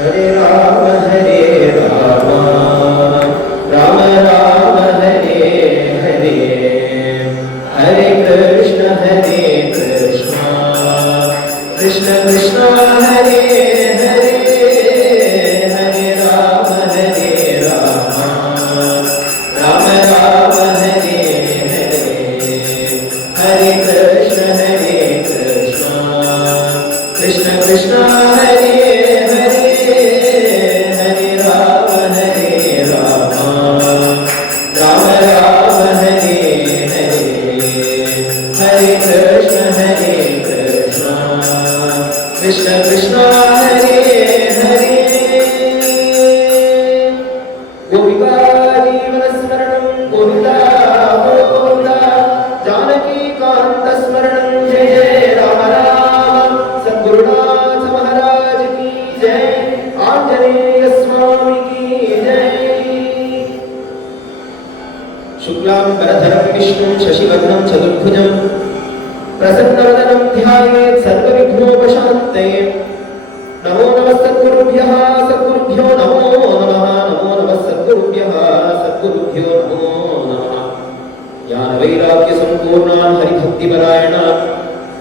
हरे राम राम राम हरे हरे, हरे कृष्ण कृष्ण कृष्ण हरे हरे, हरे राम राम राम हरे हरे, हरे कृष्ण कृष्ण कृष्ण हरे हरे, हरे राम राम राम हरे हरे, हरे कृष्ण कृष्ण कृष्ण हरे हरे। गोपिका जीवन स्मरणं गोविंदा गोविंदा, जानकी कांत स्मरणं जय जय राम राम। सद्गुरुनाथ महाराज की जय, आंजनेय स्वामी की जय। शुक्लांबरधरं विष्णुं शशिवर्णं चतुर्भुजं, प्रसन्नवदनं ध्यायेत् सर्वविघ्नोपशान्तये। नमो नमः सद्गुरुभ्यः सद्गुरुभ्यो नमो नमः, नमो नमः सद्गुरुभ्यः सद्गुरुभ्यो नमो नमः। ज्ञानवैराग्यसम्पूर्णान् हरिभक्तिपरायणान्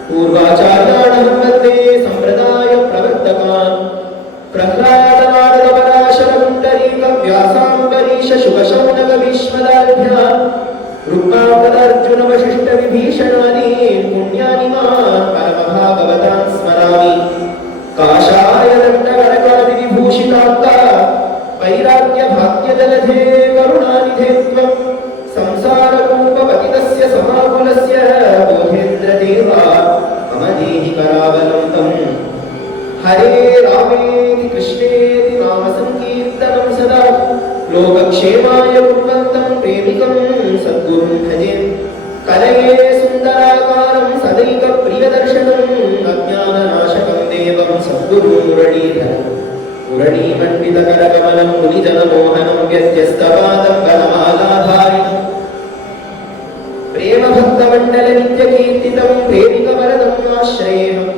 पूर्वाचार्यान् वन्दे सम्प्रदाय प्रवर्तकान्। प्रह्लादनारदपराशरपुण्डरीकव्यासाम्बरीश शुभशौनकभीष्मदाभ्याम्, रुक्मावतार्जुनवशिष्ठविभीषणादीन् पुण्यानिमान् परमभागवतान् स्मरामि। काषाय दण्डकनकादिविभूषितात्ता वैराग्यभाग्यजलधे करुणानिधे त्वं, संसारकूपपतितस्य समाकुलस्य बोधेन्द्रदेवा मम देहि करावलम्बम्। हरे रामेति कृष्णेति नाम संकीर्तनं सदा, लोकक्षेमाय कुर्वन्तं प्रेमिकं सद्गुरुं भजे। कलये सुन्दराकारं सदैकप्रियदर्शनम्, अज्ञाननाशकं देवं सद्गुरुं मुरलीधरम्। मुरलीमण्डितकरकमलं मुनिजनमोहनं व्यत्यस्तपादं वनमालाधारिणम्, प्रेमभक्तमण्डलनित्यकीर्तितं प्रेमिकवरदम् आश्रयेऽहम्।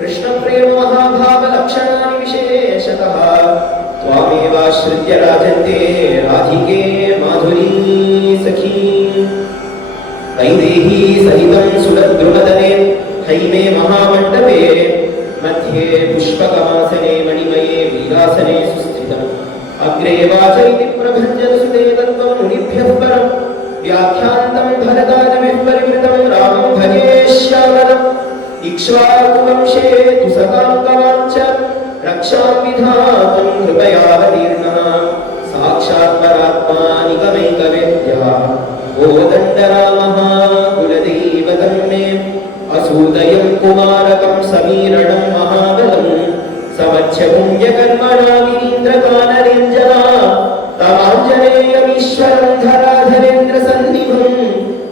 कृष्णप्रेम महाभावलक्षणानि विशेषतः त्वामेवाश्रित्य राजन्ते राधिके माधुरी सखी। वैदेही सहितं सुरद्रुमदने हैमे महामण्डपे, मध्ये पुष्पकमासने मणिमये वीरासने सुस्थितम्। अग्रे वाचैति प्रभञ्जनसुते तत्त्वं मुनिभ्यः परम्, व्याख्यान्तं भरतादिभिः परिवृतं रामं भजे श्यामलम्। इक्ष्वाकुवंशे तु सकान्तवाञ्च रक्षां विधातुं कृपयावतीर्णः, साक्षात् परात्मा निगमैकवेद्यः कोदण्डरामः कुलदैवतं मे। असूदयं कुमारकं समीरणं महाबलं, समच्छपुण्यकर्मणा गिरीन्द्रकानरेञ्जना। तमाञ्जनेयमीश्वरं धराधरेन्द्रसन्निभं,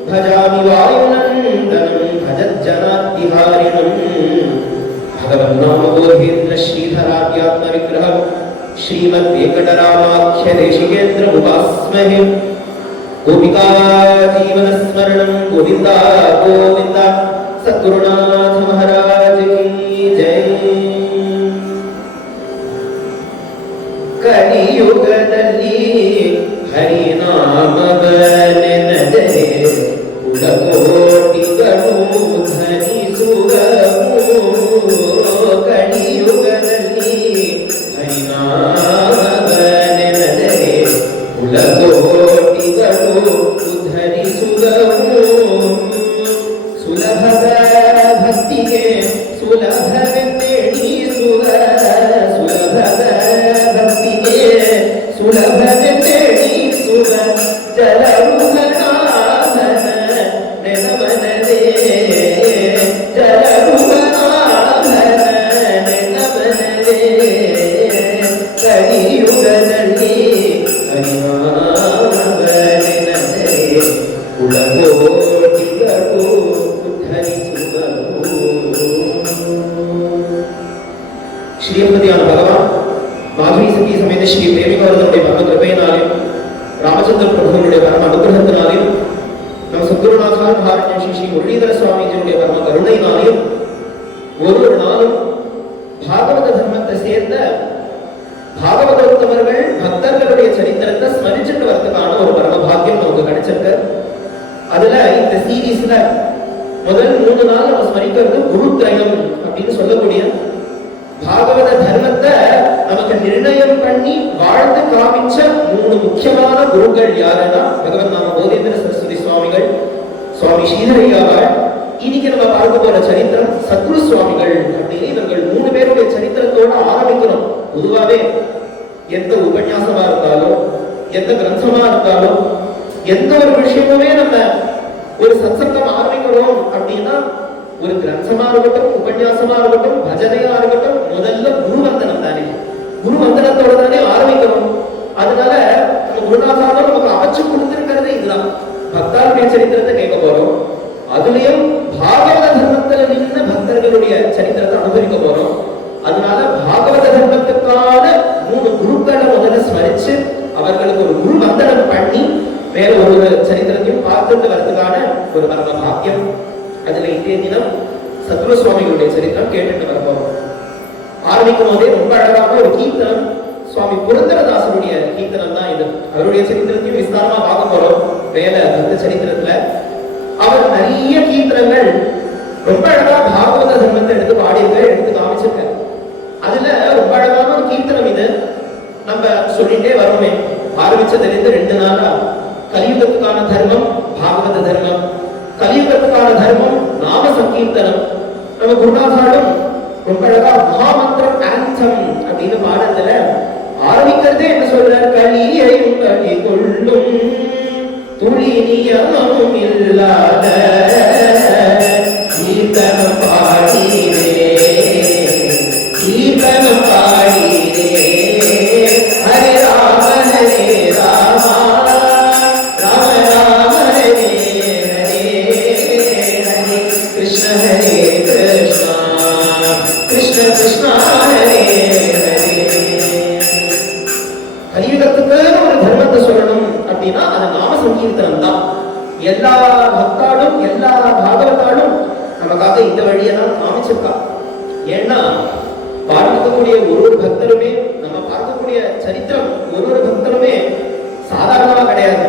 भजामि वायुनन्दनं भजज्जनाद्दिहारिणम्। भगवन्नामबोधेन्द्र श्रीधराद्यात्मविग्रहं श्रीमद्वेङ्कटरामाख्यदेशिकेन्द्रमुपास्महे। गोपिका जीवनस्मरणं गोविन्दा गोविन्दा, सद्गुरुनाथ महाराज की जय। कलियुगदल्ली हरिनामवನೆನದರೆ ಕುಲಕೋಟಿಗಳು ಧರಿಸುವವು। ಕಲಿಯುಗದಲ್ಲಿ ಹರಿನಾಮವನೆನದರೆ ಕುಲಕೋಟಿಗಳು ಧರಿಸುವವು। ಸುಲಭದ ಭಕ್ತಿಗೆ ಸುಲಭವೆಂದೆಣಿಸುವ, ಸುಲಭದ ಭಕ್ತಿಗೆ ಸುಲಭವೆಂದೆಣಿಸುವ ಜಲರುಹನಾಥನ ನೆನವನದೇ, ಜಲರುಹನಾಥನ ನೆನವನದೇ। ಕಲಿಯುಗದಲ್ಲಿ ಹರಿನಾಮವನೆನದರೆ ಕುಲಕೋಟಿಗಳು ധരിಸುവವು. ശ്രീയപ്പതിയാണ് ഭഗവാൻ മാധുരി സഖി സമേത ശ്രീ പ്രേമികവർദ്ധനുடைய പരമകൃപയിനാലും രാമചന്ദ്ര പ്രഭുവിനുடைய പരമ അനുഗ്രഹത്തിനാലും நம்ம சத்குருநாதாச்சாரிய ஸ்ரீ ஸ்ரீ முரளீதர சுவாமிஜியுடைய பரம கருணையினாலும் ஒரு நாளும் பாகவத தர்மத்தை சேர்ந்த பொறுத்தவர்கள் பக்தர்களுடைய சரித்திரத்தை ஸ்மரிச்சுட்டு வரதுக்கான ஒரு பரம பாக்கியம் நமக்கு கிடைச்சிருக்கு. அதுல இந்த சீரீஸ்ல முதல் 3 நாள் நம்ம ஸ்மரிக்கிறது குரு திரயம் அப்படின்னு சொல்லக்கூடிய பாகவத தர்மத்தை நமக்கு நிர்ணயம் பண்ணி வாழ்ந்து காமிச்ச 3 முக்கியமான குருக்கள் யாருன்னா பகவன் நாம போதேந்திர சரஸ்வதி சுவாமிகள், சுவாமி ஸ்ரீதரையாவாள். இன்னைக்கு நம்ம பார்க்க போற சரித்திரம் சத்குரு சுவாமிகள் அப்படின்னு இவர்கள் 3 பேருடைய சரித்திரத்தோட ஆரம்பிக்கிறோம். பொதுவாவே எந்த உபன்யாசமா இருந்தாலும் எந்த கிரந்தமா இருந்தாலும் எந்த ஒரு விஷயமுமே நம்ம ஒரு சத்சங்கம் ஆரம்பிக்கிறோம் அப்படின்னா ஒரு கிரந்தமா இருக்கட்டும், உபன்யாசமா இருக்கட்டும், பஜனையா இருக்கட்டும், முதல்ல குரு வந்தனம் தானே, குரு வந்தனத்தோட தானே ஆரம்பிக்கிறோம். அதனால நம்ம குருநாதாலும் நமக்கு அமைச்சு கொடுத்திருக்கிறது இதுதான். பக்தாருடைய சரித்திரத்தை கேட்க போறோம். அதுலயும் பாகவத தர்மத்துல நின்ற பக்தர்களுடைய சரித்திரத்தை அனுபவிக்க போறோம். அதனால பாகவத தர்மத்துக்கான 3 குருக்களை முதல்ல ஸ்மரிச்சு அவர்களுக்கு ஒரு குரு வந்தனம் பண்ணி வேற ஒரு சரித்திரத்தையும் பார்த்துட்டு வரதுக்கான ஒரு பரம பாக்கியம். அதுல இன்றைய தினம் சத்குரு சுவாமிகளுடைய சரித்திரம் கேட்டுட்டு வர போறோம். ஆரம்பிக்கும் போதே ரொம்ப அழகான ஒரு கீர்த்தனம், சுவாமி புரந்தரதாசருடைய கீர்த்தனம் தான் இது. அவருடைய சரித்திரத்தையும் விஸ்தாரமா பார்க்க போறோம். வேலை அந்த சரித்திரத்துல அவர் நிறைய கீர்த்தனங்கள் ரொம்ப அழகா பாகவத தர்மத்தை எடுத்து பாடியிருக்க, எடுத்து காமிச்சிருக்காரு. அதுல ரொம்ப அழகான ஒரு கீர்த்தனம் இது. நம்ம சொல்லிட்டே வருவோமே, ஆரம்பிச்சதுலேருந்து 2 நாளா கலியுகத்துக்கான தர்மம் பாகவத தர்மம், கலியுகத்துக்கான தர்மம் நாம சங்கீர்த்தனம். நம்ம குருநாதாலும் ரொம்ப அழகா மகாமந்திரம் ஆந்தம் அப்படின்னு பாடுறதுல ஆரம்பிக்கிறதே என்ன சொல்றாரு, கலியையும் கலி கொள்ளும் துளி நியமமும் இல்லாத கீர்த்தனம் பாடிரே, கீர்த்தனம் பாடிரே, ஹரே ராம ஹரே ராமா, ராம ராம ஹரே ஹரே, ஹரே கிருஷ்ண ஹரே கிருஷ்ணா, கிருஷ்ண கிருஷ்ணா ஹரே ஹரே. கலியுகத்துக்கு ஒரு தர்மத்தை சொல்லணும் அப்படின்னா அது நாம சங்கீர்த்தனம் தான். எல்லா பக்தாலும் எல்லா பாகவதாலும் நமக்காக இந்த வழியை தான் காமிச்சிருக்கா. ஏன்னா பார்க்கக்கூடிய ஒரு பக்தருமே, நம்ம பார்க்கக்கூடிய சரித்திரம் ஒரு பக்தருமே சாதாரணமா கிடையாது.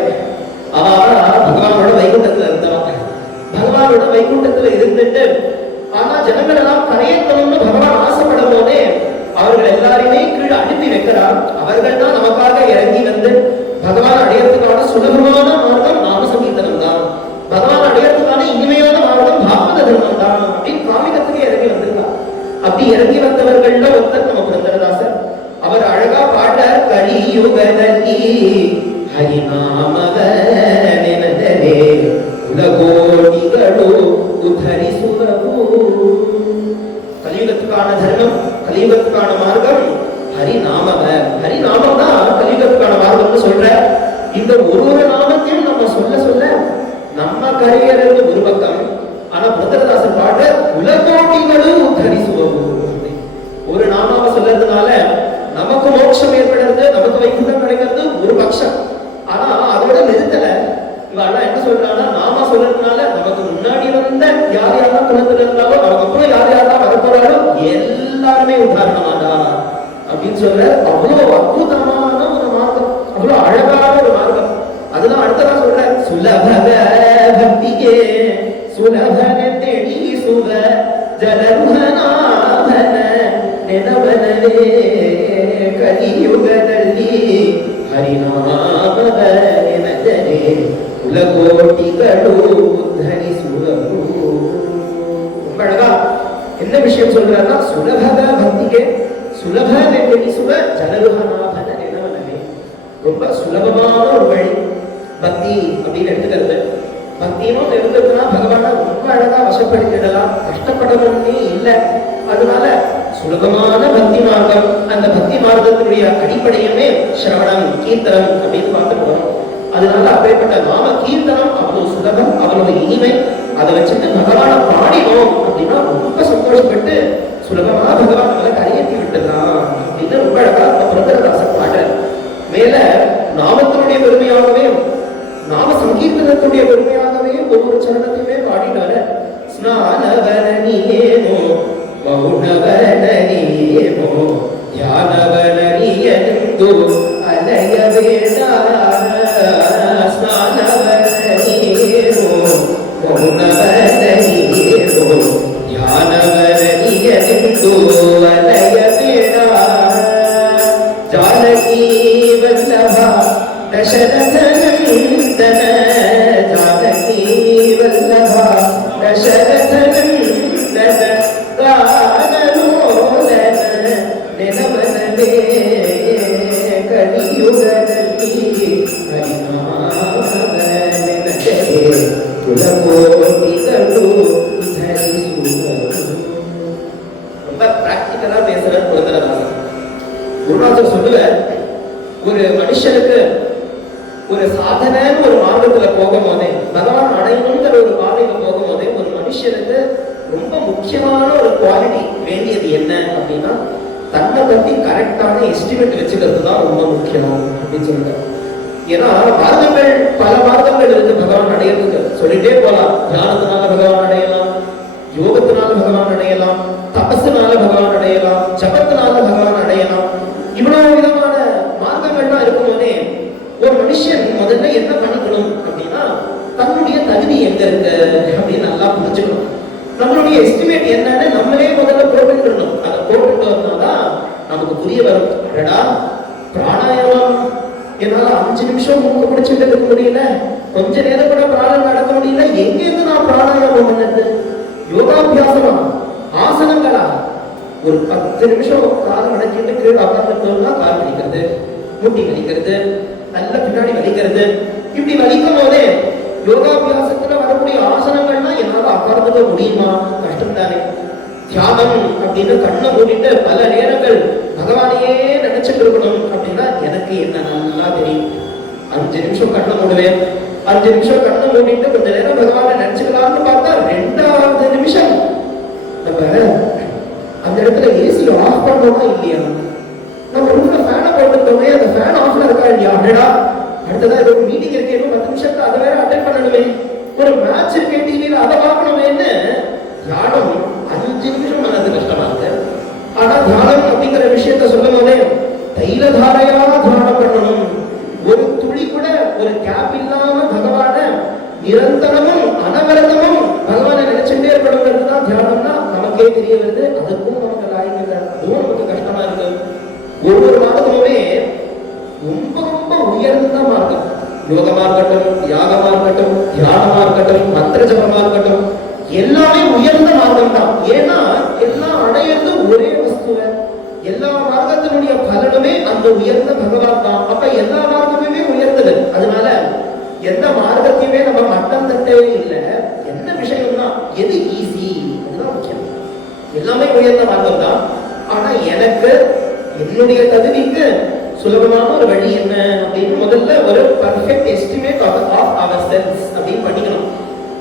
அவன் பகவானோட வைகுண்டத்துல இருந்தவன், பகவானோட வைகுண்டத்துல இருந்துட்டு ஆனா ஜனங்கள் எல்லாம் கரையேற்றணும்னு பகவான் ஆசைப்படும் போதே அவர்கள் எல்லாரையுமே கீழே அனுப்பி வைக்கிறார். அவர்கள் தான் நமக்காக இறங்கி வந்து பகவான் அடையறதுக்கான சுலபமான மார்க்கம் நாம சங்கீர்த்தனம் தான், பகவான் அடையறதுக்கான இனிமையான மார்க்கம் பாகவத தர்மம் தான் அப்படின்னு காமிகத்துக்கு இறங்கி வந்திருக்கார். அப்படி இறங்கி வந்தவர்கள்ல ஒருத்தர் நம்ம புரந்தரதாசர். அவர் அழகா பாட கலியுகದಲ್ಲಿ ಹರಿನಾಮವ ನೆನೆದರೆ ಕುಲಕೋಟಿಗಳು ಉದ್ಧರಿಸುವವು. கலியுகத்துக்கான தர்மம், கலியுகத்துக்கான மார்க்கம் ஹரிநாமவ. ஹரிநாமம் தான் கலியுகத்துக்கான மார்க்கம்னு சொல்ற. இந்த ஒரு நாமத்தையும் நம்ம சொல்ல சொல்ல நம்ம கரையறது ஒரு பக்கம், ஆனா புரந்தரதாசர் பாட குலகோட்டிகளும் உத்தரிசுவவு. ஒரு நாமாவை சொல்றதுனால நமக்கு மோட்சம் ஏற்படுறது, நமக்கு வைகுண்டம் கிடைக்கிறது ஒரு பட்சம். ஆனா அதோட நிறுத்தல. இவெல்லாம் என்ன சொல்றாங்கன்னா, நாம சொல்றதுனால நமக்கு முன்னாடி வந்த யார் யாரெல்லாம் குலத்துல இருந்தாலும் அதுக்கப்புறம் யார் யாரெல்லாம் வரப்போறாலும் எல்லாருமே உதாரணமாடா அப்படின்னு சொல்ற. அவ்வளவு அற்புதமான ஒரு மார்க்கம், அவ்வளவு அழகான ஒரு மார்க்கம். அதெல்லாம் அடுத்ததான் சொல்ற, சுலபக பக்திகே சுலபன தெளி சுக ஜலருஹநாதன ನೆನವನಲೇ ಕಲಿಯುಗದಲ್ಲಿ ಹರಿನಾಮವ ನೆನೆದರೆ ಕುಲಕೋಟಿಗಳು ಉದ್ಧರಿಸುವವು. ரொம்ப அழகா என்ன விஷயம் சொல்றாருன்னா, சுலபக பக்திಗೆ சுலப நெனிசுவ ஜலருஹநாதன ನೆನವನಲೇ. ரொம்ப சுலபமான ஒரு வழி பக்தி அப்படின்னு எடுத்துக்கிறது. பக்தியும் இருந்ததுன்னா பகவான ரொம்ப அழகா வசப்படுத்திடலாம், கஷ்டப்படணும்னே இல்லை. அதனால சுலபமான பக்தி மார்க்கம், அந்த பக்தி மார்க்கத்தினுடைய அடிப்படையுமே சிரவணம் கீர்த்தனம் அப்படின்னு பார்த்து போறோம். அதனால அப்பேற்பட்ட நாம கீர்த்தனம் அவ்வளவு சுலபம், அவ்வளவு இனிமை. அதை வச்சுட்டு பகவான பாடினோம் அப்படின்னா ரொம்ப சந்தோஷப்பட்டு சுலபமா பகவான் நம்மளை கரையேற்றி விட்டுலாம் அப்படின்னு ரொம்ப அழகா புரந்தரதாசர் பாடுற. மேல நாமத்தினுடைய பெருமையாகவே, நாம சங்கீர்த்தனத்துடைய பெருமையாகவே ஒவ்வொரு சரணத்தையுமே பாடினாரு. ஸ்நானவரணியேனோ மௌனவரணியேனோ ಧ್ಯಾನವನರಿಯೆಂದು जानकी वल्लभा दशरथ नंदन जानकी वल्लभा दशरथ नंदन गानलोलन निलवनवे कलियुगದಲ್ಲಿ ಹರಿನಾಮನೆನದೆ ಕುಲಕೋಟಿಗಳು ಧರಿಸುವರು. ரொம்ப பிராக்டிக்கலா பேசுறார் புரந்தரதாசன். குருநாதர் சொல்லுவார், ஒரு மனுஷனுக்கு ஒரு சாதனைன்னு ஒரு மார்க்கத்துல போகும்போதே, பகவான் அடையணுங்கிற ஒரு பாதையில போகும்போதே ஒரு மனுஷனுக்கு ரொம்ப முக்கியமான ஒரு குவாலிட்டி வேண்டியது என்ன அப்படின்னா, தன்னை பத்தி கரெக்டான எஸ்டிமேட் வச்சுக்கிறது தான் ரொம்ப முக்கியம் அப்படின்னு சொல்றாரு. ஏன்னா மார்க்கங்கள் பல மார்க்கங்கள் இருக்கு பகவான் அடையிறதுக்கு, சொல்லிட்டே போலாம். தியானத்தினால பகவான் அடையலாம், யோகத்தினால பகவான் அடையலாம், தபசுனால பகவான் அடையலாம், ஜபத்தினால பகவான் அடையலாம். இவ்வளவு விதமான மார்க்கங்கள்லாம் இருக்கும்போதே ஒரு மனுஷன் முதல்ல என்ன பண்ணிக்கணும் அப்படின்னா, தன்னுடைய தகுதி எங்க இருக்கு அப்படின்னு நல்லா புரிஞ்சுக்கணும். நம்மளுடைய எஸ்டிமேட் என்னன்னு நம்மளே முதல்ல போட்டுக்கணும். அதை போட்டுட்டு வந்தாதான் நமக்கு புரிய வரும். பிராணாயாமம் என்னால 5 நிமிஷம் மூக்கு பிடிச்சிட்டு இருக்க முடியல, கொஞ்ச நேரம் கூட பிராணம் நடக்க முடியல, எங்க இருந்து நான் பிராணாயாமம் பண்ணது? யோகாபியாசமா, ஆசனங்களா? ஒரு 10 நிமிஷம் கால் அடைச்சிட்டு கீழே உட்கார்ந்துட்டோம்னா கால் வலிக்கிறது, முட்டி வலிக்கிறது, நல்ல பின்னாடி வலிக்கிறது. இப்படி வலிக்கும் போதே யோகாபியாசத்துல வரக்கூடிய ஆசனங்கள்னா என்னால உட்கார்ந்துக்க முடியுமா? கஷ்டம் தானே. தியானம் அப்படின்னு கண்ணை மூடிட்டு பல நேரங்கள் பகவானையே நினைச்சிட்டு இருக்கணும் அப்படின்னா எனக்கு என்ன நல்லா தெரியும். 5 நிமிஷம் கண்ணை மூடுவேன், 5 நிமிஷம் கண்ணை மூடிட்டு கொஞ்ச நேரம் பகவானை நினைச்சுக்கலாம்னு பார்த்தா 2வது நிமிஷம் நம்ம அந்த இடத்துல ஏசி ஆஃப் பண்ணோமா இல்லையா? நம்ம ரூம்ல ஃபேனை போட்டுட்டோமே, அந்த ஃபேன் ஆஃப்ல இருக்கா இல்லையா? அடடா, அடுத்ததா ஏதோ மீட்டிங் இருக்கே, 10 நிமிஷத்துல அதை வேற அட்டெண்ட் பண்ணணுமே, ஒரு மேட்ச் இருக்கே டிவியில அதை பார்க்கணுமேன்னு தியானம் 5 நிமிஷம் மனது கஷ்டமா இருக்கு. ஆனா தியானம் அப்படிங்கிற விஷயத்த சொல்லும் போதே தைலதாரையா தியானம் பண்ணணும். ஒரு துளி கூட ஒரு கேப் இல்லாம பகவான நிரந்தரமும் அனவரதமும் பகவானை நினைச்சுட்டே இருக்கணுங்கிறது தான் தியானம்னா நமக்கே தெரிய வருது. அதுக்கும் நமக்கு லாயங்க, அதுவும் நமக்கு கஷ்டமா இருக்கு. ஒவ்வொரு மாதமுமே ரொம்ப ரொம்ப உயர்ந்த மார்க்கம், யோகமா இருக்கட்டும், யாகமா இருக்கட்டும், தியானமா இருக்கட்டும், மந்திர ஜபமா இருக்கட்டும், எல்லாமே உயர்ந்த மார்க்கம் தான். ஏன்னா எல்லாம் அடையிறது ஒரே வஸ்துவை, எல்லா மார்க்கத்தினுடைய பலனுமே அந்த உயர்ந்த பகவான் தான். அப்ப எல்லா மார்க்கமுமே உயர்ந்தது. அதனால எந்த மார்க்கத்தையுமே நம்ம மட்டம் தட்டவே இல்லை. என்ன விஷயம்னா எது ஈஸி, அதுதான் முக்கியம். எல்லாமே உயர்ந்த மார்க்கம் தான். ஆனா எனக்கு என்னுடைய தகுதிக்கு சுலபமான ஒரு வழி என்ன அப்படின்னு முதல்ல ஒரு perfect estimate of our sales அப்படின்னு பண்ணிக்கணும்.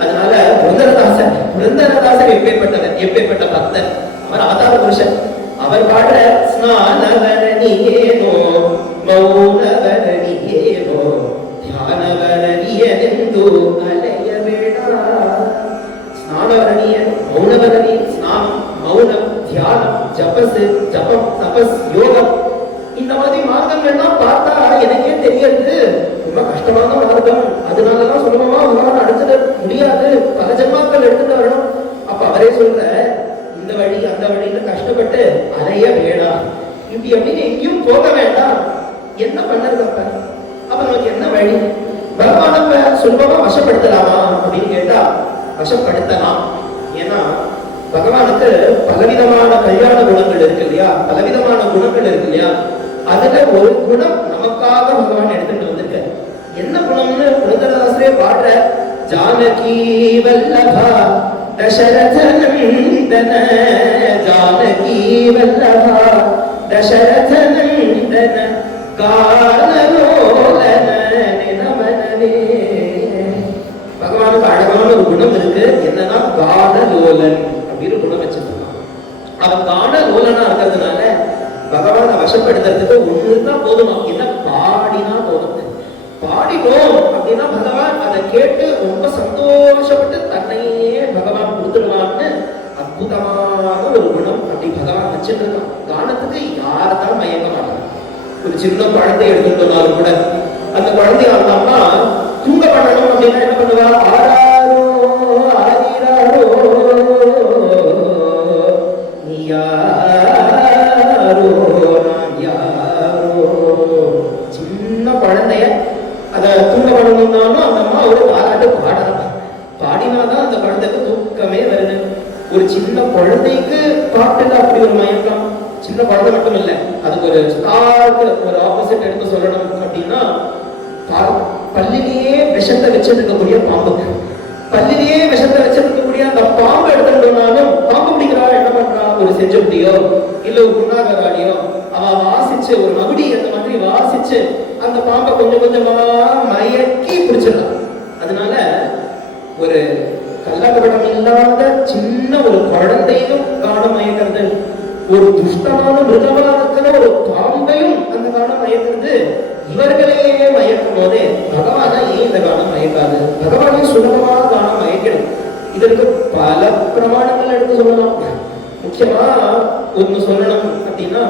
அதனால புரந்தரதாசர் எப்பேற்பட்ட பக்தர், அவர் ஆதார புருஷன். அவர் பாடுற ஸ்நானவரணியேனோ மௌனவரணியேனோ தியானவரணியதெந்து அலைய வேடா. ஸ்நானவரணிய, மௌனவரணி, ஸ்நானம், மௌனம், தியானம், ஜபம், தபஸ், யோகம், இந்த மாதிரி மார்க்கங்கள்லாம் பார்த்தா எனக்கே தெரியாது ரொம்ப கஷ்டமான மார்க்கம். அதனாலதான் சுலபமா பகவான் அடைஞ்சிட முடியாது, பல ஜன்மாக்கள் எடுத்துட்டு வரணும். அப்ப அவரே சொல்ற, இந்த வழி அந்த வழியில கஷ்டப்பட்டு அலைய வேண்டாம், இப்படி அப்படின்னு எங்கேயும் போக வேண்டாம். என்ன பண்ணுறது? அப்ப நமக்கு என்ன வழி? பகவான சுலபமா வசப்படுத்தலாமா அப்படின்னு கேட்டா வசப்படுத்தலாம். ஏன்னா பகவானுக்கு பலவிதமான கல்யாண குணங்கள் இருக்கு இல்லையா, பலவிதமான குணங்கள் இருக்கு இல்லையா. அதுல ஒரு குணம் நமக்காக பகவான் எடுத்துட்டு வந்திருக்க. என்ன குணம்னு புரந்தரதாசரே பாடுற, ஜானகி வல்லபா தசரத நந்தன, ஜானகி வல்லபா தசரத நந்தன காலலோலன நினமனவே. பகவானுக்கு அழகான ஒரு குணம் இருக்கு. என்னன்னா காலலோலன் அப்படின்னு குணம் வச்சிருக்கான். அவன் காலலோலனா இருக்கிறதுனால பகவானை வசப்படுத்துறதுக்கு ஒண்ணுதான் போதுமா, என்ன பாடினா போதும். பாடினோம் அப்படின்னா பகவான் அதை கேட்டு ரொம்ப சந்தோஷப்பட்டு தன்னையே பகவான் கொடுத்துடுவான்னு அற்புதமான ஒரு குணம் அப்படி பகவான் வச்சுட்டு இருக்கான். கானத்துக்கு யார்தான் மயங்க மாட்டாங்க. ஒரு சின்ன குழந்தை எடுத்துட்டோம்னாலும் கூட அந்த குழந்தைய அவங்க அம்மா தூங்க பண்ணணும் அப்படின்னா என்ன பண்ணுவா, ஆராரோ ஆரிராரோ நீ யாரோ நான் யாரோ அதுக்கு ஒரு ஸ்டார்க்கு ஒரு ஆப்போசிட் எடுத்து சொல்லணும் அப்படின்னா, பல்லிலேயே விஷத்தை வச்சிருக்கக்கூடிய பாம்பு, பல்லிலேயே விஷத்தை வச்சிருக்கக்கூடிய அந்த பாம்பு எடுத்துட்டோம்னாலும், பாம்பு பிடிக்கிறா என்ன பண்றா, ஒரு செஞ்சொட்டியோ இல்ல ஒரு குண்டாகராடியோ அவ வாசிச்சு ஒரு மகுடி அந்த மாதிரி வாசிச்சு அந்த பாம்பை கொஞ்சம் கொஞ்சமா மயக்கி பிடிச்சிடலாம். அதனால ஒரு கள்ளக்கபடம் இல்லாத சின்ன ஒரு குழந்தையும் கானம் மயக்கிறது, ஒரு துஷ்டமான மிருகமா இருக்கிற ஒரு பாம்பையும் அந்த கானம் மயக்கிறது. இவர்களையே மயக்கும் போதே பகவானா ஏன் இந்த கானம் மயக்காது? பகவானே சுலபமான கானம் மயக்கணும். இதற்கு பல பிரமாணங்கள் எடுத்து சொல்லலாம். முக்கியமா ஒண்ணு சொல்லணும் அப்படின்னா,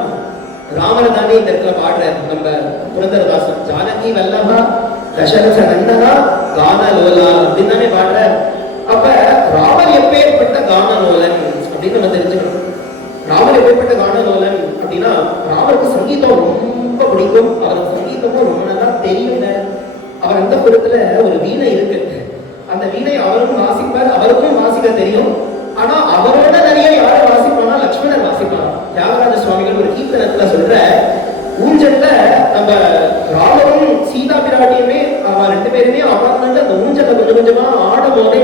ராமர் தானே இந்த இடத்துல பாடுற நம்ம புரந்தரதாசன், ஜானகி வல்லபா தசரத நந்தனா கான லோலா அப்படின்னு தானே பாடுற. அப்ப ராமர் எப்பேற்பட்ட கான லோலன் அப்படின்னு நம்ம தெரிஞ்சுக்கணும். ராமர் எப்பேற்பட்ட கான லோலன் அப்படின்னா, ராமருக்கு சங்கீதம் ரொம்ப பிடிக்கும், அவருக்கு சங்கீதமும் ரொம்ப நல்லா தெரியுங்க. அவர் அந்த புறத்துல ஒரு வீணை இருக்கு, அந்த வீணை அவரும் வாசிப்பார், அவருக்கும் வாசிக்க தெரியும். ஆனா அவரோட நிறைய யாரை வாசிப்பானா, லட்சுமணர் வாசிப்பான். தியாகராஜ சுவாமிகள் ஒரு கீர்த்தனத்துல சொல்ற, ஊஞ்சல்ல நம்ம ராமரும் சீதா பிராட்டியுமே அவன் ரெண்டு பேருமே அமர்ந்து அந்த ஊஞ்சலை கொஞ்சம் கொஞ்சமா ஆடும் போதே,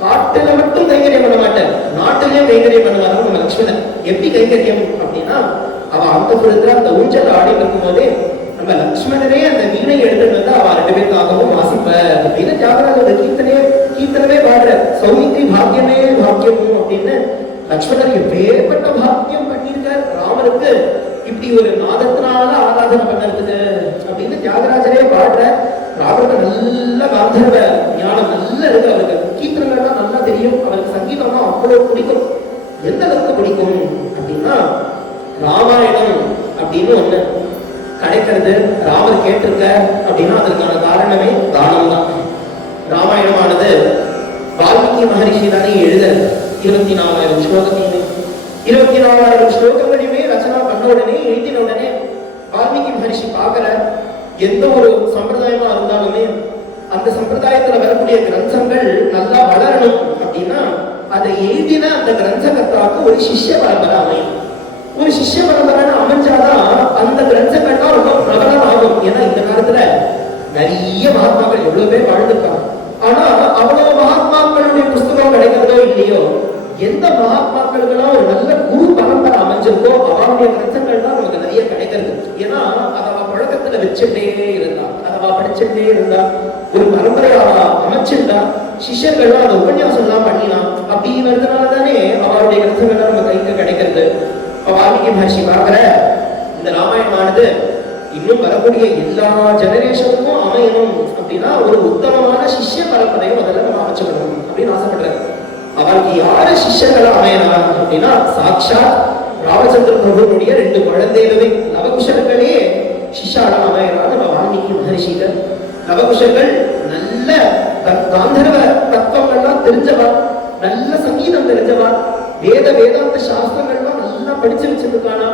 காட்டுல மட்டும் கைங்கரியம் பண்ண மாட்டார், நாட்டிலேயே கைங்கரியம் பண்ணுவார் நம்ம லட்சுமணன். எப்படி கைங்கரியம் அப்படின்னா, அவன் அந்த புறத்துல அந்த ஊஞ்சல் ஆடி இருக்கும் போதே நம்ம லட்சுமணனே அந்த வீணை எடுத்துட்டு வந்து அவ ரெண்டு பேருக்காகவும் வாசிப்ப அப்படின்னு தியாகராஜ கீர்த்தனமே பாடுற. சௌமித்ரி பாக்கியமே பாக்கியமும் அப்படின்னு லட்சுமணர் எப்பேற்பட்ட பாக்கியம் பண்ணியிருக்கார் ராமருக்கு, இப்படி ஒரு நாதத்தினால ஆராதனை பண்ணறதுக்கு அப்படின்னு தியாகராஜரே பாடுற. ராமருக்கு நல்ல காந்தர்வ ஞானம் நல்ல இருக்கு, அவருக்கு கீர்த்தனங்கள்லாம் நல்லா தெரியும், அவருக்கு சங்கீதம்னா அவ்வளவு பிடிக்கும். எந்த அளவுக்கு பிடிக்கும் அப்படின்னா, ராமாயணம் அப்படின்னு ஒண்ணு கிடைக்கிறது ராமர் கேட்டிருக்க அப்படின்னா அதற்கான காரணமே தானம் தான். ராமாயணமானது வால்மீகி மகரிஷி தானே எழுத 24,000 ஸ்லோகத்தையுமே 24,000 ஸ்லோகங்களையுமே ரச்சனா பண்ண உடனே எழுதின உடனே வால்மீகி மகரிஷி பார்க்கிற எந்த ஒரு சம்பிரதாயமா இருந்தாலுமே அந்த சம்பிரதாயத்துல வரக்கூடிய கிரந்தங்கள் நல்லா வளரணும் அப்படின்னா அதை எழுதின அந்த கிரந்தகர்த்தாவுக்கு ஒரு சிஷ்ய பரம்பரை அமையும். ஒரு சிஷ்ய பரம்பரை அமைஞ்சாதான் அந்த கிரந்தங்கள்லாம் ரொம்ப பிரபலம் ஆகும். ஏன்னா இந்த காலத்துல நிறைய மகாத்மாக்கள் எவ்வளவு பேர் வாழ்ந்துருக்காங்க, ஆனா அவ்வளவு மகாத்மாக்களுடைய புஸ்தகம் கிடைக்கிறதோ இல்லையோ, எந்த மகாத்மாக்களுக்கெல்லாம் ஒரு நல்ல குரு பரம்பரை அமைஞ்சிருக்கோ அவருடைய கிரந்தங்கள் தான் நமக்கு நிறைய கிடைக்கிறது. ஏன்னா அதை பழக்கத்துல வச்சுட்டே இருந்தா, அதை படிச்சுட்டே இருந்தா, ஒரு பரம்பரையா அமைச்சிருந்தா சிஷ்யர்கள்லாம் அதை உபன்யாசம் எல்லாம் பண்ணினான். அப்படி வருதுனால தானே அவருடைய கிரந்தங்கள்லாம் நம்ம கைக்கு கிடைக்கிறது. வால்மீகி மகர்ஷி பார்க்கிற இந்த ராமாயணமானது இன்னும் வரக்கூடிய எல்லா ஜெனரேஷனுக்கும் அமையணும் அப்படின்னா ஒரு உத்தமமான சிஷ்ய பரம்பரையை முதல்ல நம்ம அமைச்சுக்கணும் அப்படின்னு ஆசைப்படுறாரு. அவருக்கு யாரு சிஷ்யர்களா அமையலாம் அப்படின்னா, சாட்சாத் ராமச்சந்திர பிரபுனுடைய 2 குழந்தைகளே நவகுஷர்களே சிஷ்யாளா அமையலாம் நம்ம வால்மீகி மகர்ஷிகள். நவகுஷர்கள் நல்ல காந்தர்வ தத்துவங்கள்லாம் தெரிஞ்சவா, நல்ல சங்கீதம் தெரிஞ்சவா, வேதாந்த சாஸ்திரங்கள்லாம் நல்லா படிச்சு வச்சிருக்கானா,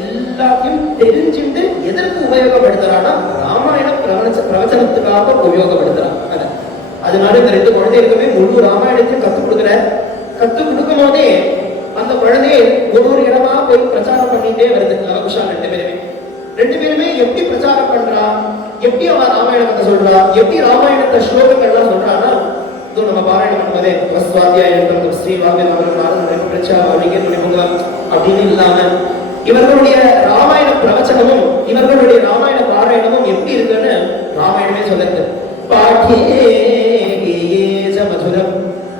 எல்லாத்தையும் தெரிஞ்சுட்டு எதற்கு உபயோகப்படுத்துறானா, ராமாயண பிரவச்சனத்துக்காக உபயோகப்படுத்துறான். அதனால இந்த 2 குழந்தைகளுக்குமே முழு ராமாயணத்தையும் கத்துக் கொடுக்குற. கத்துக் கொடுக்கும் போதே அந்த குழந்தைய ஒரு இடமா போய் பிரச்சாரம் பண்ணிட்டே வருது. நவகுஷா 2 பேருமே எப்படி பிரச்சாரம் பண்றா, எப்படி அவன் ராமாயணத்தை சொல்றா, எப்படி ராமாயணத்தை ஸ்லோகங்கள்லாம் சொல்றானா, இது நம்ம பாராயணம் பண்ணுவதே ஸ்வாத்தியாயம் அப்படின்னு இல்லாம இவர்களுடைய ராமாயண பிரவச்சனமும் இவர்களுடைய ராமாயண பாராயணமும் எப்படி இருக்குன்னு ராமாயணமே சொல்லுது. பாட்டியே மதுரம்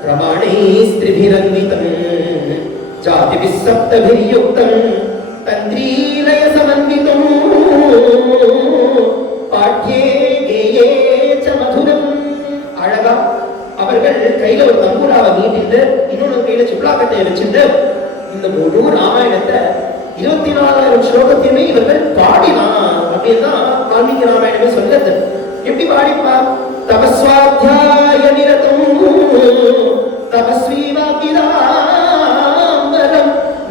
பிரமாணை ஸ்திரிபிரன்விதம் ஜாதிபிஸ் சப்தபிர்யுக்தம் தந்திரீலய சமன்விதம் பாட்டியே மதுரம். அழகா அவர்கள் கையில ஒரு தம்பூராவை நீட்டிட்டு இன்னொரு கையில சிப்ளாக்கட்டையை வச்சுட்டு இந்த முழு ராமாயணத்தை 24,000 ஸ்லோகத்தையுமே இவர்கள் பாடினான் அப்படின்னு வால்மீகி ராமாயணமே சொல்லுது. எப்படி பாடிப்பா? தபஸ்வாத்தியாய நிரதம் தபஸ்வி வாக்கிதாம்பரம்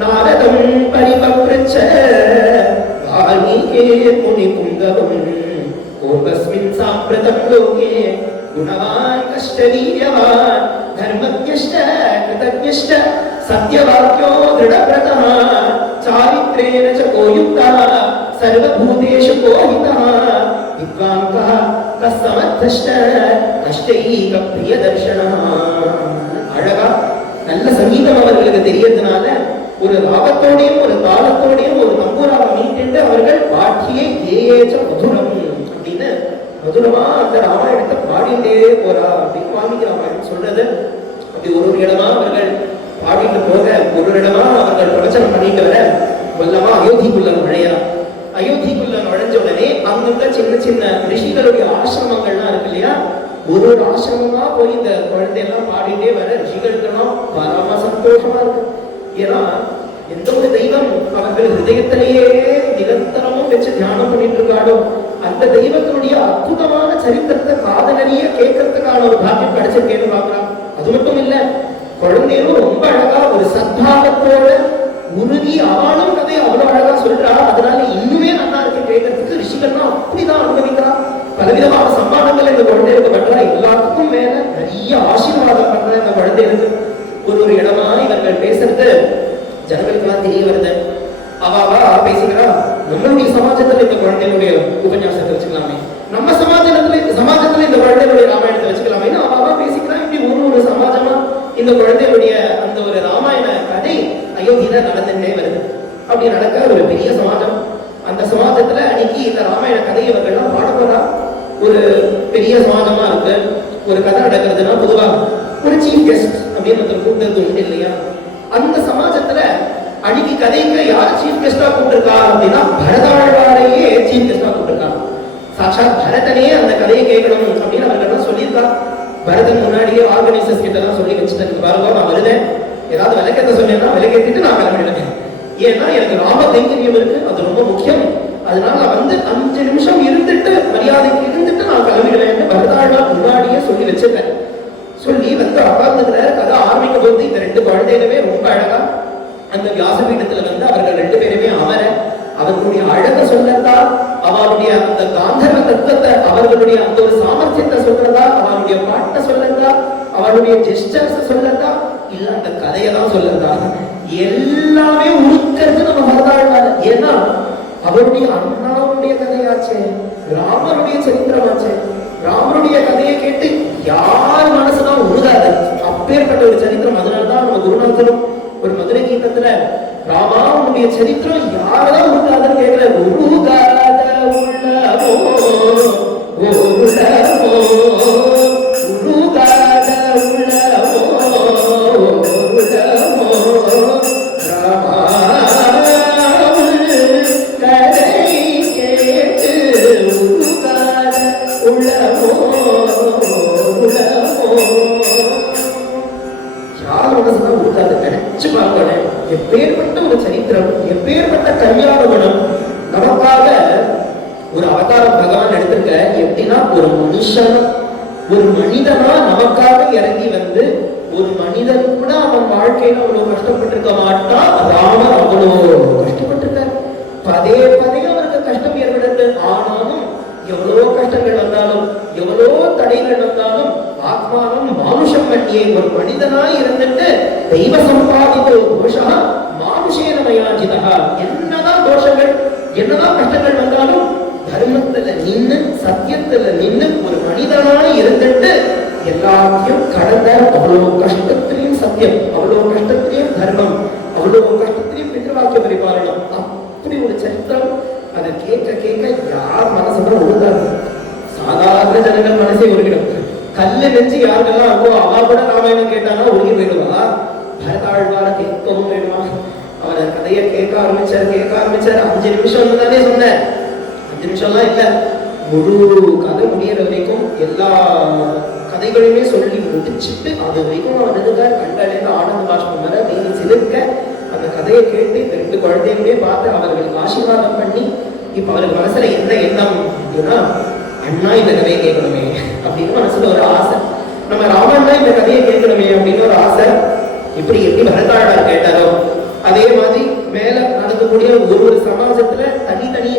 நாரதம் பரிபப்ரச்ச வால்மீகே முனி புங்கவம் கோபஸ்மின் சாம்பிரதம் லோகே குணவான் கஷ்டவீர்யவான் தர்மஜ்ஞஷ்ட கிருதஜ்ஞஷ்ட சத்யவாக்யோ திருடப்ரதः चारित्रेण च को युक्तः सर्वभूतेषु को हितः विद्वांसः कस्समर्थश्च कष्टैक प्रियदर्शनः. அழகா நல்ல சங்கீதம் அவர்களுக்கு தெரியறதுனால ஒரு ராகத்தோடையும் ஒரு தாளத்தோடையும் ஒரு தம்பூராவை மீட்டு அவர்கள் பாட்டியை ஏச்ச மதுரம் அப்படின்னு மதுரமா அந்த ராமாயணத்தை பாடிட்டே போறா அப்படின்னு வால்மீகி ராமாயணம் சொல்றது. அப்படி ஒரு இடமா அவர்கள் பாடிட்டு போக, ஒரு இடமா அவர்கள் பிரவச்சனம் பண்ணிட்டு வர, வல்லமா அயோத்திக்குள்ள நுழையலாம். அயோத்திக்குள்ள நுழைஞ்ச உடனே அங்கங்க சின்ன சின்ன ரிஷிகளுடைய ஆசிரமங்கள்லாம் இருக்கு இல்லையா, ஒரு ஒரு ஆசிரமமா போய் இந்த குழந்தையெல்லாம் பாடிட்டே வர ரிஷிகளுக்கெல்லாம் பரம சந்தோஷமா இருக்கு. ஏன்னா எந்த ஒரு தெய்வம் அவர்கள் ஹிருதயத்திலேயே நிரந்தரமும் வச்சு தியானம் பண்ணிட்டு இருக்காளோ அந்த தெய்வத்தினுடைய அற்புதமான சரித்திரத்தை காதலனையே கேட்கறதுக்கான ஒரு பாக்கியம் கிடைச்சிருக்கேன்னு பாக்குறான். அது மட்டும் இல்ல, குழந்தையும் ரொம்ப அழகா ஒரு சத்பாவத்தோட உறுதி ஆளும் கதை அவ்வளவு அழகா சொல்றா. அதனால இன்னுமே நல்லா இருக்கு கேட்கறதுக்கு. ரிஷிகள்லாம் அப்படிதான் அனுபவிக்கிறா. பலவிதமான சம்பாதங்கள் இந்த குழந்தைகளுக்கு பண்றா. எல்லாத்துக்கும் மேல நிறைய ஆசீர்வாதம் பண்ற இந்த குழந்தைகளுக்கு. ஒரு இடமா இவர்கள் பேசுறது ஜனங்களுக்கெல்லாம் தெரிய வருது. அவாவா பேசுகிறா, நம்மளுடைய சமாஜத்துல இந்த குழந்தைகளுடைய உபன்யாசத்தை வச்சுக்கலாமே, நம்ம சமாஜத்துல இந்த குழந்தைகளுடைய ராமாயணத்தை வச்சுக்கலாமே, அவாவா பேசிக்கிறான். இப்படி ஒரு சமாஜமா இந்த குழந்தைகளுடைய அந்த ஒரு ராமாயண கதை அயோத்தியில நடந்துட்டே வருது. அப்படி நடக்க ஒரு பெரிய சமாஜம். அந்த சமாஜத்துல அன்னைக்கு இந்த ராமாயண கதையை இவர்கள்லாம் பாட போறா. ஒரு பெரிய சமாஜமா இருக்கு. ஒரு கதை நடக்கிறதுனா பொதுவா ஒரு சீஃப் கெஸ்ட் அப்படின்னு ஒருத்தர் கூப்பிட்டு உண்டு இல்லையா. அந்த சமாஜத்துல அன்னைக்கு கதைக்கு யார் சீஃப் கெஸ்டா கூப்பிட்டுருக்கா அப்படின்னா பரதாழ்வாரையே சீஃப் கெஸ்டா கூப்பிட்டுருக்காங்க. சாட்சாத் பரதனே அந்த கதையை கேட்கணும் அப்படின்னு அவர்கள் சொல்லியிருக்கா. பரதன் முன்னாடியே ஆர்கனைசர்ஸ் கிட்ட எல்லாம் சொல்லி வச்சுட்டு பாருங்க, நான் வருவேன், ஏதாவது விளக்கத்தை சொன்னேன்னா விளக்கேற்றிட்டு நான் கிளம்பிடுவேன். ஏன்னா எனக்கு ராம தைரியம் இருக்கு, அது ரொம்ப முக்கியம். அதனால நான் 5 நிமிஷம் இருந்துட்டு மரியாதைக்கு இருந்துட்டு நான் கிளம்பிடுவேன் பரதாழ்வார் முன்னாடியே சொல்லி வச்சிருக்கேன். சொல்லி உட்கார்ந்துக்கிற கதை ஆரம்பிக்க போது இந்த 2 குழந்தைகளுமே ரொம்ப அழகா அந்த வியாசபீடத்துல அவர்கள் 2 பேருமே அமர அவர்களுடைய அழக சொல்லறதா, அவருடைய அந்த காந்தர்வ தத்துவத்தை, அவர்களுடைய அந்த ஒரு சாமர்த்தியத்தை சொல்றதா, அவருடைய பாட்டை சொல்லறதா, அவருடைய ஜெஸ்டர்ஸ் சொல்லறதா, இல்ல அந்த கதையெல்லாம் சொல்லறதா, எல்லாமே உருக்கிறது நம்ம பரதாழ்வார். ஏன்னா அவருடைய அண்ணாவுடைய கதையாச்சே, ராமருடைய சரித்திரமாச்சே. ராமருடைய கதையை கேட்டு யார் மனசுதான் உருகாது, அப்பேற்பட்ட ஒரு சரித்திரம். அதனாலதான் நம்ம குருநாதரும் ஒரு மதுரை கீதத்துல ராமா உன்னுடைய சரித்திரம் யாரெல்லாம் உருகாதுன்னு கேட்கிற. உருகாத உள்ளமோ உள்ளமோ உருகாத உள்ளமோ உள்ளமோ ராமா கதை கேட்டு உருகாத உள்ளமோ உள்ளமோ. யார் மனசுதான் உருகாது நினைச்சு பார்க்கல. எப்பேற்பட்ட ஒரு சரித்திரம், எப்பேற்பட்ட கல்யாண குணம். நமக்காக ஒரு அவதாரம் பகவான் எடுத்திருக்க. எப்படின்னா ஒரு மனுஷன், ஒரு மனிதனா நமக்காக இறங்கி ஒரு மனிதன் கூட அவன் வாழ்க்கையில அவ்வளவு கஷ்டப்பட்டிருக்க மாட்டான். ராமர் அவ்வளவு கஷ்டப்பட்டிருக்காரு. பதே அவருக்கு கஷ்டம் ஏற்படுது. ஆனாலும் எவ்வளவோ கஷ்டங்கள் வந்தாலும், எவ்வளவோ தடைகள் வந்தாலும், ஆத்மானம் மானுஷம் பண்ணியே ஒரு மனிதனாய் இருந்துட்டு தெய்வ சம்பாதித்த தோஷா மானுஷேன மயாஜிதா. என்னதான் தோஷங்கள், என்னதான் கஷ்டங்கள் வந்தாலும் தர்மத்துல நின்று, சத்தியத்துல நின்று ஒரு மனிதனாய் இருந்துட்டு எல்லாத்தையும் கடந்த அவ்வளவு கஷ்டத்திலையும் சத்தியம், அவ்வளவு கஷ்டத்திலையும் தர்மம், அவ்வளவு கஷ்டத்திலையும் பித்ருவாக்கிய பரிபாலனம். அப்படி ஒரு சரித்திரம். அதை கேட்க யார் மனசுதான் உருகாது. சாதாரண ஜனங்கள் மனசே உருகிடும். கல்லு நெஞ்சு யாருக்கெல்லாம் இருக்கோ அவ கூட ராமாயணம் கேட்டானா உருகி போயிடுவா. பரதாழ்வார கேட்கவும் வேணுமா? அவரை கதையை கேட்க ஆரம்பிச்சார் 5 நிமிஷம் தானே சொன்னேன். 5 நிமிஷம்லாம் இல்ல, முழு கதை முடியற வரைக்கும் எல்லா கதைகளையுமே சொல்லி முடிச்சுட்டு அது வரைக்கும் அவர் கண்டாலேருந்து ஆனந்த பாஷ்பம் வர நீங்க சிலிர்க்க அந்த கதையை கேட்டு இந்த 2 குழந்தையுமே பார்த்து அவர்களுக்கு ஆசீர்வாதம் பண்ணி இப்ப அவருக்கு மனசுல என்ன எண்ணம் அப்படின்னா, அண்ணா இந்த கதையை கேட்கணுமே அப்படின்னு மனசுல ஒரு ஆசை. நம்ம ராமண்ணா இந்த கதையை கேட்கணுமே அப்படின்னு ஒரு ஆசை. எப்படி பரதாழ்வார் கேட்டாரோ அதே மாதிரி மேல நடக்கக்கூடிய ஒரு சமாஜத்துல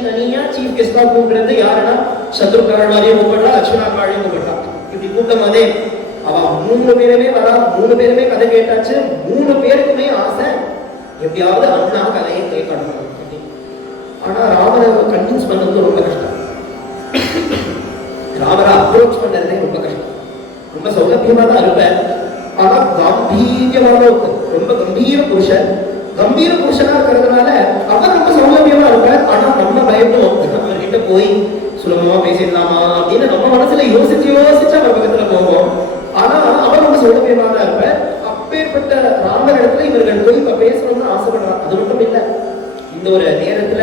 தனியா சீஃப் கெஸ்டா கூப்பிடுறது யாருன்னா சத்ருகாழ்வாரையும் கூப்பிடலாம், லட்சுமணாழ்வாரையும் கூப்பிடலாம். இப்படி கூட்டம் போதே அவ 3 பேருமே வரா. 3 பேருமே கதை கேட்டாச்சு. 3 பேருக்குமே ஆசை எப்படியாவது அண்ணா கதையை கேட்கணும். ஆனா ராமரை கன்வின்ஸ் பண்ணது ரொம்ப கஷ்டம். ராமரை அப்ரோச் பண்றதே ரொம்ப கஷ்டம். ரொம்ப சௌலபியமா தான் இருப்பேன். ஆனா கம்பீரியமான ரொம்ப கம்பீர புருஷன். கம்பீர புருஷனா இருக்கிறதுனால அவர் ரொம்ப சௌலபியமா இருப்பார். ஆனா நம்ம பயப்படும், அவர்கிட்ட போய் சுலபமா பேசிடலாமா அப்படின்னு நம்ம மனசுல யோசிச்சு யோசிச்சு அவர் பக்கத்துல போவோம். ஆனா அவர் ரொம்ப சௌலபியமா தான் இருப்பார். அப்பேற்பட்ட ராமர் இடத்துல இவர்கள் போய் இப்ப பேசணும்னு ஆசைப்படுறாங்க. அது மட்டும் இல்ல, இந்த ஒரு நேரத்துல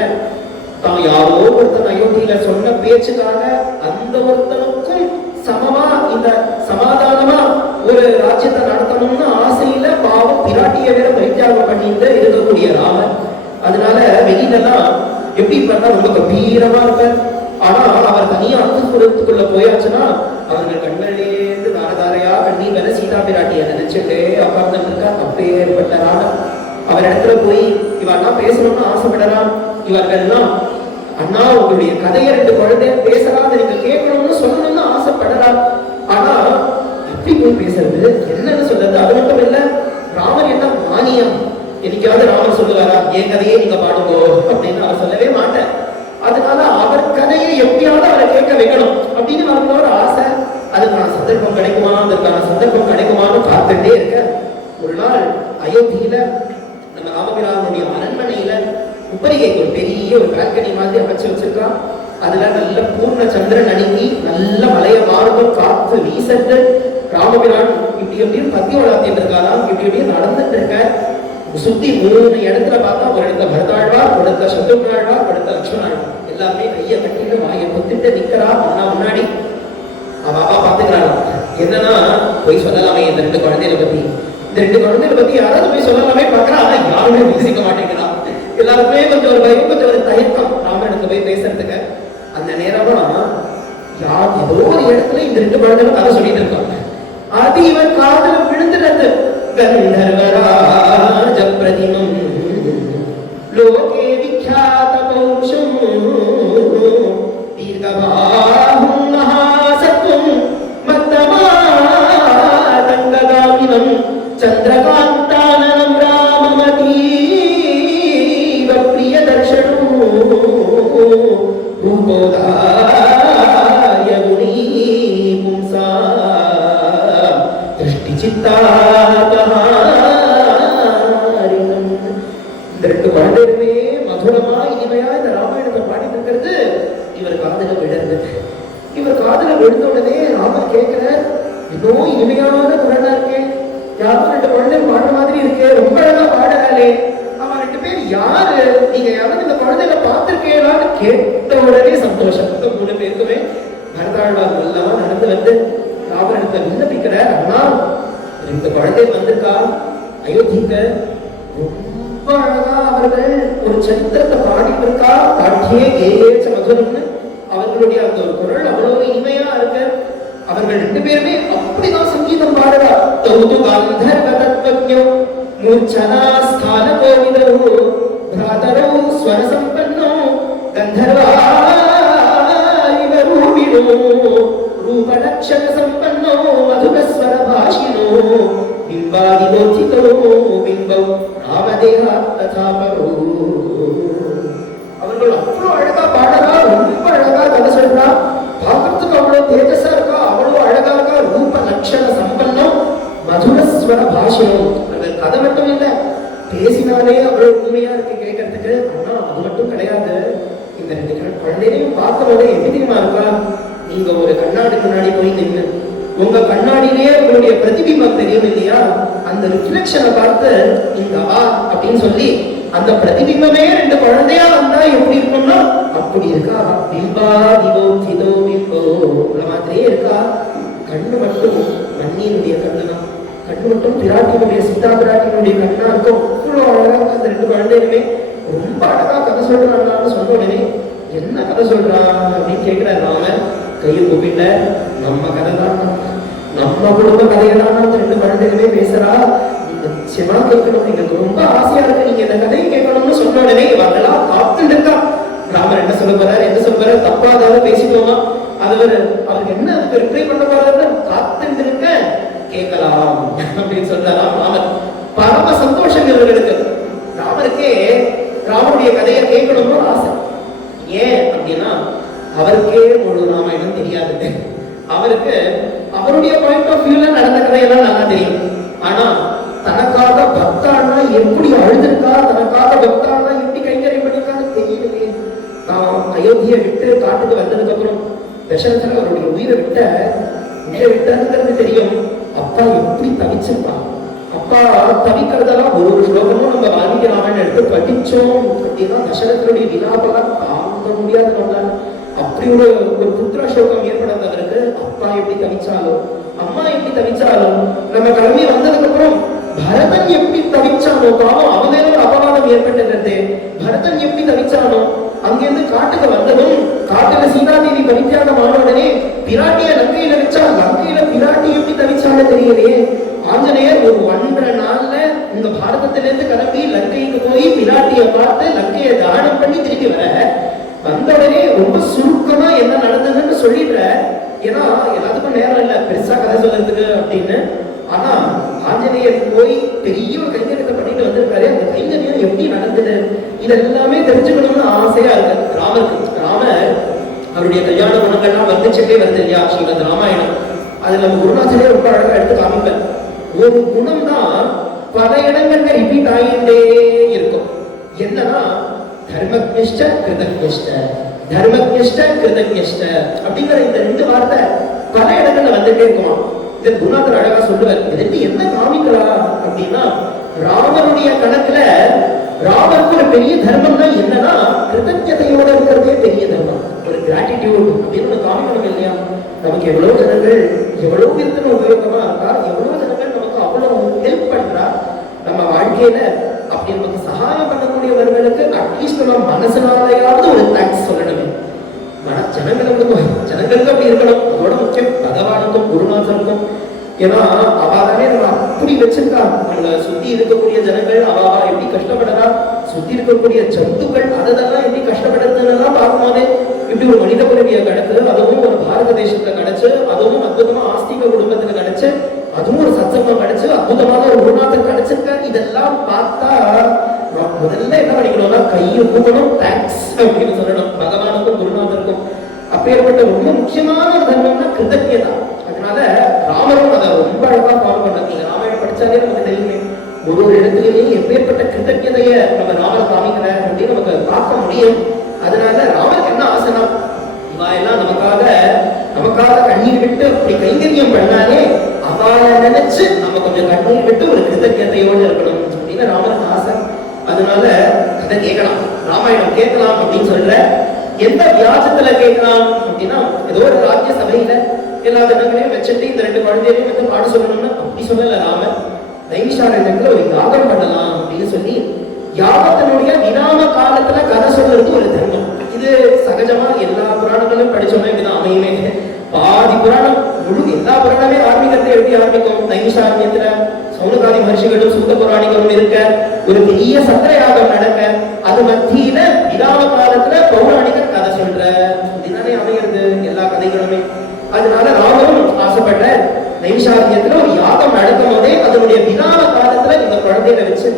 தான் யாரோ ஒருத்தன் அயோத்தியில சொன்ன பேச்சுக்காக அந்த ஒருத்தனுக்கும் சமமா இந்த சமாதானமா ஒரு ராஜ்யத்தை நடத்தணும்னு ஆசையில பாவம் பிராட்டிய வேற பரித்தியாகம் பண்ணிட்டு இருக்கக்கூடிய ராமர். அதனால வெளியிலலாம் எப்படி பண்ணா ரொம்ப கம்பீரமா இருப்பார். ஆனா அவர் தனியா அந்தப்புறத்துக்குள்ள போயாச்சுன்னா அவர்கள் கண்ணிலேருந்து தாரதாரையா கண்ணீர் வேற சீதா பிராட்டிய நினைச்சுட்டே உட்கார்ந்துட்டு இருக்கா. அப்பேற்பட்ட ராமர் அவர் இடத்துல போய் இவெல்லாம் பேசணும்னு ஆசைப்படலாம். இவர்கள்லாம் அண்ணா உங்களுடைய கதையை 2 குழந்தை பேசலாம், நீங்க கேட்கணும்னு சொல்லணும்னு ஆசைப்படலாம். ஆனா எப்படி போய் பேசுறது, என்னன்னு சொல்றது? அது மட்டும் இல்ல, ராமர் என்ன மானியம்? என்னைக்காவது ராமர் சொல்லுவாரா என் கதையே நீங்க பாடுங்கோ அப்படின்னு? அவர் சொல்லவே மாட்டேன். அதனால அவர் கதையை எப்படியாவது அவரை கேட்க வைக்கணும் அப்படின்னு அவருக்கு ஒரு ஆசை. அதுக்கான சந்தர்ப்பம் கிடைக்குமா, அதற்கான சந்தர்ப்பம் கிடைக்குமான்னு பார்த்துட்டே இருக்க ஒரு நாள் அயோத்தியில நம்ம ராமபிரானுடைய அரண்மனையில உப்பரிகைக்கு ஒரு பெரிய ஒரு பால்கனி மாதிரி அமைச்சு வச்சிருக்கான். அதுல நல்ல பூர்ண சந்திரன் அணுகி நல்ல மலைய மாறுதல் காத்து வீசட்டு ராமபிரான் இப்படி எப்படியும் பத்தி வளர்த்திட்டு இருக்காராம். இப்படி எப்படியும் நடந்துட்டு இருக்க சுத்தி 3 இடத்துல பார்த்தா, ஒரு இடத்துல பரதாழ்வார், ஒரு இடத்துல சத்ருக்னாழ்வார், ஒரு இடத்துல லட்சுமணாழ்வார். எல்லாமே கைய கட்டிட்டு வாயை பொத்திட்டு நிக்கிறா. ஆனா முன்னாடி அவ அப்பா பாத்துக்கிறாங்க. என்னன்னா போய் சொல்லலாமே இந்த 2 குழந்தைகளை பத்தி, இந்த 2 குழந்தைகளை பத்தி யாராவது போய் சொல்லலாமே பாக்குறா. ஆனா யாருமே பேசிக்க மாட்டேங்கிறா. எல்லாருக்குமே கொஞ்சம் ஒரு பயம், கொஞ்சம் ஒரு தயக்கம் ராமனுக்கு போய் பேசுறதுக்கு. அந்த நேரமா யார் ஏதோ ஒரு இடத்துல இந்த 2 குழந்தைகளும் கதை சொல்லிட்டு இருக்காங்க. அது இவன் காதல விழுந்துடுறது. கந்தர்வராஜ பிரதிமம் லோகே விக்யாத பௌருஷம் தீர்க்கபாஹும் மகாசத்வம் மத்தமாதங்ககாமினம் சந்திரகாந்தானனம் ராமமதீவ பிரியதர்ஷனம் ரூபோதாய குணீ பும்சா திருஷ்டி சித்தாகஹாரிணம். இந்த 2 குழந்தைகளுமே மதுரமா இனிமையா இந்த ராமாயணத்தை பாடிட்டு இருக்கிறது இவர் காதுல விழுந்து. இவர் காதுல விழுந்த உடனே ராமர் கேட்கிற, இன்னும் இனிமையான குரலா இருக்கே, யாரும் 2 குழந்தை பாடுற மாதிரி இருக்கு, ரொம்ப அழகா பாடுறாளே, அவன் 2 பேர் யாரு, நீங்க யாரும் இந்த குழந்தைகளை பார்த்திருக்கேன்னு கேட்ட உடனே சந்தோஷம். 3 பேருக்குமே பரதாழ்வார் நல்லவா நடந்து வந்து ராமனிடத்தை விண்ணப்பிக்கிறார். அண்ணா 2 குழந்தை வந்திருக்கா அயோத்திக்கு, ரொம்ப அழகா அவர்கள் ஒரு சரித்திரத்தை பாடிட்டு இருக்கா. பாட்டியே கேச்ச மதுரம்னு அவர்களுடைய அந்த ஒரு குரல் அவ்வளவு இனிமையா இருக்கு. அவர்கள் 2 பேருமே அப்படிதான் சங்கீதம் பாடுறா. தௌது கந்தர்வ தத்வஜ்ஞோ மூர்ச்சனா ஸ்தான கோவிதோ பிராதரோ ஸ்வர சம்பன்னோ கந்தர்வாரிவ ரூபிணோ ரூபலக்ஷண சம்பன்னோ மதுரஸ்வர பாஷினோ பிம்பாதிலோச்சிதோ பிம்பௌ ராமதேஹ ததாபரோ. அவர்கள் அவ்வளவு அழகா பாடுறா, ரொம்ப அழகா கதை சொல்றா, பார்க்கறதுக்கு அவ்வளவு தேஜஸா இருக்கா, அவ்வளவு அழகா இருக்கா. ரூப லட்சண சம்பன்னம் மதுரஸ்வர பாஷினம். அந்த கதை மட்டும் இல்ல, பேசினாலே அவ்வளவு உண்மையா இருக்கு கேட்கறதுக்கு. ஆனா அது மட்டும் கிடையாது, இந்த 2 குழந்தைகளையும் பார்க்கறோட எப்படி தெரியுமா இருக்கா, நீங்க ஒரு கண்ணாடி முன்னாடி போய் நின்று உங்க கண்ணாடியிலேயே உங்களுடைய பிரதிபிம்பம் தெரியும் இல்லையா, அந்த ரிஃப்ளெக்ஷனை பார்த்து இந்த வா அப்படின்னு சொல்லி அந்த பிரதிபிம்பமே 2 குழந்தையா வந்தா எப்படி இருக்கும்னா அப்படி இருக்கா. பிம்பா திவோ திதோ பிம்போ மாதிரியே இருக்கா. கண்ணு மட்டும் மண்ணியினுடைய கண்ணுதான், கண்ணு மட்டும் பிராட்டியினுடைய சீதா பிராட்டியினுடைய கண்ணா இருக்கும். அவ்வளோ அழகா அந்த 2 குழந்தைகளுமே ரொம்ப அழகா கதை சொல்றாங்கன்னு சொன்ன உடனே என்ன கதை சொல்றா அப்படின்னு கேட்கிறார் ராமன். கையில் கூப்பிட்ட, நம்ம கதை தான், நம்ம குடும்ப கதையெல்லாம் அந்த 2 குழந்தைகளுமே பேசுறா. நீங்க நிச்சயமா கேட்கணும், எங்களுக்கு ரொம்ப ஆசையா இருக்கு, நீங்க இந்த கதையை கேட்கணும்னு சொன்ன உடனே இவர்களா காத்துட்டு இருக்கா. ராமர் என்ன சொல்ல போறாரு, என்ன சொல்ல போறாரு, தப்பா ஏதாவது பேசிக்கோமா, அவருக்கு என்ன அதுக்கு ரிப்ளை பண்ண போறாருன்னு காத்துட்டு இருக்க, கேட்கலாம் அப்படின்னு சொல்றாராம் ராமர். பரம சந்தோஷம் இவர்களுக்கு. ராமருக்கே ராமனுடைய கதையை கேட்கணும்னு ஆசை. ஏன் அப்படின்னா அவருக்கே முழு ராமாயணம் தெரியாது. அவருக்கு அவருடைய பாயிண்ட் ஆஃப் வியூல நடந்த கதையெல்லாம் நல்லா தெரியும். ஆனா தனக்காக பக்தானா எப்படி அழுதுருக்கா, தனக்காக பக்தானா எப்படி கைங்கரியம் பண்ணிருக்கான்னு தெரியலையே. நான் அயோத்தியை விட்டு காட்டுக்கு வந்ததுக்கு அப்புறம் தசரதர் அவருடைய உயிரை விட்டாருங்கிறது தெரியும். அப்பா எப்படி தவிச்சிருப்பான். அப்பா தவிக்கிறதெல்லாம் ஒரு ஸ்லோகமும் நம்ம வால்மீகி ராமாயணம் எடுத்து படிச்சோம் அப்படின்னா தசரதருடைய விலாபெல்லாம் தாங்க முடியாது நம்மளால. அப்படி ஒரு புத்திர சோகம் ஏற்படாதவருக்கு அப்பா எப்படி தவிச்சாலும் அம்மா எப்படி தவிச்சாலும் நம்ம கிளம்பி வந்ததுக்கு அப்புறம் பரதன் எப்படி தவிச்சானோ, பாவம் அவன் மேல ஒரு அபவாதம் ஏற்பட்டது. பரதன் எப்படி தவிச்சானோ, அங்கிருந்து காட்டுக்கு வந்ததும் காட்டுல சீதாதேவி பரித்தியாகம் ஆன உடனே பிராட்டிய லங்கையில வச்சா லங்கையில பிராட்டி எப்படி தவிச்சானே தெரியலையே. ஆஞ்சநேயர் ஒரு 1.5 நாள்ல இந்த பாரதத்திலிருந்து கிளம்பி லங்கைக்கு போய் பிராட்டிய பார்த்து லங்கையை தானம் பண்ணி திரும்பி வந்த உடனே ரொம்ப சுருக்கமா என்ன நடந்ததுன்னு சொல்லிடுற. ஏன்னா எல்லாத்துக்கும் நேரம் இல்ல பெருசா கதை சொல்றதுக்கு அப்படின்னு. ஆனா ஆஞ்சநேயர் போய் பெரிய ஒரு கைங்கரியத்தை பண்ணிட்டு வந்திருக்காரு. அந்த கைங்கரியம் எப்படி நடந்தது இதெல்லாமே தெரிஞ்சுக்கணும்னு ஆசையா இருக்கு ராமர் அவருடைய கல்யாண குணங்கள்லாம் வந்துச்சுட்டே வருது இல்லையா ஸ்ரீமத் ராமாயணம். அது நம்ம குருநாச்சலே ரொம்ப அழகா எடுத்து காமிப்பேன். ஒரு குணம் தான் பல இடங்கள்ல ரிப்பீட் ஆகிட்டே இருக்கும். என்னன்னா தர்மக்ஞஷ்ட கிருதக்ஞஷ்ட, தர்மக்ஞஷ்ட கிருதக்ஞஷ்ட அப்படிங்கிற இந்த 2 வார்த்தை பல இடங்கள்ல வந்துட்டே இருக்குமா. இதை குருநாதர் அழகா சொல்லுவார். இதற்கு என்ன காமிக்கலாம் அப்படின்னா ராமனுடைய கணக்குல ராமருக்கு ஒரு பெரிய தர்மம்னா என்னன்னா கிருதஜதையோட இருக்கிறதே பெரிய தர்மம். ஒரு கிராட்டிடியூட் அப்படின்னு காமிக்கணும் இல்லையா. நமக்கு எவ்வளவு ஜனங்கள் எவ்வளவு விதத்துல உபயோகமா இருக்கா, எவ்வளவு ஜனங்கள் நமக்கு அவ்வளவு ஹெல்ப் பண்றா நம்ம வாழ்க்கையில. அப்படி நமக்கு சகாயம் பண்ணக்கூடியவர்களுக்கு அட்லீஸ்ட் நம்ம மனசனாலையாவது ஒரு தேங்க்ஸ் சொல்லணுமே. ஜனங்களுக்கு அப்படி இருக்கணும். அதோட முக்கியம் பகவானுக்கும் குருநாதனுக்கும். ஏன்னா அவாதானே நம்ம அப்படி வச்சிருக்கா. நம்மள சுத்தி இருக்கக்கூடிய ஜனங்கள் அவாவா எப்படி கஷ்டப்படறா, சுத்தி இருக்கக்கூடிய ஜந்துக்கள் அதெல்லாம் எப்படி கஷ்டப்படுறதுன்னு பார்க்கும்போது இப்படி ஒரு மனித பிறவியை கிடைச்சு, அதுவும் ஒரு பாரத தேசத்துல கிடைச்சு, அதுவும் அற்புதமா ஆஸ்திக குடும்பத்துல கிடைச்சு, அதுவும் ஒரு சத்சங்கம் கிடைச்சு, அற்புதமான ஒரு குருநாதர் கிடைச்சிருக்க. இதெல்லாம் பார்த்தா முதல்ல என்ன பண்ணிக்கணும்னா கையை கூப்பணும், தேங்க்ஸ் அப்படின்னு சொல்லணும் பகவானுக்கும் குருநாதருக்கும். அப்பேற்பட்ட ரொம்ப முக்கியமான ஒரு தர்மம்னா கிருதஜ்ஞதா. அதனால ராமரும் அதை ரொம்ப அழகா ஃபாலோ பண்ணாங்க. நீங்க ராமாயணம் படிச்சாலே நமக்கு தெரியுமே ஒரு இடத்துலயே எப்பேற்பட்ட கிருதஜ்ஞதைய நம்ம ராமர் காமிக்கிற அப்படின்னு நமக்கு பார்க்க முடியும். அதனால ராமருக்கு என்ன ஆசைனா இவா எல்லாம் நமக்காக கண்ணீர் விட்டு அப்படி கைங்கரியம் பண்ணாலே அவளை நினைச்சு நம்ம கொஞ்சம் கண்ணீர் விட்டு ஒரு கிருதஜ்ஞதையோடு இருக்கணும் அப்படின்னு ராமருக்கு ஆசை. அதனால கதை கேட்கலாம், ராமாயணம் கேட்கலாம் அப்படின்னு சொல்ற. எந்த வியாஜத்துல கேட்கலாம் அப்படின்னா ஏதோ ஒரு ராஜ்ய சபையில எல்லா ஜனங்களையும் வச்சுட்டு இந்த 2 குழந்தைகளையும் வந்து பாட சொல்லணும்னு அப்படி சொல்லல ராமர். நைமிஷாரண்யத்துல ஒரு யாகம் பண்ணலாம் அப்படின்னு சொல்லி யாகத்தினுடைய விராம காலத்துல கதை சொல்றது ஒரு தர்மம். இது சகஜமா எல்லா புராணங்களும் படிச்சோம்னா இப்படிதான் அமையுமே. பாதி புராணம் முழு எல்லா புராணமே ஆரம்பிக்கிறது எப்படி ஆரம்பிக்கும், நைமிஷாரண்யத்துல சௌனகாதி மகர்ஷிகளும் சூத புராணிகளும் இருக்க, ஒரு பெரிய சத்திர யாகம் நடக்க, அது மத்தியில விராம காலத்துல பௌராணிக கதை சொல்ற அப்படின்னாலே அமைகிறது எல்லா கதைகளுமே. அதனால ராமரும் ஆசைப்பட்ட நைமிஷாரண்யத்துல ஒரு யாகம் நடக்கும் போதே அதனுடைய விராம காலத்துல இந்த குழந்தைகளை வச்சு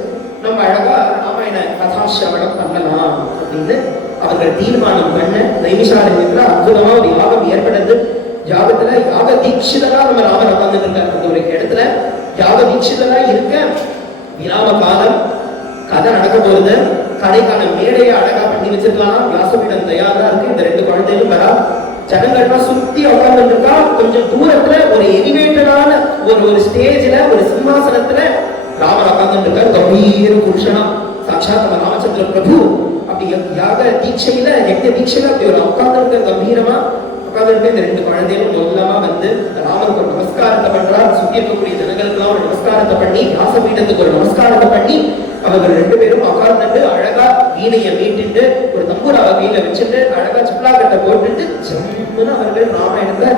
நம்ம அழகா ராமாயண கதாசிரவணம் பண்ணலாம் அப்படின்னு அவர்கள் தீர்மானம் பண்ண நைமிஷாரண்யத்துல அற்புதமா ஒரு யாகம் ஏற்படுது. யாகத்துல யாக தீட்சிதரா நம்ம ராமர் உட்கார்ந்துட்டு இருக்காரு. அந்த ஒரு இடத்துல யாக தீட்சிதரா இருக்க விராம காலம் கதை நடக்க போறது. கதைக்கான மேடையை அழகா பண்ணி வச்சிருக்கலாம். வியாசபீடம் தயாரா இருக்கு. இந்த 2 குழந்தைகளும் வரா. ஜனங்கள்லாம் சுத்தி உட்கார்ந்து இருக்கா. கொஞ்சம் தூரத்துல ஒரு எலிவேட்டடான ஒரு ஸ்டேஜ்ல ஒரு சிம்மாசனத்துல ராமர் உட்கார்ந்து இருக்காரு. கம்பீர புருஷனா சாட்சாத் நம்ம ராமச்சந்திர பிரபு அப்படி யாக தீட்சையில யஜ்ஞ தீட்சையில அப்படி ஒரு உட்கார்ந்து இருக்க கம்பீரமா உட்கார்ந்து இந்த 2 குழந்தைகளும் மொல்லமா வந்து ராமருக்கு ஒரு நமஸ்காரத்தை பண்றார். சுத்தி இருக்கக்கூடிய ஜனங்களுக்கெல்லாம் ஒரு நமஸ்காரத்தை பண்ணி வியாசபீடத்துக்கு ஒரு நமஸ்காரத்தை பண்ணி அவர்கள் 2 பேரும் உட்கார்ந்துட்டு அழகா வீணையை மீட்டுட்டு ஒரு தம்பூராவை கையில வச்சுட்டு அழகா சிப்லா கட்டை போட்டுட்டு ஜம்முன்னு அவர்கள் ராமாயணத்தை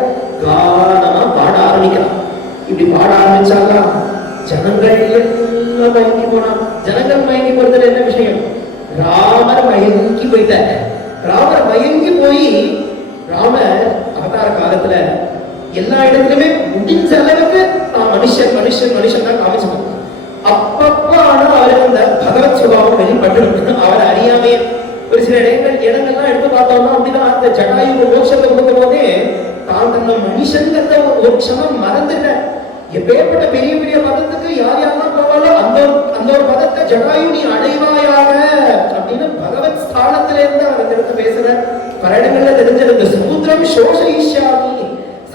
கானமா பாட ஆரம்பிக்கலாம். இப்படி பாட ஆரம்பிச்சாங்களா ஜனங்கள் எல்லாம் மயங்கி போனா. ஜனங்கள் மயங்கி போறதுல என்ன விஷயம், ராமர் மயங்கி போயிட்டார். ராமர் மயங்கி போய் ராமர் அவதார காலத்துல எல்லா இடத்துலயுமே முடிஞ்ச அளவுக்கு மனுஷன் மனுஷன் மனுஷன் தான் காமிச்சுக்கணும். அப்பப்ப ஆனா அவருக்கு அந்த பகவத் சுபாவம் வெளிப்பட்டு அவர் அறியாமே ஒரு சில இடங்கள்லாம் எடுத்து பார்த்தோம்னா அப்படிதான் அந்த ஜடாயு மோட்சத்தை கொடுக்கும் போதே தான் தன்னை மனுஷங்கிறத ஒரு க்ஷணம் மறந்துட்ட. எப்பேற்பட்ட பெரிய பெரிய பதத்துக்கு யார் யாரெல்லாம் போவாலோ அந்த ஒரு பதத்தை ஜடாயு நீ அடைவாயாக அப்படின்னு பகவத் ஸ்தானத்துல இருந்து அவர் இந்த இடத்துல பேசுற பல இடங்கள்ல தெரிஞ்சிருக்கு. சமுத்திரம் சோஷயிஷ்யாமி,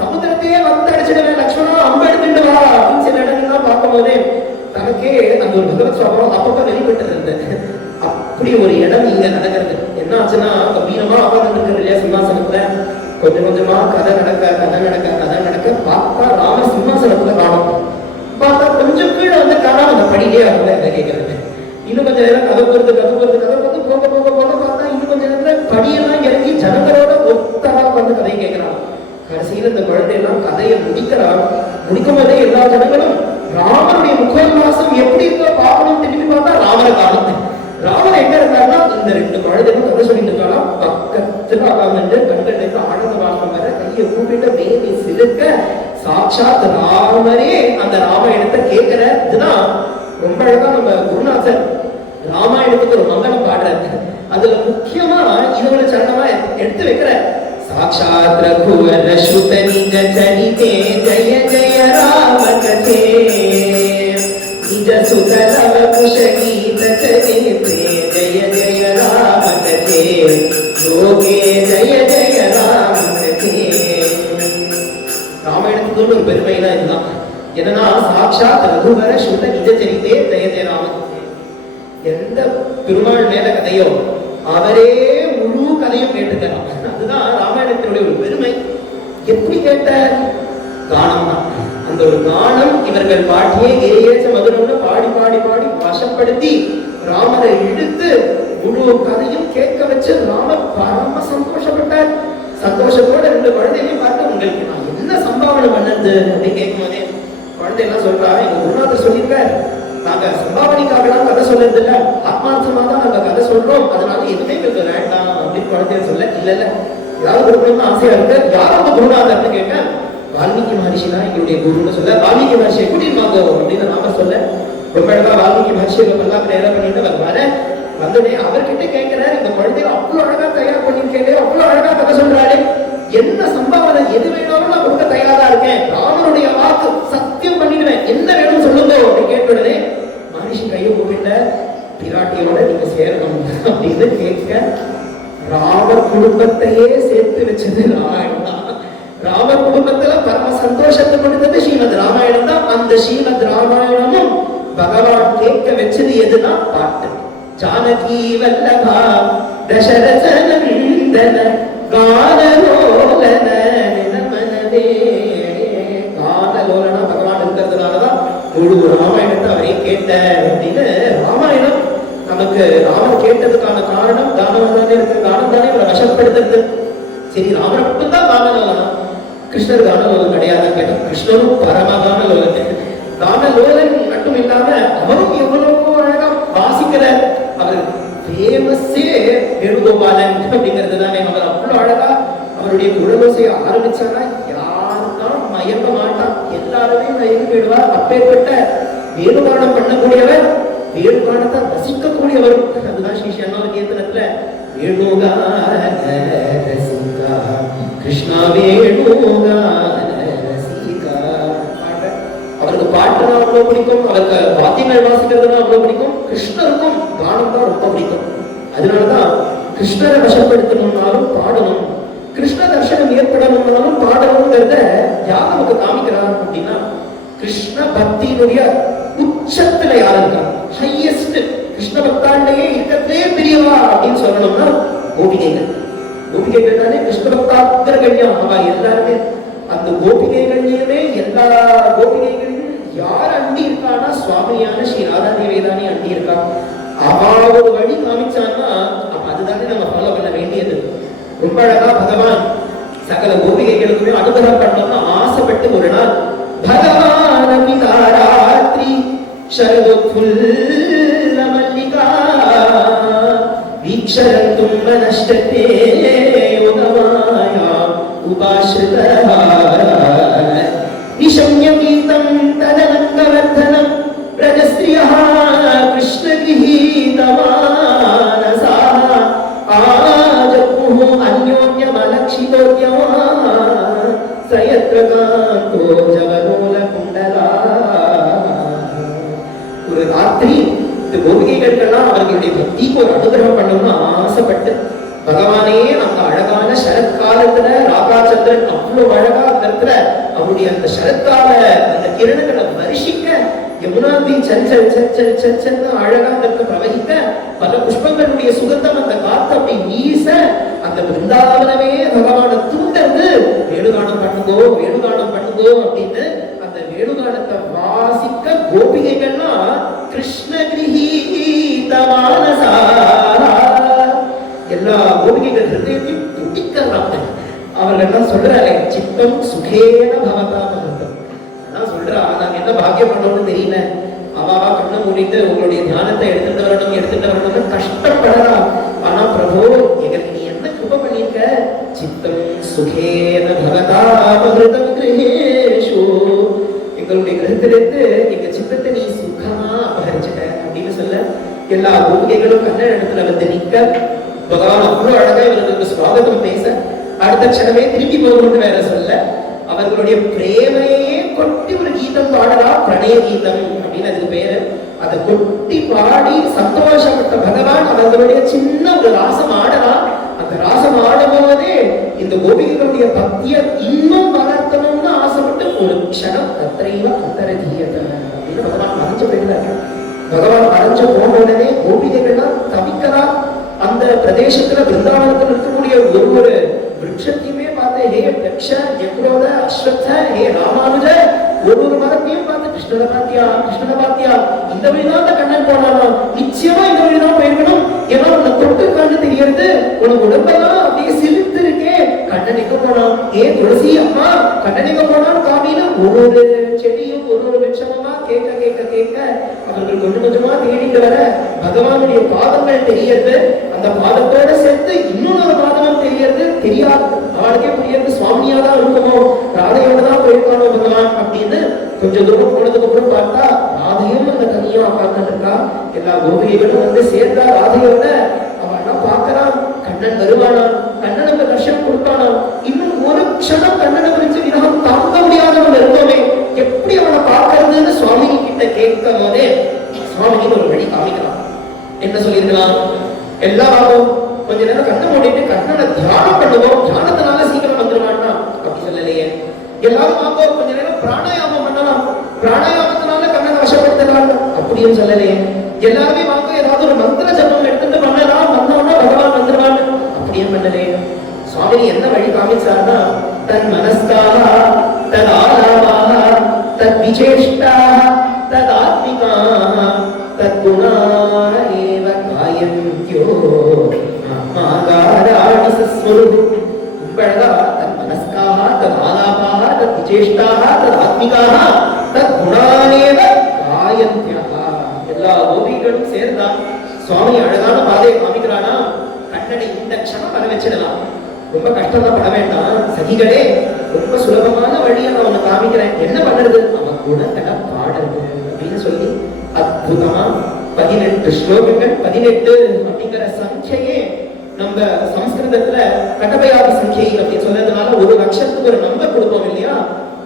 சமுத்திரத்தையே வந்து அடிச்சிடுவேன் லக்ஷ்மணா, அம்பு எடுத்துட்டு வா அப்படின்னு சில இடங்கள்லாம் பார்க்கும் போதே தனக்கே அந்த ஒரு பகவத் சுவாபம் அப்பப்ப வெளிப்பட்டு இருந்தது. அப்படி ஒரு இடம் இங்க நடக்கிறது. என்ன ஆச்சுன்னா கம்பீரமா அமர்ந்து இருக்கிற இல்லையா சிம்மாசனத்துல, கொஞ்சம் கொஞ்சமா கதை நடக்க பார்த்தா ராம சிம்மாசனத்துல காணும். பார்த்தா கொஞ்சம் கீழே வந்து காணாம அந்த படியிலே அவங்க கேட்கறது. இன்னும் கொஞ்ச நேரம் கதை போறது போக பார்த்தா இன்னும் கொஞ்ச நேரத்துல படியெல்லாம் இறங்கி ஜனங்களோட ஒத்தரா வந்து கதையை கேட்கிறான். கடைசியில் இந்த குழந்தையெல்லாம் கதையை முடிக்கும் போதே எல்லா ஜனங்களும் ராமனுடைய முகோல்லாசம் எப்படி இருக்கோ பார்க்கணும். திரும்பி பார்த்தா ராமரை காணும். ராமன் எங்க இருந்தாருன்னா இந்த ரெண்டு குழந்தைகளும் கதை சொல்லிட்டு இருக்காங்க. பக்கத்துல உட்கார்ந்து கண்களுக்கு ஆனந்த பாஷம் வர கையை கூப்பிட்டு மேலே சிலுக்க சாட்சாத் ராமரே அந்த ராமாயணத்தை கேட்கிற. இதுதான் ரொம்ப அழகா நம்ம குருநாதர் ராமாயணத்துக்கு ஒரு மங்களம் பாடுறாரு. அதுல முக்கியமா இதுவரை சரணமா எடுத்து வைக்கிற சாட்சாத் ரகுவர ஸ்ருத நிஜ சரிதே ஜய ஜய ராம கதே நிஜ சுத லவ குஷ கீத சரிதே ஜய ஜய ராம கதே லோகே ஜய ஜய ராம கதே. ராமாயணத்துக்கு ஒரு பெருமைனா இதுதான். என்னன்னா சாட்சாத் ரகுவர ஸ்ருத நிஜ சரிதே ஜய ஜய ராம கதே. எந்த பெருமாள் மேல கதையோ அவரே முழு கதையும் கேட்டுக்கிறான். அதுதான் ராமாயணத்தினுடைய ஒரு பெருமை. எப்படி கேட்ட கானம் தான். அந்த ஒரு கானம் இவர்கள் பாட்டியே ஏச்ச மதுரம்னு பாடி பாடி பாடி வசப்படுத்தி ராமரை இழுத்து முழு கதையும் கேட்க வச்சு ராமர் பரம சந்தோஷப்பட்டார். சந்தோஷத்தோட ரெண்டு குழந்தைகளையும் பார்த்து உங்களுக்கு நான் என்ன சம்பாவனை பண்ணது அப்படின்னு கேட்கும் போதே குழந்தை எல்லாம் சொல்றா, எங்க குருநாதர் சொல்லியிருக்காரு நாங்க சம்பாவனைக்காகலாம் கதை சொல்றது இல்ல, ஆத்மார்த்தமா தான் நாங்க கதை சொல்றோம், அதனால எதுவுமே எங்களுக்கு வேண்டாம் அப்படின்னு குழந்தைய சொல்ல. இல்ல யாரும் கொடுக்கணும்னு ஆசையா இருக்கு. யாரும் அந்த குருநாதர்னு கேட்க வால்மீகி மகர்ஷி தான் எங்களுடைய குருன்னு சொல்ல. வால்மீகி மகர்ஷியை கூட்டிட்டு வாங்க அப்படின்னு நாம சொல்ல. ரொம்ப அழகா வால்மீகி மகர்ஷியை எல்லாம் நேரம் பண்ணிட்டு அவர் வர வந்தோடனே அவர்கிட்ட கேட்கிறாரு, இந்த குழந்தைய அவ்வளவு அழகா தயார் பண்ணிருக்கேன், அவ்வளவு அழகா கதை சொல்றாரு, என்ன சம்பாவனை எது வேணாலும் நான் கொடுக்க தயாரா இருக்கேன், ராமனுடைய வாக்கு சத்தியம் பண்ணிடுவேன், என்ன வேணும் சொல்லுங்க அப்படின்னு கேட்ட உடனே மகரிஷி கையை கூப்பிட்ட பிராட்டியோட நீங்க சேரணும் அப்படின்னு கேட்க ராமர் குடும்பத்தையே சேர்த்து வச்சது ராமாயணம் தான். ராமர் குடும்பத்துல பரம சந்தோஷத்தை கொடுத்தது ஸ்ரீமத் ராமாயணம் தான். அந்த ஸ்ரீமத் ராமாயணமும் பகவான் கேட்க வச்சது எதுனா பாட்டு. ஜானகி வல்லபா தசரத நந்தன கானலோலன நினமனதே. கானலோலனா பகவான் இருக்கிறதுனாலதான் முழு ராமாயணத்தை அவரே கேட்ட அப்படின்னு. ராமாயணம் நமக்கு ராமர் கேட்டதுக்கான காரணம் கானம் தானே இருக்கு. கானம் தானே இவரை வசப்படுத்துறது. சரி ராமரை மட்டும்தான் கானலோலனா, கிருஷ்ணர் கானலோலன் கிடையாதுன்னு கேட்டோம். கிருஷ்ணரும் பரம கானலோலன். கானலோலன் மட்டும் இல்லாம அவரும் எவ்வளவோ அழகா வாசிக்கிற அவர் ஃபேமஸே வேணுகோபாலன் அப்படிங்கிறது தானே. அவர் அவ்வளவு அழகா அவருடைய குழலோசையை ஆரம்பிச்சானா யாருதான் மயங்க மாட்டான், எல்லாருமே மயங்கி விடுவார். அப்பேற்பட்ட வேணுகானம் பண்ணக்கூடியவர், வேணுகானத்தை ரசிக்கக்கூடியவர். அதுதான் ஸ்ரீ சண்முக கீர்த்தனத்துல வேணுகான ரசிகா கிருஷ்ணா வேணுகான ரசிகா. அவருக்கு பாட்டுனா அவ்வளவு பிடிக்கும், அவருக்கு வாத்தியங்கள் வாசிக்கிறதுனா அவ்வளவு பிடிக்கும். கிருஷ்ணருக்கும் கானம் தான் ரொம்ப பிடிக்கும். அதனாலதான் கிருஷ்ணரை வசப்படுத்தணும்னாலும் பாடணும், கிருஷ்ண தர்ஷனம் ஏற்படணும்னாலும் பாடணுங்கிறத யார் நமக்கு காமிக்கிறார் அப்படின்னா கிருஷ்ண பக்தியினுடைய உச்சத்துல யார் இருக்கா, ஹையஸ்ட் கிருஷ்ண பக்தாண்டையே இருக்கிறதே பெரியவா அப்படின்னு சொல்லணும்னா கோபிகைகள். கோபிகைகள் தானே கிருஷ்ண பக்தாத்திர கண்யம். அவ எல்லாருமே அந்த கோபிகைகள்லயுமே எல்லா கோபிகைகளையும் யார் அண்டி இருக்கான்னா சுவாமியான ஸ்ரீ ராதாதேவி தானே அண்டி இருக்கா. அவ ஒரு வழி காமிச்சான்னா அப்ப அதுதானே நம்ம ஃபாலோ பண்ண வேண்டியது. ரொம்ப அழகா பகவான் சகல கோபிகைகளுக்குமே அனுகிரகம் பண்ணணும்னு ஆசைப்பட்டு ஒரு நாள் பகவான் அபிகாராத்ரி சரதுல்ல மல்லிகா வீக்ஷரந்தும் நஷ்டத்தே யோகமாயா உபாஸ்ரிதः நிஷம்ய கீதம் ததனங்கவர்தனம் பிரஜஸ்த்ரியः ஒரு ராத்திரி இந்த கோபிகைகளுக்கெல்லாம் அவர்களுடைய பக்திக்கு ஒரு அனுகிரகம் பண்ணணும்னு ஆசைப்பட்டு பகவானே அந்த அழகான சரத்காலத்துல ராகாச்சந்திரன் அவ்வளவு அழகா இருக்கிற அவருடைய அந்த சரத்கால அந்த கிரணங்களை வருஷிக்க யமுனா நதி சஞ்சல் சஞ்சல் சஞ்சல் அழகா இருக்க பிரவகிக்க பல புஷ்பங்களுடைய சுகந்தம் அந்த காத்து அப்படி வீச அந்த பிருந்தாவனமே பகவான தூண்டது வேணுகானம் பண்ணுங்கோ அப்படின்னு அந்த வேணுகானத்தை வாசிக்க கோபிகைகள்லாம் கிருஷ்ண கிரகீத மானசா எல்லா கோபிகைகள் ஹிருதயத்தையும் துடிக்கிறாங்க. அவர்கள் சொல்றாரு சித்தம் சுகேன பவதா பகவதம். அதான் சொல்றா நாங்க என்ன பாக்கியம் பண்ணோம்னு தெரியல. அவாவா கண்ணை மூடிட்டு உங்களுடைய தியானத்தை எடுத்துட்டு வரணும்னு கஷ்டப்படலாம். ஆனா பிரபு எங்களுக்கு நீ என்ன கிருபை பண்ணிருக்க? சித்தம் சுகேன பவதா பகவதம் கிரகேஷு. எங்களுடைய கிரகத்திலிருந்து எங்க சித்தத்தை நீ சுகமா அபகரிச்சிட்ட அப்படின்னு சொல்ல எல்லா கோபிகைகளும் கண்ண இடத்துல வந்து நிக்க பகவான் அவ்வளவு அழகா இவர்களுக்கு சுவாகத்தம் பேச அடுத்த க்ஷணமே திருப்பி போகணும்னு வேற சொல்ல அவர்களுடைய பிரேமையே கொட்டி ஒரு கீதம் பாடலா பிரணய கீதம் அப்படின்னு அதுக்கு பேரு. அதை கொட்டி பாடி சந்தோஷப்பட்ட பகவான் அவர்களுடைய சின்ன ஒரு ராசம் ஆடலாம். அந்த ராசம் ஆடும் போதே இந்த கோபிகளுடைய பக்தியை இன்னும் வளர்த்தணும்னு ஆசைப்பட்டு ஒரு க்ஷணம் கத்திரைவ கத்தரதீயத அப்படின்னு பகவான் மறைஞ்சு போயிடுறாங்க. பகவான் மறைஞ்சு போன உடனே கோபிகைகள்லாம் தவிக்கலாம். அந்த பிரதேசத்துல பிருந்தாவனத்தில் இருக்கக்கூடிய ஒரு விருட்சத்தையுமே பார்த்து ஹே தக்ஷ யக்ரோத அஸ்வத்த ஹே ராமானுஜ ஒரு மரத்தையும் பார்த்து கிருஷ்ணனை பாத்தியா இந்த வழிதான் கண்ணன் போனாலும் நிச்சயமா இந்த வழிதான் போயிருக்கணும். ஏன்னா உன்னை தொட்டு கண்ணு தெரியறது உனக்கு உடம்பெல்லாம் அப்படியே சிலிர்த்து இருக்கே. கண்ணன் எங்க போனான்? ஏ துளசி அம்மா கண்ணன் எங்க போனான் காமின்னு ஒரு செடியும் ஒரு விருட்சமா கேட்க அவர்கள் கொஞ்சமா தேடிட்டு வர பகவானுடைய பாதங்கள் தெரியறது. அந்த பாதத்தோட சேர்த்து இன்னொரு பாதமும் தெரியாது. அவளுக்கே புரியாது சுவாமியா தான் இருக்குமோ ராதையோட தான் போயிருக்கானோ பகவான் அப்படின்னு. கொஞ்சம் தூரம் போனதுக்கு அப்புறம் பார்த்தா ராதையும் அந்த கனியும் பார்த்துட்டு இருக்கா. எல்லா கோபிகைகளும் வந்து சேர்ந்தா ராதையோட. அவன் பார்க்கறான் கண்ணன் வருவானா, கண்ணனுக்கு தர்ஷனம் கொடுப்பானா. இன்னும் ஒரு க்ஷணம் கண்ணனை குறிச்சு விரகம் தாங்க முடியாதவன் இருக்கோமே எப்படி அவனை பார்க்கறதுன்னு சுவாமி கிட்ட கேட்கும் போதே சுவாமிக்கு ஒரு வழி காமிக்கலாம். என்ன சொல்லிருக்கலாம்? எல்லாரும் கொஞ்ச நேரம் கண்ணை மூடிட்டு கண்ணனை தியானம் பண்ணுவோம், தியானத்தினால சீக்கிரம் வந்துருவான்னா அப்படி சொல்லலையே. எல்லாரும் வாங்க கொஞ்ச நேரம் பிராணாயாமம் பண்ணலாம், பிராணாயாமத்தினால கண்ணனை வசப்படுத்தலாம் அப்படின்னு சொல்லலையே. எல்லாருமே வாங்க ஏதாவது ஒரு மந்திர ஜபம் எடுத்துட்டு பண்ணலாம், வந்தோம்னா பகவான் வந்துருவான்னு அப்படியே பண்ணலையே. சுவாமி என்ன வழி காமிச்சார்னா தன் மனஸ்காக தன் ஆலாவாக தத் விசேஷ்டாக தத் ஆத்மிகாக தத் குணாக ஏவ காயந்த்யோ ஆகாராணி சஸ்வருபு. உங்களதா தன் மனஸ்காக தத் ஆலாவாக தத் விசேஷ்டாக தத் ஆத்மிகாக தத் குணானேவ காயந்த்யः. எல்லா கோபிகளும் சேர்ந்தா சுவாமி அழகான பாதையை காமிக்கிறானா. கண்ணனை இந்த க்ஷணம் பண்ண வச்சிடலாம், ரொம்ப கஷ்டம் தான் பட வேண்டாம். சகிகளே ரொம்ப சுலபமான வழியை நான் உன்னை காமிக்கிறேன், என்ன பண்ணுறது? அவன் குணங்களை பாடுறது அப்படின்னு சொல்லி அற்புதமா 18 ஸ்லோகங்கள் 18 அப்படிங்கிற சங்கையே நம்ம சம்ஸ்கிருதத்துல கடபயாதி சங்கை அப்படின்னு சொல்றதுனால ஒரு லட்சத்துக்கு ஒரு நம்பர் கொடுப்போம் இல்லையா.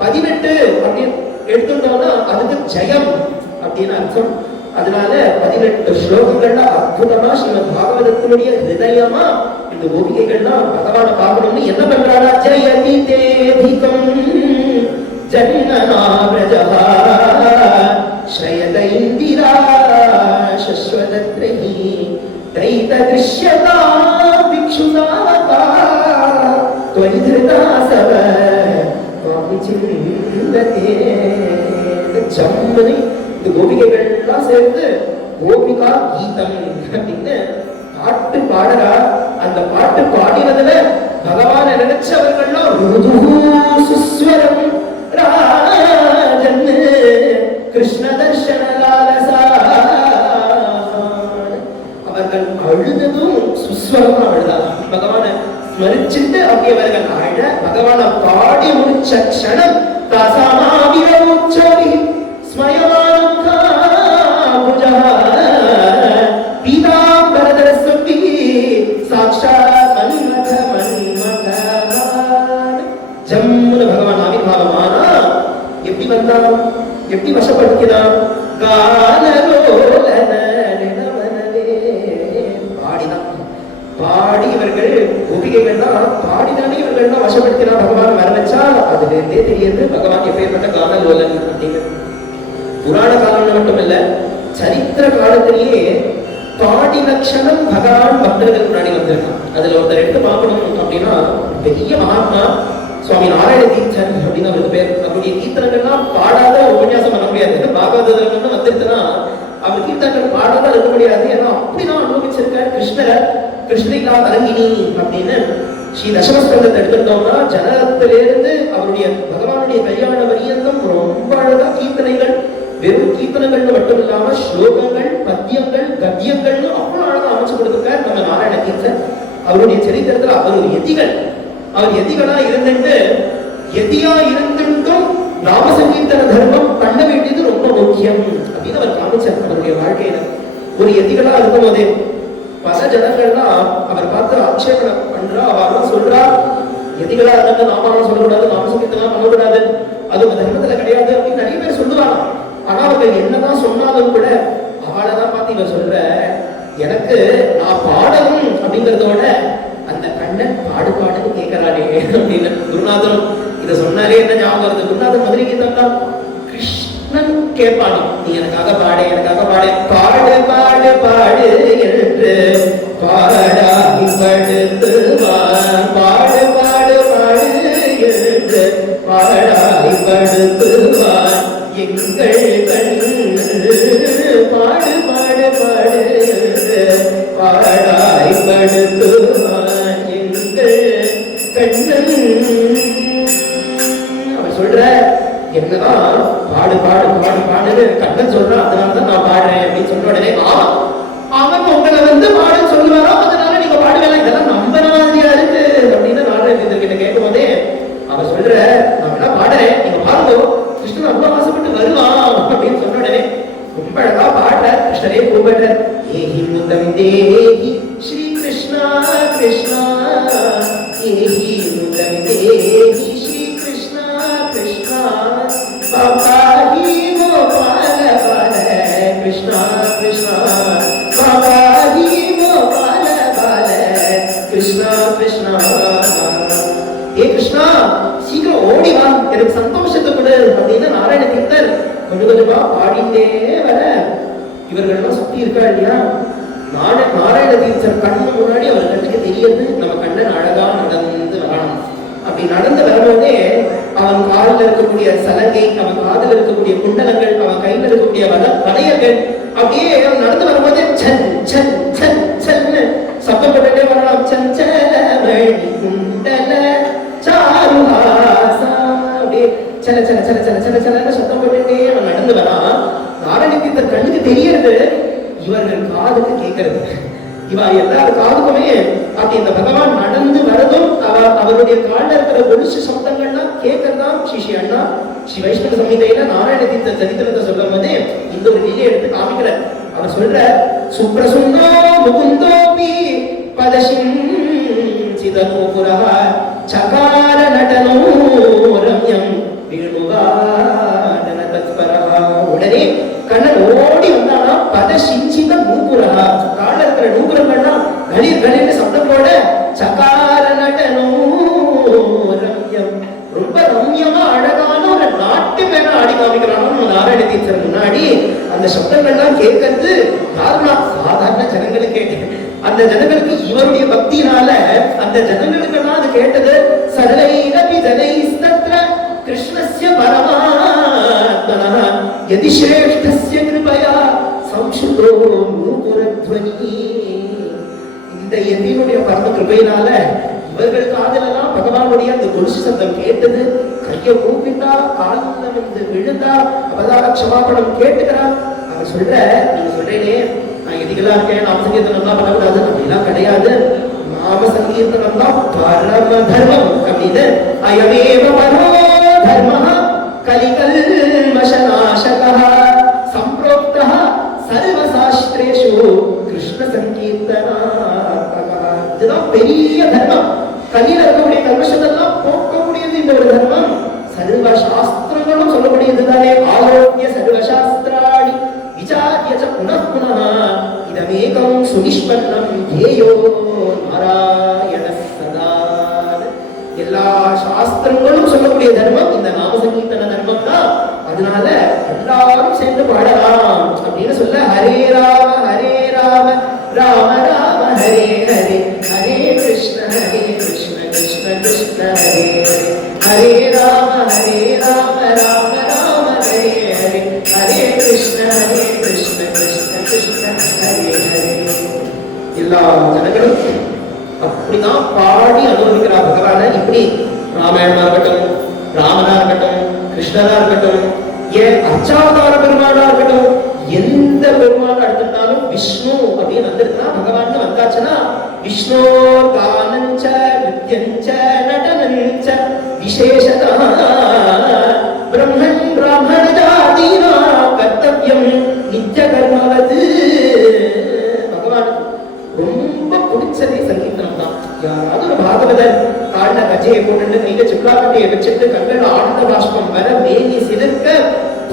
18 அப்படின்னு எடுத்துட்டோம்னா அதுக்கு ஜெயம் அப்படின்னு அர்த்தம். அதனால 18 ஸ்லோகங்கள்ல அற்புதமா ஸ்ரீமத் பாகவதத்தினுடைய ஹிருதயமா இந்த கோபிகைகள்லாம் பகவான பார்க்கணும்னு என்ன பண்றாரா? ஜெயதி தேதிகம் ஜன்னநாவ்ரஜஹ ஸ்ரயத இந்திரா சஸ்வதத்ரஹி தைத திருஷ்யதா விக்ஷுதாவதா த்வயித்ருதாசவ காமிச்சிந்ததே. ஜம்மனை இந்த கோபிகைகள்லாம் சேர்ந்து கோபிகா கீதம் அப்படின்னு பாட்டு பாடுறா. அந்த பாட்டு பாடினதுல பகவான நினைச்சவர்கள்லாம் சுஸ்வரம் ராஜன் கிருஷ்ண தர்ஷன லாலசா. அவர்கள் அழுததும் சுஸ்வரம் அழுதாங்க. பகவான ஸ்மரிச்சுட்டு அப்படியே அவர்கள் அழ பகவான பாடி முடிச்ச க்ஷணம் தாசாமாவிரோச்சோரி ஸ்மயமானம் காபுஜா பீதாம்பரதர சுத்தி சாக்ஷாத் மன்மத மன்மத சொன்னான், எப்படி வசப்படுத்தினான்? பாடினான். பாடி இவர்கள் கோபிகைகள்லாம் பாடிதானே இவர்கள்லாம் வசப்படுத்தினா பகவான் வர வச்சா. அதுல இருந்தே தெரியுது பகவான் எப்பேற்பட்ட கானலோலன் அப்படின்னு. புராண காலம்ல மட்டும் இல்ல, சரித்திர காலத்திலேயே பாடி லட்சணம் பகவான் பக்தர்கள் முன்னாடி வந்திருக்கான். அதுல ஒருத்தர் எடுத்து பார்க்கணும் அப்படின்னா பெரிய மகாத்மா சுவாமி நாராயண தீர்த்தன் அப்படின்னு அவருக்கு பேர். அவருடைய கீர்த்தனங்கள்லாம் பாடாத உபன்யாசம் பண்ண முடியாது. பாகவதத்துல வந்துருச்சுன்னா அவர் கீர்த்தனங்கள் பாடாத இருக்க முடியாது. ஏன்னா அப்படிதான் அனுபவிச்சிருக்கார் கிருஷ்ணரை. கிருஷ்ணிகா தரங்கினி அப்படின்னு ஸ்ரீ தசமஸ்கந்தத்தை எடுத்துட்டோம்னா ஜனத்திலிருந்து அவருடைய பகவானுடைய கல்யாண பரியந்தம் ரொம்ப அழகா கீர்த்தனைகள், வெறும் கீர்த்தனங்கள்னு மட்டும் இல்லாம ஸ்லோகங்கள், பத்தியங்கள், கத்தியங்கள்னு அவ்வளவு அழகா அமைச்சு கொடுத்திருக்கார் நம்ம நாராயண தீர்த்தன். அவருடைய சரித்திரத்துல அவர் ஒரு எதிகள். அவர் எதிகளா இருந்துட்டு, எதியா இருந்துட்டும் நாம சங்கீர்த்தன தர்மம் பண்ண வேண்டியது ரொம்ப முக்கியம் அப்படின்னு அவர் காமிச்சார் அவருடைய வாழ்க்கையில. ஒரு எதிகளா இருக்கும் போதே பல ஜனங்கள்லாம் அவர் பார்த்து ஆட்சேபனை பண்றா. அவெல்லாம் சொல்றா, எதிகளா இருந்தாங்க நாமெல்லாம் சொல்லக்கூடாது, நாம சங்கீர்த்தனம் பண்ணக்கூடாது, அது உங்க தர்மத்துல கிடையாது அப்படின்னு நிறைய பேர் சொல்லுவாங்க. ஆனா அவர்கள் என்னதான் சொன்னாலும் கூட அவளைதான் பார்த்து இவர் சொல்ற, எனக்கு நான் பாடணும் அப்படிங்கறதோட அந்த கண்ணன் பாடு பாடுன்னு கேட்கிறானே அப்படின்னு. குருநாதரும் இதை சொன்னாலே என்ன ஞாபகம் வருது? குருநாதர் மதுரை கீதம் தான் கிருஷ்ணன் கேட்பானோ, நீ எனக்காக பாடு, எனக்காக பாடு, பாடு பாடு பாடு என்று பாடாகி படுத்துவான், பாடு பாடு பாடு என்று பாடாகி படுத்துவான் எங்கள் பாடு பாடு பாடு பாடாய் படுத்துவான் எங்கள் கண்ணன். அவர் சொல்ற, என்னதான் பாடு பாடு பாடு பாடுன்னு கண்ணன் சொல்றான், அதனாலதான் நான் பாடுறேன் அப்படின்னு சொன்ன உடனே அவன் உங்களை பாடுன்னு சொல்லுவாரோ, அதனால நீங்க பாடுவேலாம், இதெல்லாம் நம்பன மாதிரியா இருக்கு அப்படின்னு நாராயணகிட்ட கேட்கும் போதே அவர் சொல்ற, நான் வேணா பாடுறேன், நீங்க பாருங்க, கிருஷ்ணன் அவ்வளவு ஆசைப்பட்டு வருவான் அப்படின்னு சொன்ன உடனே ரொம்ப அழகா பாடுற. கிருஷ்ணரே கூப்பிடுற, ஏஹி முதம் தேஹி ஸ்ரீ கிருஷ்ணா கிருஷ்ணா, ஏஹி முதம் தேஹி ஸ்ரீ கிருஷ்ணா கிருஷ்ணா, பாபாஹி கோபால பால கிருஷ்ணா கிருஷ்ணா, பாபாஹி கோபால பால கிருஷ்ணா கிருஷ்ணா. ஏ கிருஷ்ணா, சீக்கிரம் ஓடி வா, எனக்கு சந்தோஷத்தை கொடு அப்படின்னு நாராயண தீர்த்தர் கொஞ்சம் கொஞ்சமா பாடிட்டே வர இவர்கள்லாம் சுத்தி இருக்கா இல்லையா. நாராயண தீர்த்தர் கண்ணு முன்னாடி அவர் கண்ணுக்கு தெரியுது நம்ம கண்ணன் அழகா நடந்து வரணும். அப்படி நடந்து வரும்போதே அவன் காலில் இருக்கக்கூடிய சலங்கை, அவன் காதில் இருக்கக்கூடிய குண்டலங்கள், அவன் கையில் இருக்கக்கூடிய வளையங்கள், அப்படியே அவன் நடந்து வரும்போதே சன் சன் சன் சன்னு சத்தம் போட்டுட்டே வரலாம். சஞ்சலமணி குண்டல சாருஹாசா, அப்படியே சல சல சல சல சல சலன்னு சத்தம் போட்டுட்டே அவன் நடந்து வரான். நாராயண தீர்த்தர் கண்ணுக்கு தெரியறது, இவர்கள் காதுக்கு கேட்கறது. இவ எல்லாரும் காதுக்குமே அப்படி இந்த பகவான் நடந்து வரதும் அவருடைய காலில் இருக்கிற கொலுசு சப்தங்கள்லாம் கேட்கறதான். ஸ்ரீ அண்ணா ஸ்ரீ வைஷ்ணவ சம்ஹிதையில நாராயண தீர்த்த சரித்திரத்தை சொல்லும் போதே இந்த ஒரு நிலையை எடுத்து காமிக்கிற. அவர் சொல்ற, சுப்ரசுந்தோ முகுந்தோபி பதசிம் சிதனூபுரஹ சகார நடனோ ரம்யம் விழுமுகாடன தத்பரஹ. உடனே கண்ணன் ஓடி வந்தானா, பதசிஞ்சித நூபுரஹ, காலில் இருக்கிற நூபுரங்கள்லாம் கலீர் கலீர்னு சப்தத்தோட சகார நடனோ ரம்யம், ரொம்ப ரம்யமா அழகான ஒரு நாட்டு மேல ஆடி காமிக்கிறானோ நாராயண தீர்த்தர் முன்னாடி. அந்த சப்தங்கள்லாம் கேட்கறது யாருன்னா சாதாரண ஜனங்களுக்கு. அந்த ஜனங்களுக்கு இவருடைய பக்தினால அந்த ஜனங்களுக்கெல்லாம் அது கேட்டது. சரளைரபி ஜனைஸ்தத்ர கிருஷ்ணஸ்ய பரமாத்மனः யதி ஸ்ரேஷ்டஸ்ய கிருபயா சம்சுதோ நூபுரத்வனி. இந்த யதியினுடைய பரம கிருபையினால இவர்கள் காதலெல்லாம் பகவானுடைய அந்த கொலுசு சத்தம் கேட்டது. கையை கூப்பிட்டா, காலில் விழுந்தா, அவதார க்ஷமாபணம் கேட்டுக்கிறார். அவர் சொல்ற, நீங்க சொல்றேனே நான் எதிகளா இருக்கேன், நாம சங்கீர்த்தனம் தான் பண்ணக்கூடாது அப்படிலாம் கிடையாது. நாம சங்கீர்த்தனம் தான் பரம தர்மம் அப்படின்னு. அயமேவ பரோ தர்மः கலிகல்மஷநாசகः சம்பிரோக்தः சர்வசாஸ்திரேஷு கிருஷ்ண சங்கீர்த்தனாத்மகः. இதுதான் பெரிய தர்மம். கலியில இருக்கக்கூடிய கல்மஷத்தெல்லாம் போக்கக்கூடியது இந்த ஒரு தர்மம். சர்வ சாஸ்திரங்களும் சொல்லக்கூடியதுதானே. எல்லா சாஸ்திரங்களும் சொல்லக்கூடிய தர்மம் இந்த நாம சங்கீர்த்தன தர்மம் தான். அதனால எல்லாரும் சேர்ந்து பாடலாம் அப்படின்னு சொல்ல, ஹரே ராம ராம ராம ஹரே ஹரே, ஹரே கிருஷ்ண கிருஷ்ண கிருஷ்ண ஹரே ஹரே, ஹரே ராம ராம ராம ஹரே ஹரே, ஹரே கிருஷ்ண கிருஷ்ண கிருஷ்ண ஹரே ஹரே. எல்லா ஜனங்களும் அப்படிதான் பாடி அனுபவிக்கிறார் பகவான. இப்படி ராமாயணமா இருக்கட்டும், ராமனா இருக்கட்டும், கிருஷ்ணனா இருக்கட்டும், ஏன் அர்ச்சாவதார பெருமாளா இருக்கட்டும், எந்த பெருமாள் எடுத்துட்டாலும் விஷ்ணு அப்படின்னு வந்திருக்கா பகவான் வந்தாச்சுன்னா விஷ்ணு கானஞ்ச நித்யஞ்ச நடனஞ்ச விசேஷதா பிரம்மன் பிராமண ஜாதீனா கர்த்தவ்யம் நித்ய கர்மவது. பகவானுக்கு ரொம்ப பிடிச்சதே சங்கீதம் தான். யாராவது ஒரு பாகவதர் கால கஜையை போட்டு கையில சிப்லாக்கட்டையை வச்சுட்டு கண்கள் ஆனந்த பாஷ்பம் வர மேலி சிலிர்க்க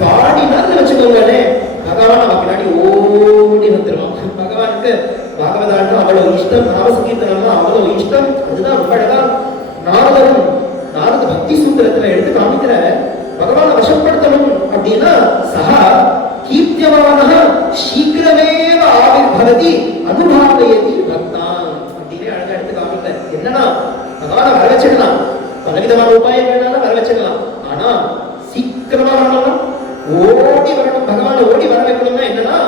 பாடினான்னு வச்சுக்கோங்களே, பகவான் அவன் பின்னாடி ஓடி வந்துருவான். பகவானுக்கு பாகவதான்னா அவ்வளவு இஷ்டம், நாம சங்கீர்த்தனம்னா அவ்வளவு இஷ்டம். அதுதான் ரொம்ப அழகா நாரத பக்தி சூத்திரத்துல எடுத்து காமிக்கிற பகவானை வசப்படுத்தணும் அப்படின்னா சஹா கீர்த்தியமான சீக்கிரமேவ ஆவிர்பவதி அனுபாவயதி பக்தான் அப்படின்னு அழகா எடுத்து காமிக்க. என்னன்னா பகவானை வர வச்சிடலாம், பலவிதமான உபாயம் வேணாலும் வர வச்சிடலாம், ஆனா சீக்கிரமா வரணும், ஓடி வரணும். பகவானை ஓடி வர வைக்கணும்னா என்னன்னா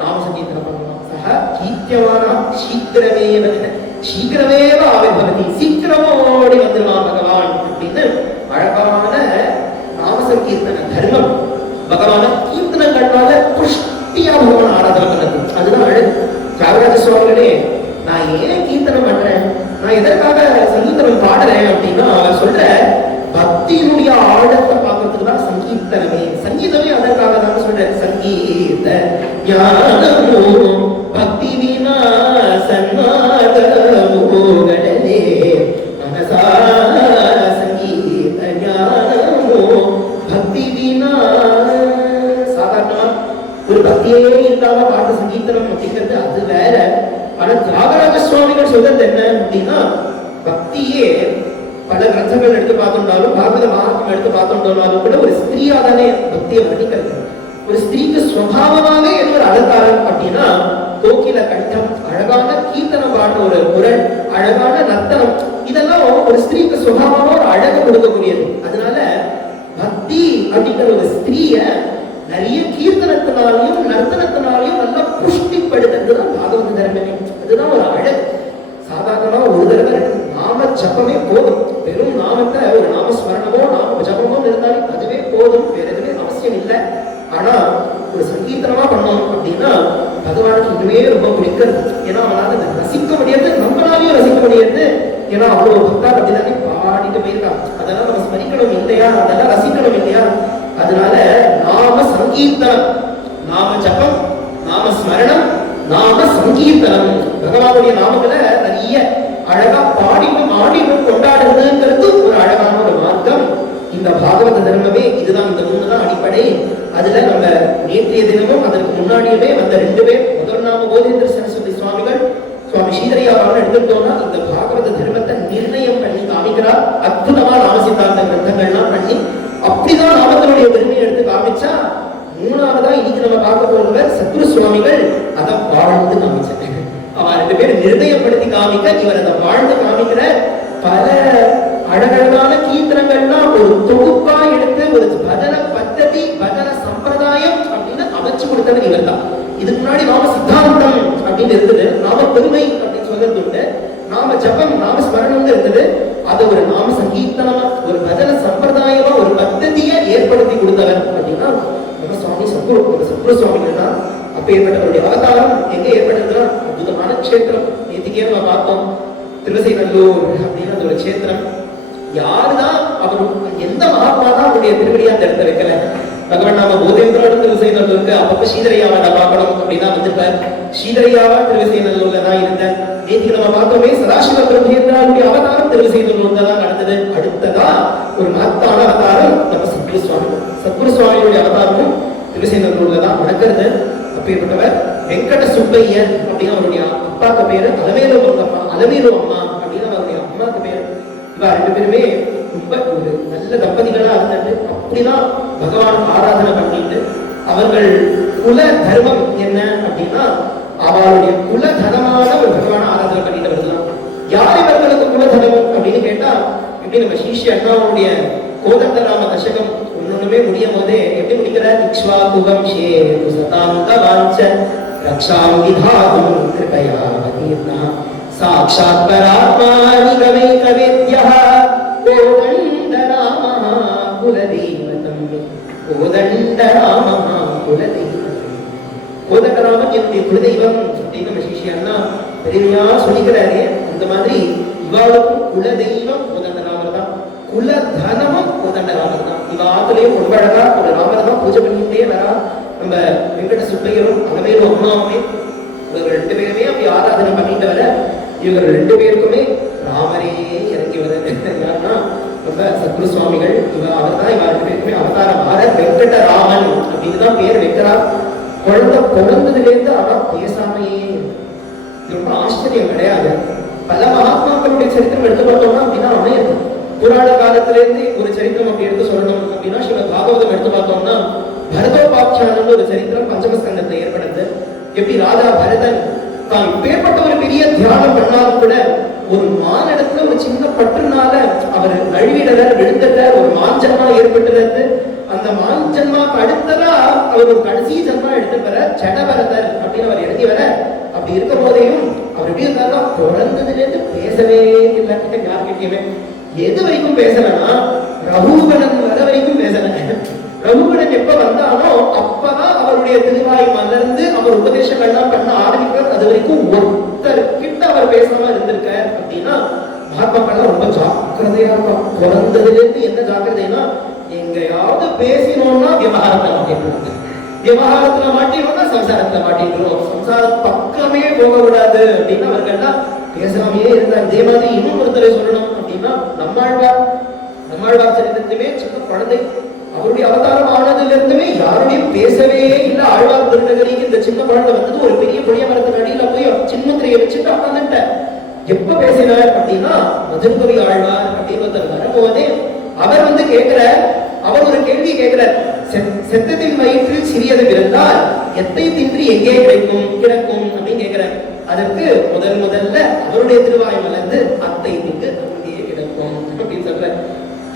நாம சங்கீர்த்தனம் பண்ணணும். சஹா கீர்த்தியமான சீக்கிரமேவ ஆவிர்பவதி, சீக்கிரமா ஓடி வந்துடுவான் பகவான் அப்படின்னு அழகான நாம சங்கீர்த்தன தர்மம். பகவான கீர்த்தனங்களால புஷ்டியா பகவான் ஆராதனை பண்ணது. அதுதான் அழகு. தியாகராஜ சுவாமிகளே, நான் ஏன் கீர்த்தனம் பண்றேன், நான் எதற்காக சங்கீர்த்தனம் பாடுறேன் அப்படின்னா சொல்ற பக்தியினுடைய ஆழத்தை பார்க்கறதுக்கு தான் சங்கீர்த்தனமே. சங்கீதமே அதற்காக தான் சொல்றேன். சங்கீத ஞானமோ பக்தி வினா சன்மார்கமோகடலே மனசா சங்கீத ஞானமோ பக்தி வினா. சாதாரணமா ஒரு பக்தியே இல்லாம பாட்டு சங்கீர்த்தனம் அப்படிங்கிறது அது வேற. ஆனா தியாகராஜ சுவாமிகள் சொல்றது என்ன அப்படின்னா, பக்தியே பல கிரந்தங்கள் எடுத்து பார்த்தோம்னாலும், பாகவத மகாத்மியம் எடுத்து பார்த்தோம்னாலும் கூட ஒரு ஸ்திரீயா தானே பக்தியை வர்ணிக்கிறது. ஒரு ஸ்திரீக்கு சுவாவமாவே என்ன ஒரு அலங்காரம் அப்படின்னா கோகில கண்டம், அழகான கீர்த்தனம் பாடுற ஒரு குரல், அழகான நர்த்தனம், இதெல்லாம் ஒரு ஸ்திரீக்கு சுவாவமா ஒரு அழகு கொடுக்கக்கூடியது. அதனால பக்தி அப்படிங்கிற ஒரு ஸ்திரீய நிறைய கீர்த்தனத்தினாலையும் நர்த்தனத்தினாலையும் நல்லா புஷ்டிப்படுத்துறதுதான் பாகவத தர்மமே. அதுதான் ஒரு அழகு. சாதாரணமா ஒரு தடவை நாம ஜபமே போதும். வெறும் நாமத்தை ஒரு நாமஸ்மரணமோ நாம ஜபமோ இருந்தாலே அதுவே போதும், வேற எதுவுமே அவசியம் இல்லை. ஆனா ஒரு சங்கீர்த்தனமா பண்ணோம் அப்படின்னா பகவானுக்கு இதுவே ரொம்ப பிடிக்கிறது. ஏன்னா அவனால ரசிக்க முடியாது, நம்மளாலையும் ரசிக்க முடியாது. ஏன்னா அவ்வளவு பக்தா அப்படிதானே பாடிட்டு போயிருக்கான். அதெல்லாம் நம்ம ஸ்மரிக்கணும் இல்லையா, அதெல்லாம் ரசிக்கணும் இல்லையா. அதனால நாம சங்கீர்த்தனம், நாம ஜபம், நாம ஸ்மரணம், நாம சங்கீர்த்தனம், பகவானுடைய நாமங்களை நிறைய அழகா பாடினும் ஆடினும் கொண்டாடுறதுங்கிறது ஒரு அழகான ஒரு மார்க்கம். இந்த பாகவத தர்மமே இதுதான். இந்த மூணு தான் அடிப்படை. அதுல நம்ம நேற்றைய தினமும் அதற்கு முன்னாடியுமே அந்த ரெண்டு பேர், முதல் நாம போதேந்திர சரஸ்வதி சுவாமிகள், சுவாமி ஸ்ரீதரையாவாக எடுத்துட்டோம்னா இந்த பாகவத தர்மத்தை நிர்ணயம் பண்ணி காமிக்கிறார். அற்புதமா நாம சித்தாந்த கிரந்தங்கள்லாம் பண்ணி அப்படிதான் நாமத்தினுடைய பெருமையை எடுத்து காமிச்சா. மூணாவதா இன்னைக்கு நம்ம பார்க்க போறவர் சத்குரு சுவாமிகள் அதை வாழ்ந்து காமிச்சாங்க. அவன் ரெண்டு பேரும் நிர்ணயப்படுத்தி காமிக்க, இவர் அதை வாழ்ந்து காமிக்கிற பல அழகான கீர்த்தனங்கள்லாம் ஒரு தொகுப்பா எடுத்து ஒரு பஜன பத்ததி பஜன சம்பிரதாயம் அப்படின்னு அமைச்சு கொடுத்தவர் இவர் தான். இதுக்கு முன்னாடி நாம சித்தாந்தம் அப்படின்னு இருந்தது, நாம பெருமை அப்படின்னு சொல்றது உண்டு, நாம ஜபம் நாம ஸ்மரணம் இருந்தது. அது ஒரு நாம சங்கீர்த்தனமா ஒரு பஜன சம்பிரதாயமா ஒரு பத்ததியை ஏற்படுத்தி கொடுத்தவர் அப்படின்னா நம்ம சுவாமி சத்குரு சுவாமிகள் தான். அப்ப ஏற்பட்டவருடைய அவதாரம் எங்க ஏற்பட்டதுன்னா அற்புதமான கஷேத்திரம். நேற்றுக்கே நம்ம பார்த்தோம், திருவசைநல்லூர் அப்படின்னு அந்த ஒரு கஷேத்திரம். யாருதான் அவர், எந்த மகாத்மா தான் அவருடைய திருவடியா அந்த இடத்த வைக்கல. பகவான் நாம போதேந்திரோட திருவசைநல்லூருக்கு அப்பப்ப ஸ்ரீதரையாவை நான் பார்க்கணும் அப்படின்னா வந்திருப்பார். ஸ்ரீதரையாவா திருவசைநல்லூர்ல தான் இருந்தேன். நேற்று நம்ம பார்த்தோமே சதாசிவ பிரபேந்திராவுடைய அவதாரம் திருவசைநல்லூர்ல தான் நடந்தது. அடுத்ததா ஒரு மகத்தான அவதாரம் நம்ம சத்குரு சுவாமி. சத்குரு சுவாமியுடைய அவதாரமும் திருவசைநல்லூர்ல தான் நடக்கிறது. அப்பேற்பட்டவர் வெங்கட சுப்பையர் அப்படின்னு அவருடைய அப்பாக்கு பேரு, அலவேலு அம்மா அப்படின்னு அவருடைய அம்மாவுக்கு பேரு. இவ 2 பேருமே ரொம்ப ஒரு நல்ல தம்பதிகளா இருந்துட்டு அப்படிதான் பகவான் ஆராதனை பண்ணிட்டு அவர்கள் குல தர்மம் என்ன அப்படின்னா அவளுடைய குல தனமான ஒரு பகவான ஆராதனை பண்ணிட்டு வரலாம். யார் இவர்களுக்கு குல தர்மம் அப்படின்னு கேட்டா எப்படி நம்ம ஸ்ரீ அண்ணாவுடைய கோதண்டராம தசகம் ஒண்ணுமே முடியும் போதே எப்படி முடிக்கிறார்? இக்ஷ்வாகுவம் ஷேது சதாந்த வாஞ்ச ரக்ஷாம் விதாதும் கிருபயா வதீர்ணா சாக்ஷாத் பராத்மானி கவைக வேத்யः கோதண்டராமः குலதெய்வதம் கோதண்டராமः குலதெய்வம். கோதண்டராமன் என்னுடைய குலதெய்வம் அப்படின்னு நம்ம ஸ்ரீ அண்ணா பெருமையா சொல்லிக்கிறாரு. அந்த மாதிரி இவாளுக்கும் குலதெய்வம் கோதண்டராமர் தான், குல தனமும் கோதண்டராமர் தான். இவ ஆத்துலயும் ரொம்ப அழகா ஒரு ராமர் தான் பூஜை பண்ணிட்டே வரா. நம்ம வெங்கட சுப்பையரும் அலமேலும் அம்மாவுமே இவங்க 2 பேருமே அப்படி ஆராதனை பண்ணிட்டு வர இவங்க 2 பேருக்குமே ராமரே இறங்கி வர யாருன்னா ரொம்ப சத்குரு சுவாமிகள். அவர் தான் இவ 2 பேருக்குமே அவதாரம் ஆற வெங்கட ராமன் அப்படின்னு தான் பேர் வைக்கிறார். குழந்தை பிறந்ததுல இருந்து ஆனா பேசாமையே, ரொம்ப ஆச்சரியம் கிடையாது. பல மகாத்மாக்களுடைய சரித்திரம் எடுத்து பார்த்தோம்னா அப்படின்னா அமையாது. புராண காலத்துல இருந்து ஒரு சரித்திரம் அப்படி எடுத்து சொல்லணும் அப்படின்னா ஸ்ரீமத் பாகவதம் எடுத்து பார்த்தோம்னா பரதோபாக்கியானம் ஒரு சரித்திரம் பஞ்சமஸ்கந்தத்தை ஏற்படுத்து. எப்படி ராஜா பரதன் தான் இப்பேற்பட்ட ஒரு பெரிய தியானம் பண்ணாலும் கூட ஒரு மானிடத்துல ஒரு சின்ன பற்றுனால அவர் நழுவிடர் விழுந்தவர், ஒரு மாஞ்சன்மா ஏற்பட்டுறது. அந்த மாஞ்சன்மாக்கு அடுத்ததா அவர் ஒரு கடைசி ஜன்மா எடுத்து வர ஜடபரதர் அப்படின்னு அவர் எழுதி வர. அப்படி இருக்கும் போதையும் அவர் எப்படி இருந்தாருன்னா பிறந்ததுல இருந்து பேசவே இல்லை. யார்கிட்டயுமே எது வரைக்கும் பேசலன்னா ரகுகணன் வர வரைக்கும் பேசல. ரகுகணன் எப்ப வந்தானோ அப்பதான் அவருடைய திருவாய் மலர்ந்து அவர் உபதேசங்கள்லாம் பண்ண ஆரம்பிக்கிறார். அது வரைக்கும் ஒருத்தர் கிட்ட அவர் பேசாம இருந்திருக்க அப்படின்னா மகாத்மாக்கள்லாம் ரொம்ப ஜாக்கிரதையா இருக்கும். பிறந்ததுல இருந்து என்ன ஜாக்கிரதைன்னா எங்கயாவது பேசினோம்னா விவகாரத்துல மாட்டிடுவாங்க, விவகாரத்துல மாட்டினோம்னா சம்சாரத்துல மாட்டிடுவோம், சம்சார பக்கமே போக கூடாது அப்படின்னு அவர்கள்லாம் பேசாமையே இருந்தார். இதே மாதிரி இன்னும் ஒருத்தரை சொல்லணும் அப்படின்னா நம்மாழ்வார் சரித்திரத்துமே சின்ன குழந்தை அவருடைய அவதாரம் ஆனதுல இருந்துமே யாருடையும் பேசவே இல்லை. ஆழ்வார் திருநகரிக்கு இந்த சின்ன குழந்தை வந்தது ஒரு பெரிய புளிய மரத்தின் அடியில போய் சின்னத்திரையை வச்சுட்டு உட்காந்துட்ட. எப்ப பேசினார் அப்படின்னா மதுர்கவி ஆழ்வார் அப்படின்னு ஒருத்தர் வரும்போதே அவர் வந்து கேட்கிற, அவர் ஒரு கேள்வி கேட்கிறார். செத்தத்தின் வயிற்றில் சிறியது பிறந்தால் எத்தை தின்றி எங்கே கிடக்கும் அப்படின்னு கேட்கிறார். அதற்கு முதல்ல அவருடைய திருவாய் மலர்ந்து அத்தை திட்டு அங்கேயே கிடக்கும் அப்படின்னு சொல்ற.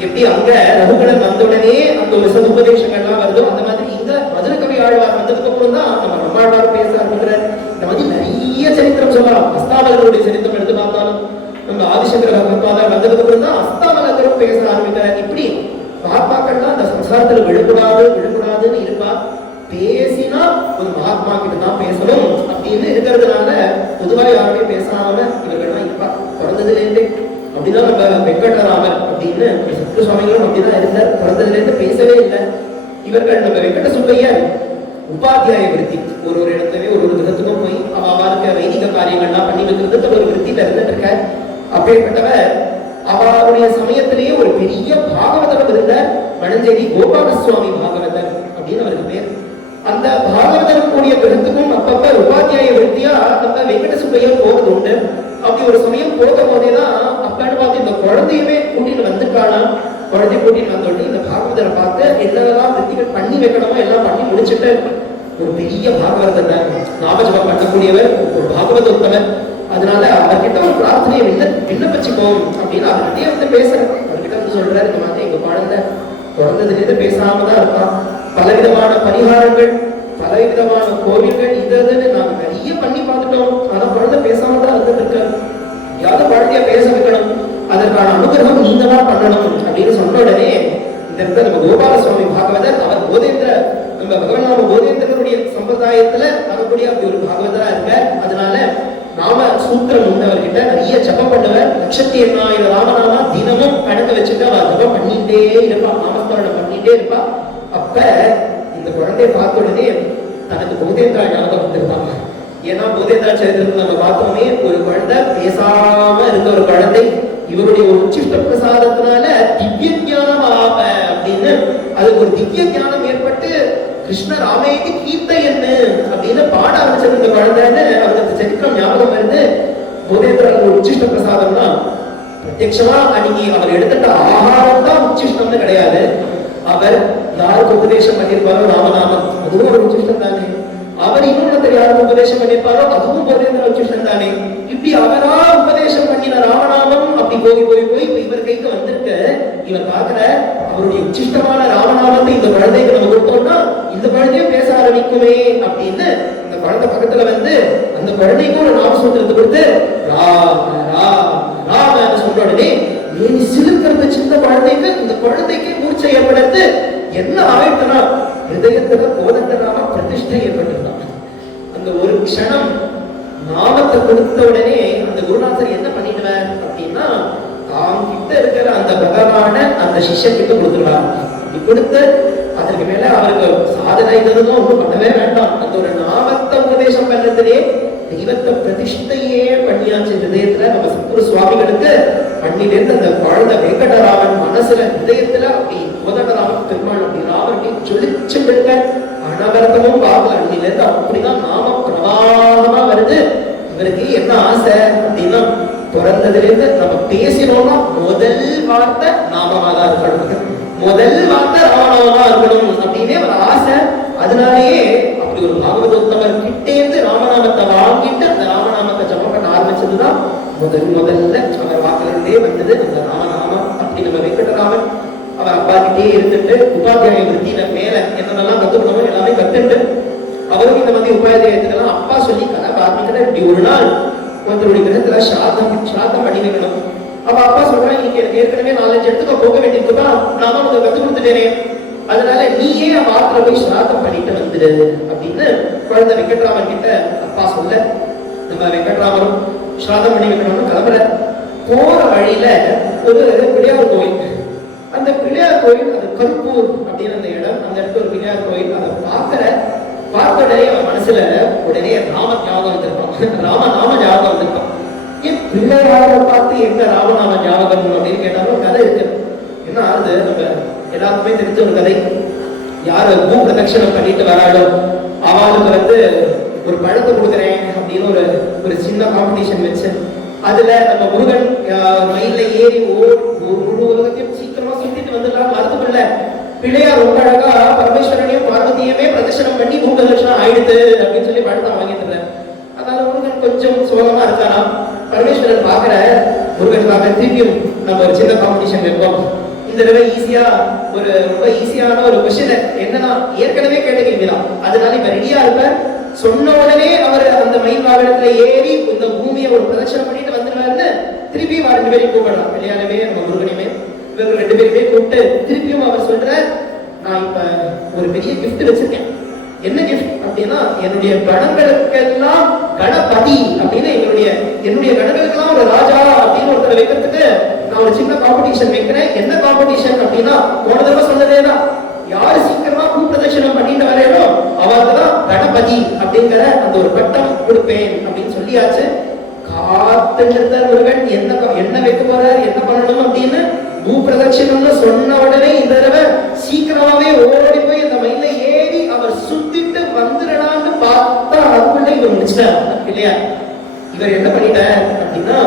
எப்படி அங்க ரகுகணன் வந்த உடனே அந்த ஒரு சதுபதேசங்கள்லாம் வருதோ அந்த மாதிரி இங்க மதுரகவி ஆழ்வார் வந்ததுக்கு அப்புறம் தான் நம்ம நம்மாழ்வார் பேச ஆரம்பிக்கிறார். இந்த மாதிரி நிறைய சரித்திரம் சொல்லலாம். அஸ்தாமலர்களுடைய சரித்திரம் எடுத்து பார்த்தாலும் நம்ம ஆதிசங்கர பகவத்பாதர் வந்ததுக்கு அப்புறம் தான் அஸ்தாமலர்களும் பேச ஆரம்பிக்கிறார். இப்படி மகாத்மாக்கள்லாம் அந்த சம்சாரத்துல விழுக்கூடாதுன்னு இருப்பா. பேசினா ஒரு மகாத்மா கிட்ட தான் பேசணும் அப்படின்னு இருக்கிறதுனால பொதுவா யாருமே பேசாம இவர்கள்லாம் இருப்பா பிறந்ததுல இருந்தே. அப்படிதான் நம்ம வெங்கடராமர் அப்படின்னு சத்குரு சுவாமிகளும் அப்படிதான் இருந்தார். பிறந்ததுல இருந்து பேசவே இல்லை. இவர்கள் நம்ம வெங்கட சுப்பையர் உபாத்தியாய விருத்தி, ஒரு இடத்துலயே ஒரு விதத்துக்கும் போய் அவருக்கு வைதிக காரியங்கள்லாம் பண்ணி வைக்கிறதுக்கு ஒரு விருத்தியில இருந்துட்டு இருக்க. அப்பேற்பட்டவர் அவருடைய சமயத்திலேயே ஒரு பெரிய பாகவதர் இருந்த மணஞ்சேரி கோபால சுவாமி பாகவதர் அப்படின்னு அவருக்கு பேர். அந்த பாகவதர் கூடிய விருத்துக்கும் அப்பப்ப உபாத்தியாய விருத்தியா நம்ம வெங்கட சுப்பையர் போறது உண்டு. அப்படி ஒரு சமயம் போகும் போதேதான் அப்பன்னு பார்த்து இந்த குழந்தையுமே கூட்டிட்டு வந்துட்டானா. குழந்தை கூட்டிட்டு வந்தோடனே இந்த பாகவதரை பார்த்து என்னெல்லாம் விருத்திகள் பண்ணி வைக்கணுமோ எல்லாம் பண்ணி முடிச்சுட்டு ஒரு பெரிய பாகவதர் நாமஜபம் பண்ணக்கூடியவர், ஒரு பாகவத உத்தமர். அதனால அவர்கிட்ட ஒரு பிரார்த்தனையை விண்ணப்பிச்சுக்கோம் அப்படின்னு அவர்கிட்டயே வந்து பேசுறேன். அவர்கிட்ட வந்து சொல்றாரு, இந்த மாதிரி எங்க குழந்தை பிறந்ததுல இருந்து பேசாம தான் இருக்கான். பலவிதமான பரிகாரங்கள், பலவிதமான கோவில்கள் இதுன்னு நாங்க நிறைய பண்ணி பார்த்துட்டோம். ஆனா குழந்தை பேசாம தான் இருந்துட்டு இருக்காரு. யாவது குழந்தைய பேச வைக்கணும், அதற்கான அனுகிரகம் நீங்க தான் பண்ணணும் அப்படின்னு சொன்ன உடனே இந்த இடத்துல நம்ம கோபால சுவாமி பாகவதர் அவர் போதேந்திர நம்ம பகவான் போதேந்திரனுடைய சம்பிரதாயத்துல வரக்கூடிய அப்படி ஒரு பாகவதரா இருக்க. அதனால நாம சூத்திரம் உண்டவர்கிட்ட நிறைய ஜபம் பண்ணுவர். 108,000 ராமநாமா தினமும் கணக்கு வச்சுட்டு அவர் ஜபம் பண்ணிட்டே இருப்பா, நாமஸ்மரணம் பண்ணிட்டே இருப்பா. அப்ப இந்த குழந்தைய பார்த்த உடனே தனக்கு போதேந்திரா ஞாபகம் வந்திருப்பாங்க. ஏன்னா போதேந்திரா சரித்திரத்தில் நம்ம பார்த்தோமே ஒரு குழந்தை பேசாம இருந்த ஒரு குழந்தை இவருடைய ஒரு உச்சிஷ்ட பிரசாதத்தினால திவ்ய ஞானம் ஆப அப்படின்னு அதுக்கு ஒரு திவ்ய ஞானம் ஏற்பட்டு கிருஷ்ண ராமேதி கீர்த்த என்ன அப்படின்னு பாட ஆரம்பிச்சிருந்த குழந்தைன்னு அவருக்கு சரித்திரம் ஞாபகம் வருது. போதேந்திரா ஒரு உச்சிஷ்ட பிரசாதம் தான் பிரத்யட்சமா அன்னைக்கு அவர் எடுத்துட்ட ஆகாரம் தான் உச்சிஷ்டம்னு கிடையாது. அவர் யாருக்கு உபதேசம் பண்ணியிருப்பாரோ ராமநாமம், அதுவும் ஒரு உச்சிஷ்டம் தானே. அவர் இன்னொருத்தர் யாருக்கு உபதேசம் பண்ணியிருப்பாரோ அதுவும் உச்சிஷ்டம் தானே. இப்படி அவரா உபதேசம் பண்ணின ராமநாமம் அப்படி போய் போய் போய் இவர் கைக்கு வந்திருக்க, இவர் பாக்குற அவருடைய உச்சிஷ்டமான ராமநாமத்தை இந்த குழந்தைக்கு நம்ம கொடுத்தோம்னா இந்த குழந்தையும் பேச ஆரம்பிக்குமே அப்படின்னு இந்த குழந்தை பக்கத்துல வந்து அந்த குழந்தைக்கு ஒரு நாமசூத்திரத்தை கொடுத்து ராம ராம ராமன்னு சொல்ற உடனே நீ சிலுக்கிறது சின்ன குழந்தைக்கு, இந்த குழந்தைக்கு மூச்சை ஏற்படுத்து என்ன ஆயிட்டுனா ஹிருதயத்துல கோதண்ட நாம பிரதிஷ்டை ஏற்பட்டுதான். அந்த ஒரு க்ஷணம் நாமத்தை கொடுத்த உடனே அந்த குருநாதர் என்ன பண்ணிடுவார் அப்படின்னா தான் கிட்ட இருக்கிற அந்த பகவான அந்த சிஷ்யன் கிட்ட கொடுத்துருவார். இப்படி கொடுத்து அதற்கு மேல அவருக்கு சாதனை இதெல்லாம் ஒன்றும் பண்ணவே வேண்டாம். அந்த ஒரு நாமத்தை உபதேசம் பண்ணதுலே தெய்வத்தை பிரதிஷ்டையே பண்ணியாச்சு ஹிருதயத்துல. நம்ம சத்குரு சுவாமிகளுக்கு பண்ணிலேருந்து அந்த குழந்தை வெங்கடராமன் மனசுல ஹிருதயத்துல அப்படி கோதண்டராமன் பெருமாள் அப்படி ராமனுக்கு ஜொலிச்சு விடுங்க அனவர்த்தமும் பார்க்கல. அன்னிலேருந்து அப்படிதான் நாம பிரவாகமா வருது. இவருக்கு என்ன ஆசை அப்படின்னா பிறந்ததுல இருந்து நம்ம பேசினோம்னா முதல் வார்த்தை நாமமா தான் இருக்கணும், முதல் வார்த்தை ராமநாமமா இருக்கணும் அப்படின்னு ஒரு ஆசை. அதனாலேயே அப்படி ஒரு பாகவதோத்தமர் கிட்டேந்து ராமநாமத்தை வாங்கிட்டு அந்த ராமநாமத்தை ஜபம் பண்ண ஆரம்பிச்சதுதான் முதல்ல அவர் வாக்கிலிருந்தே வந்தது அந்த ராமநாமம். அப்படி நம்ம வெங்கடராமன் அவர் அப்பா கிட்டே இருந்துட்டு உபாத்தியாய விருத்தியில மேல என்னென்னலாம் கத்துக்கணுமோ எல்லாமே கத்துட்டு அவருக்கு இந்த மாதிரி உபாத்தியாயத்துக்கெல்லாம் அப்பா சொல்லி கதை ஆரம்பிக்கிற. இப்படி ஒரு நாள் ஒருத்தருடைய கிரகத்துல சாத்தம் பண்ணி வைக்கணும். அப்ப அப்பா சொல்றேன், இன்னைக்கு எனக்கு ஏற்கனவே 4-5 இடத்துக்கு போக வேண்டியிருக்குதான், நான் உனக்கு கத்து கொடுத்துட்டேனே, அதனால நீயே ஆத்துல போய் ஸ்ராத்தம் பண்ணிட்டு வந்துடு அப்படின்னு குழந்தை வெங்கட்ராமன் கிட்ட அப்பா சொல்ல, நம்ம வெங்கட்ராமரும் ஸ்ராதம் பண்ணி வைக்கணும்னு கிளம்புற. போற வழியில ஒரு பிள்ளையார் கோயில், அந்த பிள்ளையார் கோயில் அது கருப்பூர் அப்படின்னு அந்த இடம், அந்த இடத்துல ஒரு பிள்ளையார் கோயில். அதை பார்த்த உடனே அவன் மனசுல உடனே ராம ஞாபகம் வந்திருக்கான், ராமநாம ஞாபகம் வந்திருக்கான். ஏன் பிள்ளையாரை பார்த்து எங்க ராமநாம ஞாபகம் அப்படின்னு கேட்டாலும் ஒரு கதை இருக்கு. என்ன ஆகுது, நம்ம எல்லாருக்குமே தெரிஞ்ச ஒரு கதை. யாரு பூ பிரதட்சணம் பண்ணிட்டு வராளோ அவளுக்கு வந்து ஒரு பழத்தை கொடுக்குறேன் அப்படின்னு ஒரு சின்ன காம்படிஷன் வச்சு அதுல நம்ம முருகன் மயில ஏறி முழு உலகத்தையும் சீக்கிரமா சுத்திட்டு வந்துடலாம் மருத்துவ பிள்ளையார் ரொம்ப அழகா பரமேஸ்வரனையும் பார்வதியுமே பிரதட்சணம் பண்ணி பூ பிரதட்சணம் ஆயிடுது அப்படின்னு சொல்லி பழத்தை வாங்கிட்டு. அதனால முருகன் கொஞ்சம் சோகமா இருக்கானா. பரமேஸ்வரன் பாக்குற முருகனுக்காக திருப்பியும் நம்ம ஒரு சின்ன காம்படிஷன் வைப்போம். இந்த தடவை ஈஸியா ரொம்ப ஈஸியான ஒரு கொஸ்டின், என்னன்னா ஏற்கனவே கேட்ட கேள்விதான், அதனால இப்ப ரெடியா இருப்பார். சொன்ன உடனே அவர் அந்த மயில் வாகனத்துல ஏறி இந்த பூமியை ஒரு பிரதட்சணம் பண்ணிட்டு வந்துடுவாருன்னு திருப்பி 2 பேரையும் கூப்பிடலாம். கல்யாணமே நம்ம முருகனையுமே இவர்கள் 2 பேருமே கூப்பிட்டு திருப்பியும் அவர் சொல்ற, நான் இப்ப ஒரு பெரிய கிஃப்ட் வச்சிருக்கேன். என்ன கிஃப்ட் அப்படின்னா, என்னுடைய கணங்களுக்கெல்லாம் கணபதி அப்படின்னு என்னுடைய கணங்களுக்கெல்லாம் ஒரு ராஜா அப்படின்னு ஒருத்தர் வைக்கிறதுக்கு நான் ஒரு சின்ன காம்படிஷன் வைக்கிறேன். என்ன காம்படிஷன் அப்படின்னா, போன தடவை சொன்னதேதான், யாரு சீக்கிரமா பூ பிரதட்சணம் பண்ணிட்டு வரையோ அவர்தான் கணபதி அப்படிங்கிற அந்த ஒரு பட்டம் கொடுப்பேன் அப்படின்னு சொல்லியாச்சு. காத்துட்டு முருகன் என்ன வைக்க போறார், என்ன பண்ணணும் அப்படின்னு பூ பிரதட்சணம்னு சொன்ன உடனே இந்த தடவை சீக்கிரமாவே ஓடி போய் அந்த மயில ஏறி அவர் சுத்திட்டு வந்துடலான்னு பார்த்தா அதுக்குள்ள இவர் முடிச்சிட்டார் இல்லையா. இவர் என்ன பண்ணிட்டார் அப்படின்னா,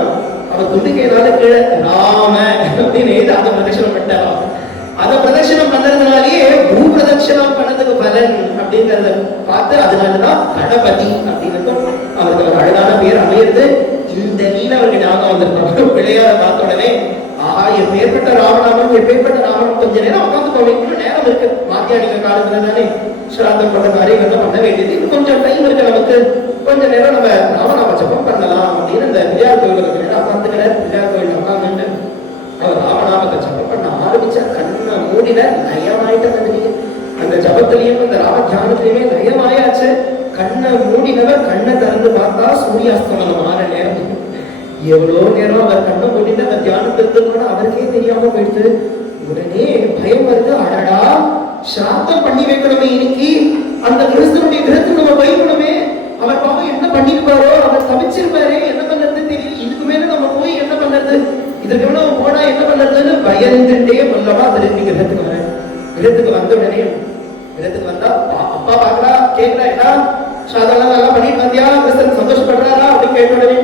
அவர் துண்டிக்கையினால கீழே ராம அப்படின்னு அதை பிரதட்சணம் பண்ணிட்டாரா. அதை பிரதட்சணம் பண்ணதுனாலேயே பூ பிரதட்சணம் பண்ணதுக்கு பலன் அப்படிங்கறத பார்த்து அதனாலதான் கணபதி அப்படின்னு அவருக்கு ஒரு அழகான பேர் அமையிறது. இந்த நீல அவருக்கு ஞாபகம் வந்திருக்காங்க. பிள்ளையார பார்த்த உடனே ஆஹா, எப்பேற்பட்ட ராமநாமம், எப்பேற்பட்ட ராமநாமம். கொஞ்ச நேரம் உட்காந்து போவீங்க, நேரம் இருக்கு. மாத்தியாடிக்கிற காலத்துல தானே ஸ்ராத்தம் பண்ற காரியங்கள்லாம் பண்ண வேண்டியது. இன்னும் கொஞ்சம் டைம் இருக்கு நமக்கு, கொஞ்ச நேரம் நம்ம ராமநாம ஜபம் பண்ணலாம் அப்படின்னு இந்த பிள்ளையார் கோயிலுக்கு உட்காந்துக்கிற பிள்ளையார் கோயில் உட்காந்துட்டு அவர் ராமநாமத்தை ஜபம் பண்ண ஆரம்பிச்ச கண்ணை மூடின நயமாயிட்டு. அந்த ஜபத்திலையும் அந்த ராம தியானத்திலையுமே நயமாயாச்சு. கண்ணை மூடினவர் கண்ணை திறந்து பார்த்தா சூரியாஸ்தமனம் ஆற நேரம். எவ்வளவு நேரம் அவர் கண்ணை மூடிட்டு அவர் தியானத்திற்கு கூட அவருக்கே தெரியாம போயிடுச்சு. உடனே பயம் வருது, அடடா ஸ்ராத்தம் பண்ணி வைக்கணுமே இன்னைக்கு, அந்த கிறிஸ்துவனுடைய கிரகத்துக்கு நம்ம போய்க்கணுமே, அவர் பாவம் என்ன பண்ணிருப்பாரோ, அவர் தவிச்சிருப்பாரு, என்ன பண்றது தெரியல, இதுக்கு மேல நம்ம போய் என்ன பண்றது, இதுக்கு மேல போனா என்ன பண்றதுன்னு பயந்துட்டே சொல்லவா திருப்பி கிரகத்துக்கு வரேன். கிரகத்துக்கு வந்த உடனே கிரகத்துக்கு வந்தா அப்பா பாக்குறா, கேட்கிறா, என்ன சாதாரண நல்லா பண்ணிட்டு வந்தியா, கிறிஸ்தன் சந்தோஷப்படுறாரா அப்படின்னு கேட்ட உடனே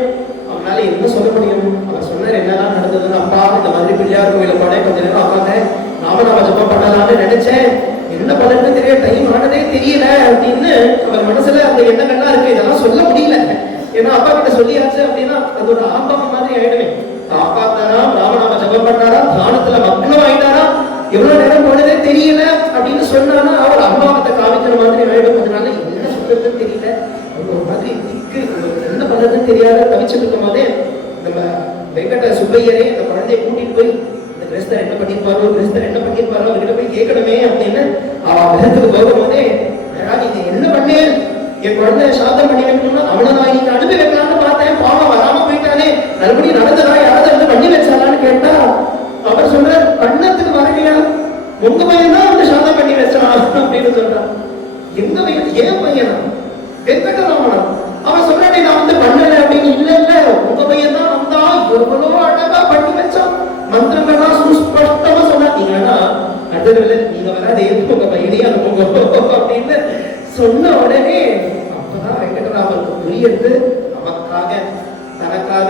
அவனால என்ன சொல்ல முடியும். அவர் சொன்னார் என்னதான் இருந்ததுன்னு, அப்பா இந்த மாதிரி பிள்ளையார் கோயில போனேன், கொஞ்ச நேரம் உட்காந்தேன், நாம ஜபம் பண்ணலாம்னு நினைச்சேன், என்ன பண்றதுன்னு தெரிய டைம் ஆனதே தெரியல அப்படின்னு அவர் மனசுல அந்த எண்ணங்கள்லாம் இருக்கு. இதெல்லாம் சொல்ல முடியல, ஏன்னா அப்பா கிட்ட சொல்லியாச்சு அப்படின்னா அது ஒரு ஆம்பம் மாதிரி ஆயிடுமே. அப்பா தாரா நாம ஜபம் பண்ணாரா, தியானத்துல மக்னம் ஆயிட்டாரா, எவ்வளவு நேரம் போனதே தெரியல அப்படின்னு சொன்னானா அவர் அம்மாவத்தை காமிக்கிற மாதிரி ஆயிடும். அதனால என்ன சொல்றதுன்னு தெரியல, ஒரு மாதிரி திக்கு, என்ன பண்றதுன்னு தெரியாத தவிச்சுட்டு இருக்கும் போதே நம்ம வெங்கட சுப்பையரே அந்த குழந்தைய கூட்டிட்டு போய் கிறிஸ்தர் என்ன பண்ணிருப்பாரோ அவர்கிட்ட போய் கேட்கணுமே அப்படின்னு விதத்துக்கு போகும்போதே, நீங்க என்ன பண்ணேன், என் குழந்தைய சாந்தம் பண்ணி வைக்கணும்னா அவனை நான் இன்னைக்கு அனுப்பி வைக்கலாம்னு பார்த்தேன், பாவம் வராம போயிட்டானே, மறுபடியும் நடந்ததா, யாராவது வந்து பண்ணி வச்சாலான்னு கேட்டா அவர் சொல்ற, பண்ணத்துக்கு வரலையா, உங்க பையன் தான் வந்து சாந்தம் பண்ணி வச்சான் அப்படின்னு சொல்றான். எங்க பையன்? ஏன் பையனா? வெங்கடராமனா? அவன் சொல்றானே நான் வந்து பண்ணல அப்படின்னு. இல்ல உங்க பையன் தான் வந்தா, எவ்வளவு அழகா பண்ணி வச்சான், மந்திரங்கள்லாம் சுஸ்பஷ்டமா சொன்னாங்கன்னா அடுத்தது நீங்க வராது, உங்க பையனையே அனுப்புங்க அப்படின்னு சொன்ன உடனே அப்பதான் வெங்கடராமனுக்கு புரியுது, நமக்காக தனக்காக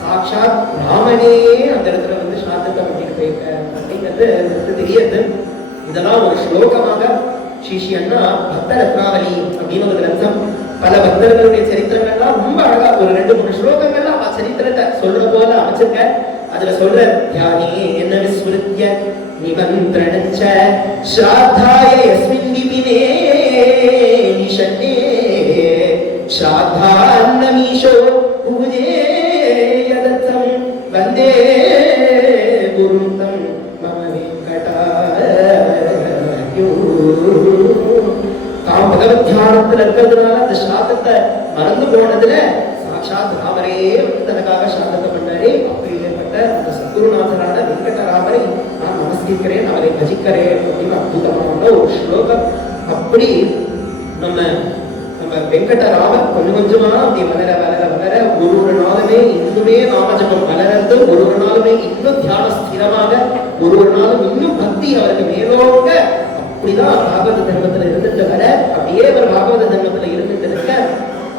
சாட்சாத் ராமனே அந்த இடத்துல வந்து சாந்தத்தை பண்ணிட்டு போயிருக்க அப்படிங்கிறது தெரியுது. இதெல்லாம் ஒரு ஸ்லோகமாக ஸ்ரீ அண்ணா பக்த ரத்னாவலி அப்படின்னு ஒரு கிரந்தம், பல பக்தர்களுடைய சரித்திரங்கள்லாம் ரொம்ப அழகா ஒரு 2-3 ஸ்லோகங்கள்லாம் அவ சரித்திரத்தை சொல்ற போல அமைச்சிருக்க. அதுல சொல்ற, தியானே என்ன விஸ்மிருத்ய நிமந்திரணச்ச ஸ்ராத்தாய யஸ்மின் விபினே நிஷன்னே ஸ்ராத்தான்னமீஷோ பூஜே யதத்தம் வந்தே குருந்தம் மம வெங்கடாயோ. தாம் பகவத் தியானத்துல இருக்கிறதுனால அந்த சாந்தத்தை மறந்து போனதுல சாட்சாத் ராமரே தனக்காக சாந்தத்தை பண்ணாரே. அப்பேற்பட்ட அந்த சத்குருநாதரான வெங்கடராமரை நான் நமஸ்கரிக்கிறேன், அவரை பஜிக்கிறேன் அப்படின்னு அற்புதமான ஒரு ஸ்லோகம். அப்படி நம்ம வெங்கடராமர் கொஞ்சம் கொஞ்சமா அப்படி வளர ஒரு நாளுமே இன்னுமே நாமஜபம் வளர்ந்து, ஒரு நாளுமே இன்னும் தியான ஸ்திரமாக, ஒரு நாளும் இன்னும் பக்தி அவருக்கு மேலோங்க. அப்படிதான் பாகவத தர்மத்துல இருந்துட்டு வர, அப்படியே அவர் பாகவத தர்மத்துல இருந்துட்டு இருக்க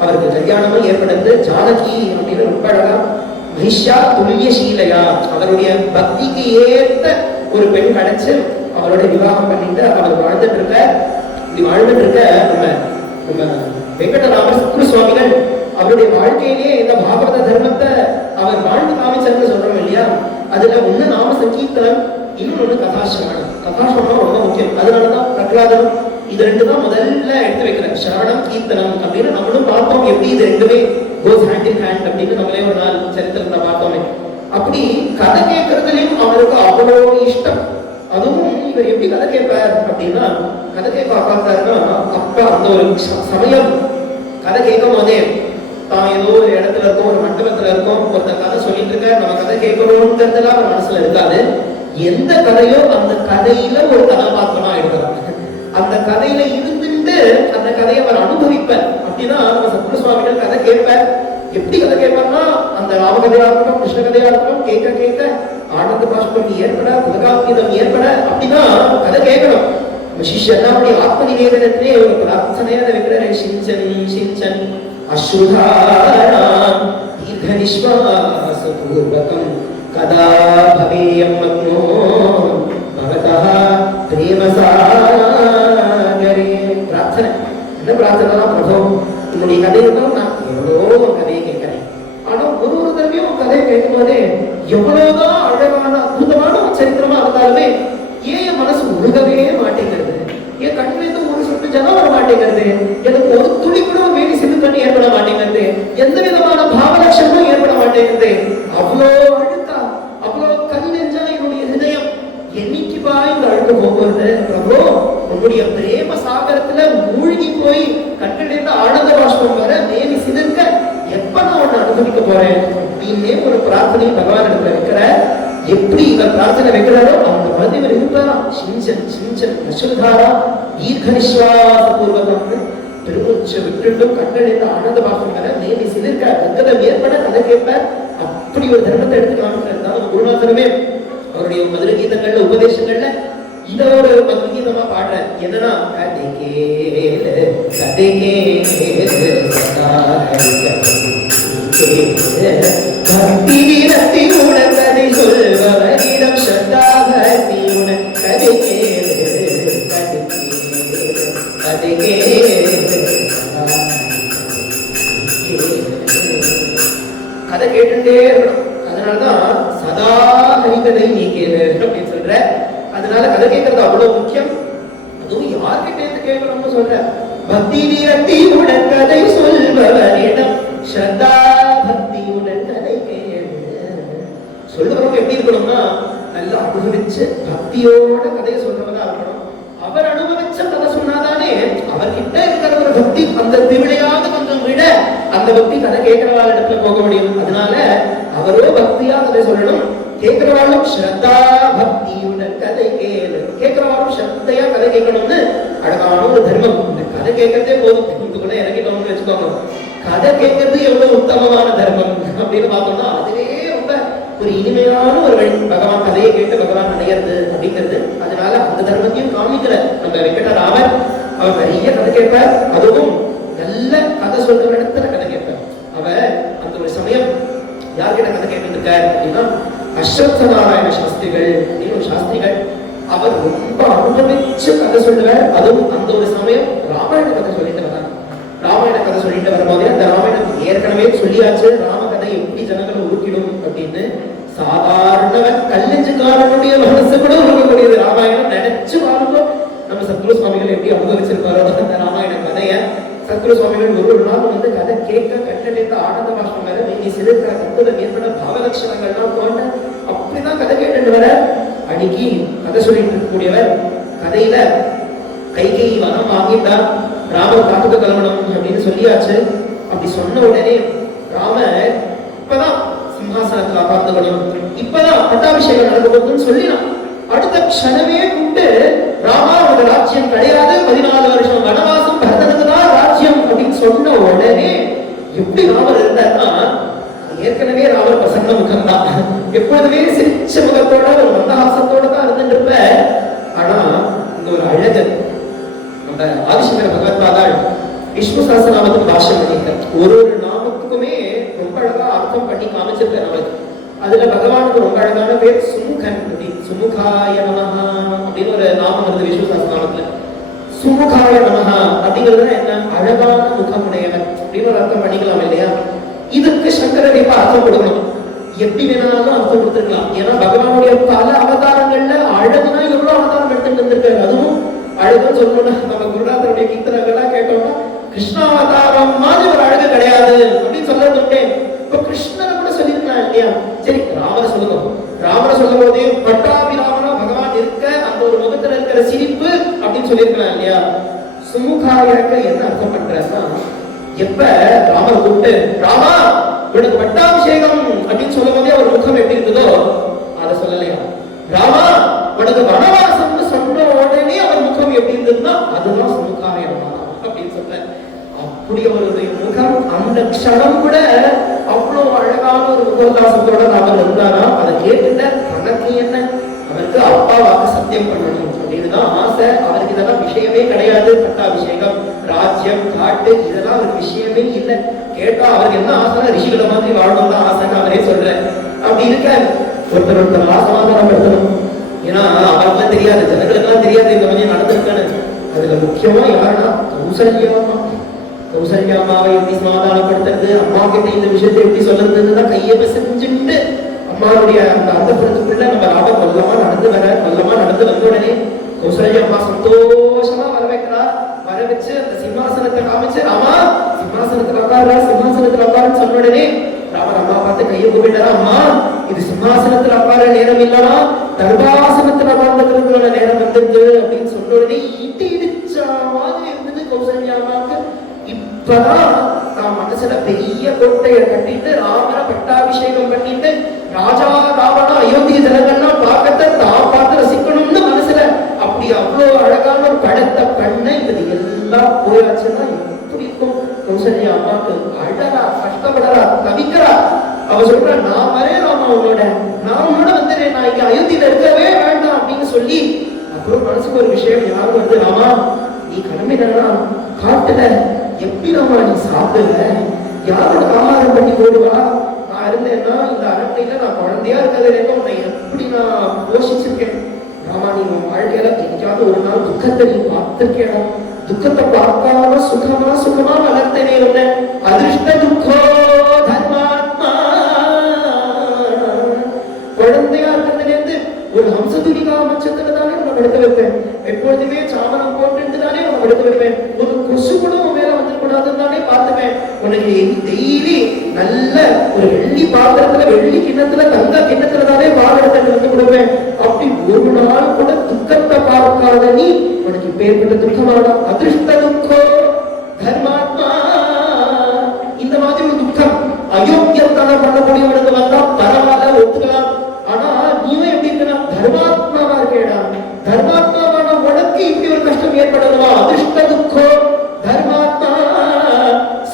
அவருக்கு கல்யாணமும் ஏற்படுது. ஜானகி அப்படின்னு ரொம்ப அழகா மகிஷா துல்லியசீலையா, அவருடைய பக்திக்கு ஏற்ற ஒரு பெண் கிடைச்சு அவரோட விவாகம் பண்ணிட்டு அவர் வாழ்ந்துட்டு இருக்க. இப்படி வாழ்ந்துட்டு இருக்க நம்ம வெங்கடராமர் சத்குரு சுவாமிகள் அவருடைய வாழ்க்கையிலேயே இந்த பாகவத தர்மத்தை அவர் வாழ்ந்து காமிச்சார்னு சொல்றோம் இல்லையா. அதுல ஒண்ணு நாம சங்கீர்த்தனம், இன்னொன்னு கதாசிரவணம். கதாசிரவணம் ரொம்ப முக்கியம். அதனாலதான் பிரகலாதம் இது 2 தான் முதல்ல எடுத்து வைக்கிறேன், சரவணம் கீர்த்தனம் அப்படின்னு. நம்மளும் பார்த்தோம் எப்படி இது 2மே கோஸ் ஹேண்ட் இன் ஹேண்ட் அப்படின்னு நம்மளே ஒரு நாள் சரித்திரத்தை பார்த்தோமே. அப்படி கதை கேட்கறதுலயும் அவருக்கு அவ்வளோ இஷ்டம். அதுவும் இவர் எப்படி கதை கேட்பார் அப்படின்னா, கதை கேட்க பார்த்தாருன்னா அப்ப அந்த ஒரு சமயம் கதை கேட்கும் போதே தான் ஏதோ ஒரு இடத்துல இருக்கோம், ஒரு மண்டபத்துல இருக்கோம், ஒருத்தர் கதை சொல்லிட்டு இருக்க, நம்ம கதை கேட்கணும்ன்றதுலாம் அவர் மனசுல இருக்காது. எந்த கதையோ அந்த கதையில ஒரு கதாபாத்திரமா எடுக்கிறாங்க, அந்த கதையில இருந்துட்டு அந்த கதையை அவர் அனுபவிப்பார். அப்படிதான் நம்ம சத்குரு சுவாமிகள் கதை கேட்பார். எப்படி கதை கேட்பார்னா, அந்த ராமகதையா இருக்கட்டும், கிருஷ்ண கதையா இருக்கட்டும், கேட்க கேட்க ஆனந்த பாஷ்பம் ஏற்பட, புலகாங்கீதம் ஏற்பட, அப்படிதான் கதை கேட்கணும். சிஷ்யனுடைய ஆத்ம நிவேதனத்திலே ஒரு பிரார்த்தனையை வைக்கிறாரு, சிஞ்சன் சிஞ்சன் அஸ்ருதாராம் தீர்க்க நிஸ்வாச பூர்வகம் கதா பவேயம் மக்னோ பவதா பிரேமசாகரே. பிரார்த்தனை என்ன பிரார்த்தனை? பிரபு உன்னுடைய கதையெல்லாம் நான் எவ்வளோ கதையை கேட்கிறேன், ஆனா ஒரு தடவையும் கதையை கேட்கும் போதே எவ்வளவுதான் அழகான அற்புதமான சரித்திரமா இருந்தாலுமே ஏன் என் மனசு உருகவே மாட்டேங்கிறது, என் கண்ணிலிருந்து ஒரு சொட்டு ஜனம் வர மாட்டேங்கிறது, எனக்கு ஒரு துளி கூட வேணி சிறு கண்ணு ஏற்பட மாட்டேங்கிறது, எந்த விதமான பாவலட்சணமும் ஏற்பட மாட்டேங்கிறது. அவ்வளோ அழுக்கா, அவ்வளோ கல் நெஞ்சா என்னுடைய ஹிருதயம், என்னைக்குப்பா இந்த அழுக்கு போகிறது பிரபு? உன்னுடைய பிரேம சாகரத்துல மூழ்கி போய் கண்ணிலிருந்து ஆனந்த பாஷ்பம் வர மேனி சிதற்க எப்ப நான் உன்னை அனுபவிக்க போறேன் அப்படின்னே ஒரு பிரார்த்தனை பகவான் இடத்துல வைக்கிற. எப்படி இவர் பிரார்த்தனை வைக்கிறாரோ அந்த மாதிரி இவர் இருப்பாராம். சிஞ்சன் சிஞ்சன் அசுதாரா தீர்க்க நிஸ்வாச பூர்வகம்னு பெருமூச்சு விட்டுட்டும் கண்ணிலிருந்து ஆனந்த பாஷ்பம் வர மேனி சிதற்க கங்கதம் ஏற்பட கதை கேட்பார். அப்படி ஒரு தர்மத்தை எடுத்து காமிக்கிறது தான் குருநாதருமே அவருடைய மதுர கீதங்கள்ல உபதேசங்கள்ல இத ஒரு மதுகீதமா பாடுற. என்னன்னா, கதை கேளு கதை கேளு பக்தி வீரத்தினுடன் கதை சொல்பவரிடம் ஸ்ரத்தாபக்தியுடன் கதை கேளு கதை கேளு கதை கேட்டுட்டே இருக்கணும். அதனாலதான் சதா ஹரிகதை நீ கேளு அப்படின்னு சொல்ற. அதனால கதை கேட்கறது அவ்வளவு முக்கியம். அதுவும் யார்கிட்ட இருந்து கேட்கணும்னு சொல்ற. பக்தி விரக்தியுடன் கதை சொல்பவரிடம் ஸ்ரத்தா பக்தியுடன் கதை கேளு. சொல்றவங்க எப்படி இருக்கணும்னா நல்லா அனுபவிச்சு பக்தியோட கதையை சொல்றவதா இருக்கணும். அவர் அனுபவிச்ச கதை சொன்னாதானே அவர்கிட்ட இருக்கிற ஒரு பக்தி அந்த திருவிழையாவது கொஞ்சம் விட அந்த பக்தி கதை கேட்கிறவாள் இடத்துல போக முடியும். அதனால அவரோ பக்தியா கதை சொல்லணும். கேட்கிறவாளும் ஸ்ரத்தா பக்தியுடன் கதை கேளு. கேட்கிறவாளும் ஸ்ரத்தையா கதை கேட்கணும்னு அழகான ஒரு தர்மம். இந்த கதை கேட்கறதே போதும். இதுக்குள்ள இறங்கிட்டோம்னு வச்சுக்கோங்க. கதை கேட்கறது எவ்வளவு உத்தமமான தர்மம் அப்படின்னு பார்த்தோம்னா அதுவே ரொம்ப ஒரு இனிமையான ஒரு வழி. பகவான் கதையை கேட்டு பகவான் அடையிறது அப்படிங்கிறது. அதனால அந்த தர்மத்தையும் காமிக்கிற நம்ம வெங்கடராமர். அவர் நிறைய கதை கேட்பார். அதுவும் நல்ல கதை சொல்ற இடத்துல கதை கேட்பார். அவர் அந்த ஒரு சமயம் யார்கிட்ட கதை கேட்டு இருக்கார் அப்படின்னா அஸ்வத்த நாராயண சாஸ்திரிகள் அப்படின்னு ஒரு சாஸ்திரிகள். அவர் ரொம்ப அனுபவிச்சு கதை சொல்லுவார். அதுவும் அந்த ஒரு சமயம் ராமாயண கதை சொல்லிட்டு வர்றாங்க. ராமாயண கதை சொல்லிட்டு வரும்போதே அந்த ராமாயணம் ஏற்கனவே சொல்லியாச்சு ராம கதை எப்படி ஜனங்களை உருக்கிடும் அப்படின்னு. சாதாரணவன் கல்லஞ்சுக்காரனுடைய மனசு கூட உருக்கக்கூடியது ராமாயணம். நினைச்சு பாருங்க நம்ம சத்குரு சுவாமிகள் எப்படி அனுபவிச்சிருக்காரோ அந்த ராமாயண கதைய. சத்குரு சுவாமிகள் ஒரு நாள் வந்து கதை கேட்க கட்டளைந்த ஆனந்த பாஷ்பம் மேல நீ சிறுக்கிற கத்துல ஏற்பட பாவலட்சணங்கள்லாம் தோண்ட அப்படிதான் கதை கேட்டு வர. அன்னைக்கு கதை சொல்லிட்டு இருக்கக்கூடியவர் கதையில கைகேயி வனம் வாங்கிட்டா ராமர் காட்டுக்கு கிளம்பணும் அப்படின்னு சொல்லியாச்சு. அப்படி சொன்ன உடனே ராமர் இப்பதான் சிம்ஹாசனத்துல அமர்ந்துக்கணும், இப்பதான் பட்டாபிஷேகம் நடக்க போகுதுன்னு சொல்லினான். அடுத்த க்ஷணமே கூப்பிட்டு ராமா உனக்கு ராஜ்யம் கிடையாது, 14 வருஷம் வனவாசம், பரதனுக்கு தான் ராஜ்யம் அப்படின்னு சொன்ன உடனே எப்படி ராமர் இருந்தார்னா ஏற்கனவே ராமர் பிரசன்ன முகம் தான். எப்பொழுதுமே சிரிச்ச முகத்தோட ஒரு மந்தஹாசத்தோட தான் இருந்துட்டு இருப்ப. ஆனா இந்த ஒரு அழகு நம்ம ஆதிசங்கர பகவத்பாதாள் விஷ்ணு சஹஸ்ரநாமத்துக்கு பாஷ்யம் பண்ணியிருக்கார். ஒரு நாமத்துக்குமே ரொம்ப அழகா அர்த்தம் பண்ணி காமிச்சிருக்கார் அவருக்கு. அதுல பகவானுக்கு ரொம்ப அழகான பேர் சுமுகன் அப்படின்னு. சுமுகாய நமஹா அப்படின்னு ஒரு நாமம் வருது விஷ்ணு சஹஸ்ரநாமத்துல. சுமுகாய நமஹா அப்படிங்கிறது என்ன? அழகான முகமுடையவர் அப்படின்னு ஒரு அர்த்தம் பண்ணிக்கலாம் இல்லையா? இதுக்கு சங்கரர் இப்ப அர்த்தம் கொடுக்கணும். எப்படி வேணாலும் அர்த்தம் கொடுத்துருக்கலாம். ஏன்னா பகவானுடைய பல அவதாரங்கள்ல அழகுனா எவ்வளவு அவதாரம் எடுத்துட்டு வந்திருக்காரு. அதுவும் அழகுன்னு சொல்லணும்னா நம்ம குருநாதருடைய கீர்த்தனங்கள்லாம் கேட்டோம்னா கிருஷ்ணாவதாரம் மாதிரி ஒரு அழகு கிடையாது அப்படின்னு சொல்லிட்டு இப்ப கிருஷ்ணனை கூட சொல்லிருக்கலாம் இல்லையா? சரி ராமரை சொல்லுங்க. ராமரை சொல்லும் போதே பட்டாபிராமனா பகவான் இருக்க அந்த ஒரு முகத்துல இருக்கிற சிரிப்பு அப்படின்னு சொல்லிருக்கலாம் இல்லையா? சுமுகாயக்க என்ன அர்த்தம் பண்றா? எப்ப ராமர் கூப்பிட்டு ராமா உனக்கு பட்டாபிஷேகம் அப்படின்னு சொல்லும் போதே அவர் முகம் எப்படி இருந்ததோ அதை சொல்லலையா? ராமா உனக்கு வனவாசம்னு சொன்ன உடனே அவர் முகம் எப்படி இருந்ததுன்னா அதுதான் சுமுகாய அப்படின்னு சொல்ற. அப்படி அவருடைய முகம் அந்த க்ஷணம் கூட அவ்வளவு அழகான ஒரு முகோல்லாசத்தோட அவர் இருந்தாரா? அதை கேட்டுட்ட தனக்கு என்ன, அவருக்கு அப்பாவாக சத்தியம் பண்ணணும் அப்படின்னு தான் ஆசை. அவருக்கு இதெல்லாம் விஷயமே கிடையாது. பட்டாபிஷேகம், ராஜ்யம், காட்டு இதெல்லாம் அவருக்கு விஷயமே இல்லை. கேட்டா அவருக்கு என்ன ஆசை? ரிஷிகளை மாதிரி வாழணும் தான் ஆசைன்னு அவரே சொல்ற. அப்படி இருக்க ஒருத்தர் ஆசமாதானப்படுத்தணும். ஏன்னா அவருக்குலாம் தெரியாது, ஜனங்களுக்கெல்லாம் தெரியாது இந்த மாதிரி நடந்திருக்கான்னு. அதுல முக்கியமா யாருன்னா கௌசல்யாமா. கௌசல்யாமாவை எப்படி சமாதானப்படுத்துறது, அம்மா கிட்ட இந்த விஷயத்தை எப்படி சொல்றதுன்னு தான் கையை செஞ்சுட்டு அம்மாவுடைய அந்த அந்தப்புறத்துக்குள்ள நம்ம ராமர் வல்லமா நடந்து வந்த உடனே கௌசல்யம்மா சந்தோஷமா வர வைக்கிறா. வர வச்சு அந்த சிம்மாசனத்தை காமிச்சு அம்மா சிம்மாசனத்துல உட்காருன்னு சொன்ன உடனே ராமர் அம்மா பார்த்து கையை கூப்பிட்டாரா, அம்மா இது சிம்மாசனத்துல உட்கார நேரம் இல்லனா தர்பாசனத்துல உட்கார்ந்துக்கிறதுக்கான நேரம் வந்துட்டு அப்படின்னு சொன்ன உடனே இடி இடிச்சா மாதிரி இருந்தது கௌசல்யாமாவுக்கு. இப்பதான் நான் மனசுல பெரிய கோட்டையை கட்டிட்டு ராமரை பட்டாபிஷேகம் பண்ணிட்டு ராஜா ராவணா அயோத்திய ஜனங்கள்லாம் பார்க்கத்த தான் பார்த்து ரசிக்கணும்னு மனசுல அப்படி அவ்வளவு அழகான ஒரு படத்தை பண்ண இது எல்லாம் போயாச்சுன்னா எப்படி இருக்கும்? கௌசல்யா அம்மாவுக்கு அழகா கஷ்டப்படறா, தவிக்கிறா. அவ சொல்ற நான் வரேன் ராமா உன்னோட, நான் உன்னோட வந்துடுறேன், நான் இங்க அயோத்தியில இருக்கவே வேண்டாம் அப்படின்னு சொல்லி அப்புறம் மனசுக்கு ஒரு விஷயம் யாரும் வருது, ராமா நீ கிளம்பினா காட்டுல எப்படி ராமா நீ சாப்பிடுவ, யாரோட ஆகாரம் பண்ணி போடுவா, நான் இருந்தேன்னா இந்த அரண்மையில நான் குழந்தையா இருக்கிறதுல உன்னை எப்படி நான் போஷிச்சிருக்கேன். ராமா, நீ உன் வாழ்க்கையில எங்கேயாவது ஒரு நாள் துக்கத்தை நீ பார்த்திருக்கேடா? துக்கத்தை பார்க்காம சுகமா வளர்த்தனே உன்னை. அதிர்ஷ்ட துக்கோ தர்மாத்மா. குழந்தையா இருக்கிறதுலேருந்து ஒரு ஹம்சதுலிகா மச்சத்துல தானே உன்னை படுத்த வைப்பேன். எப்பொழுதுமே சாமரம் போட்டு தானே உன்னை படுத்த வைப்பேன். ஒரு கொசு கூட உன் மேல வந்துடக்கூடாதுன்னு தானே பார்த்துப்பேன். உனக்கு டெய்லி நல்ல ஒரு வெள்ளி பாத்திரத்துல, வெள்ளி கிண்ணத்துல, தங்க கிண்ணத்துல தானே பால் எடுத்து வந்து கொடுப்பேன். அப்படி ஒரு நாள் கூட துக்கத்தை பார்க்காத நீ உனக்கு பேர்பட்ட துக்கமாடா? அதிர்ஷ்ட துக்கோ தர்மாத்மா. இந்த மாதிரி ஒரு துக்கம் அயோக்கியத்தான பண்ணக்கூடியவனுக்கு வந்தா பரவாயில்ல, ஒத்துக்கலாம். ஆனா நீயும் எப்படி இருக்கா? தர்மாத்மாவா இருக்கேடா. தர்மாத்மாவான உனக்கு இப்படி ஒரு கஷ்டம் ஏற்படுமா? அதிர்ஷ்ட துக்கோ தர்மாத்மா.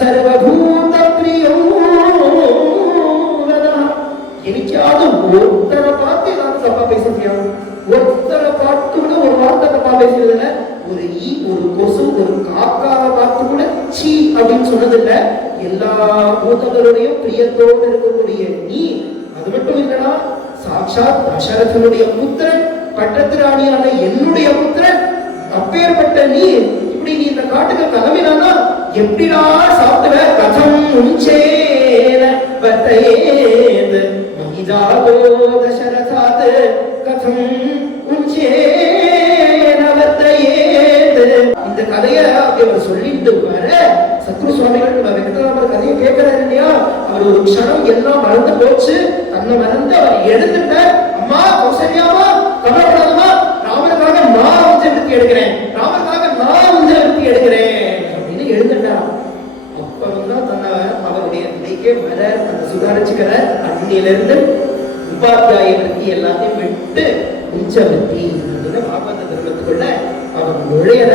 சர்வபூத பிரியோ. எனக்காவது ஒருத்தரை பார்த்து ஏதாவது தப்பா பேசுறியா? ஒருத்தரை பார்த்து கூட ஒரு வார்த்தை தப்பா பேசுறதுல, ஒரு ஈ, ஒரு கொசு, ஒரு காக்காவை பார்த்து கூட சீ அப்படின்னு சொன்னதில்ல. எல்லா பூதங்களுடையும் பிரியத்தோடு இருக்கக்கூடிய நீ, அது மட்டும் இல்லைன்னா சாட்சாத் தசரதனுடைய புத்திரன், பட்டத்து ராணியான என்னுடைய புத்திரன், அப்பேற்பட்ட நீ இப்படி நீ இந்த காட்டுக்கு கிளம்பினானா எப்படிடா சாப்பிடுவ? கதம் உஞ்சேன வர்த்தயேத் மகிஜாதோ தசரதாத் கதம் உஞ்சேன வர்த்தயேத். இந்த கதையை அவர் சொல்லிட்டு வர சத்ரு சுவாமிகள் வெங்கடராமர் கதையை கேட்கிறாரு இல்லையா? அவர் ஒரு க்ஷணம் எல்லாம் மறந்து போச்சு. தன்னை மறந்து அவர் எழுந்துட்ட. அம்மா கௌசல்யாமா, கவலைப்படாதமா, ராமனுக்காக நான் உஞ்சவிருத்தி எடுக்கிறேன், ராமனுக்காக நான் உஞ்சவிருத்தி எடுக்கிறேன் அப்படின்னு எழுந்துட்டா. அப்பதான் தன்னை அவருடைய நிலைக்கே வர அந்த சுதாரிச்சுக்கிற அன்னிலிருந்து உபாத்தியாய விருத்தி எல்லாத்தையும் விட்டு உஞ்சவிருத்தி அப்படின்னு பாகவத தர்மத்துக்குள்ள அவர் நுழையிற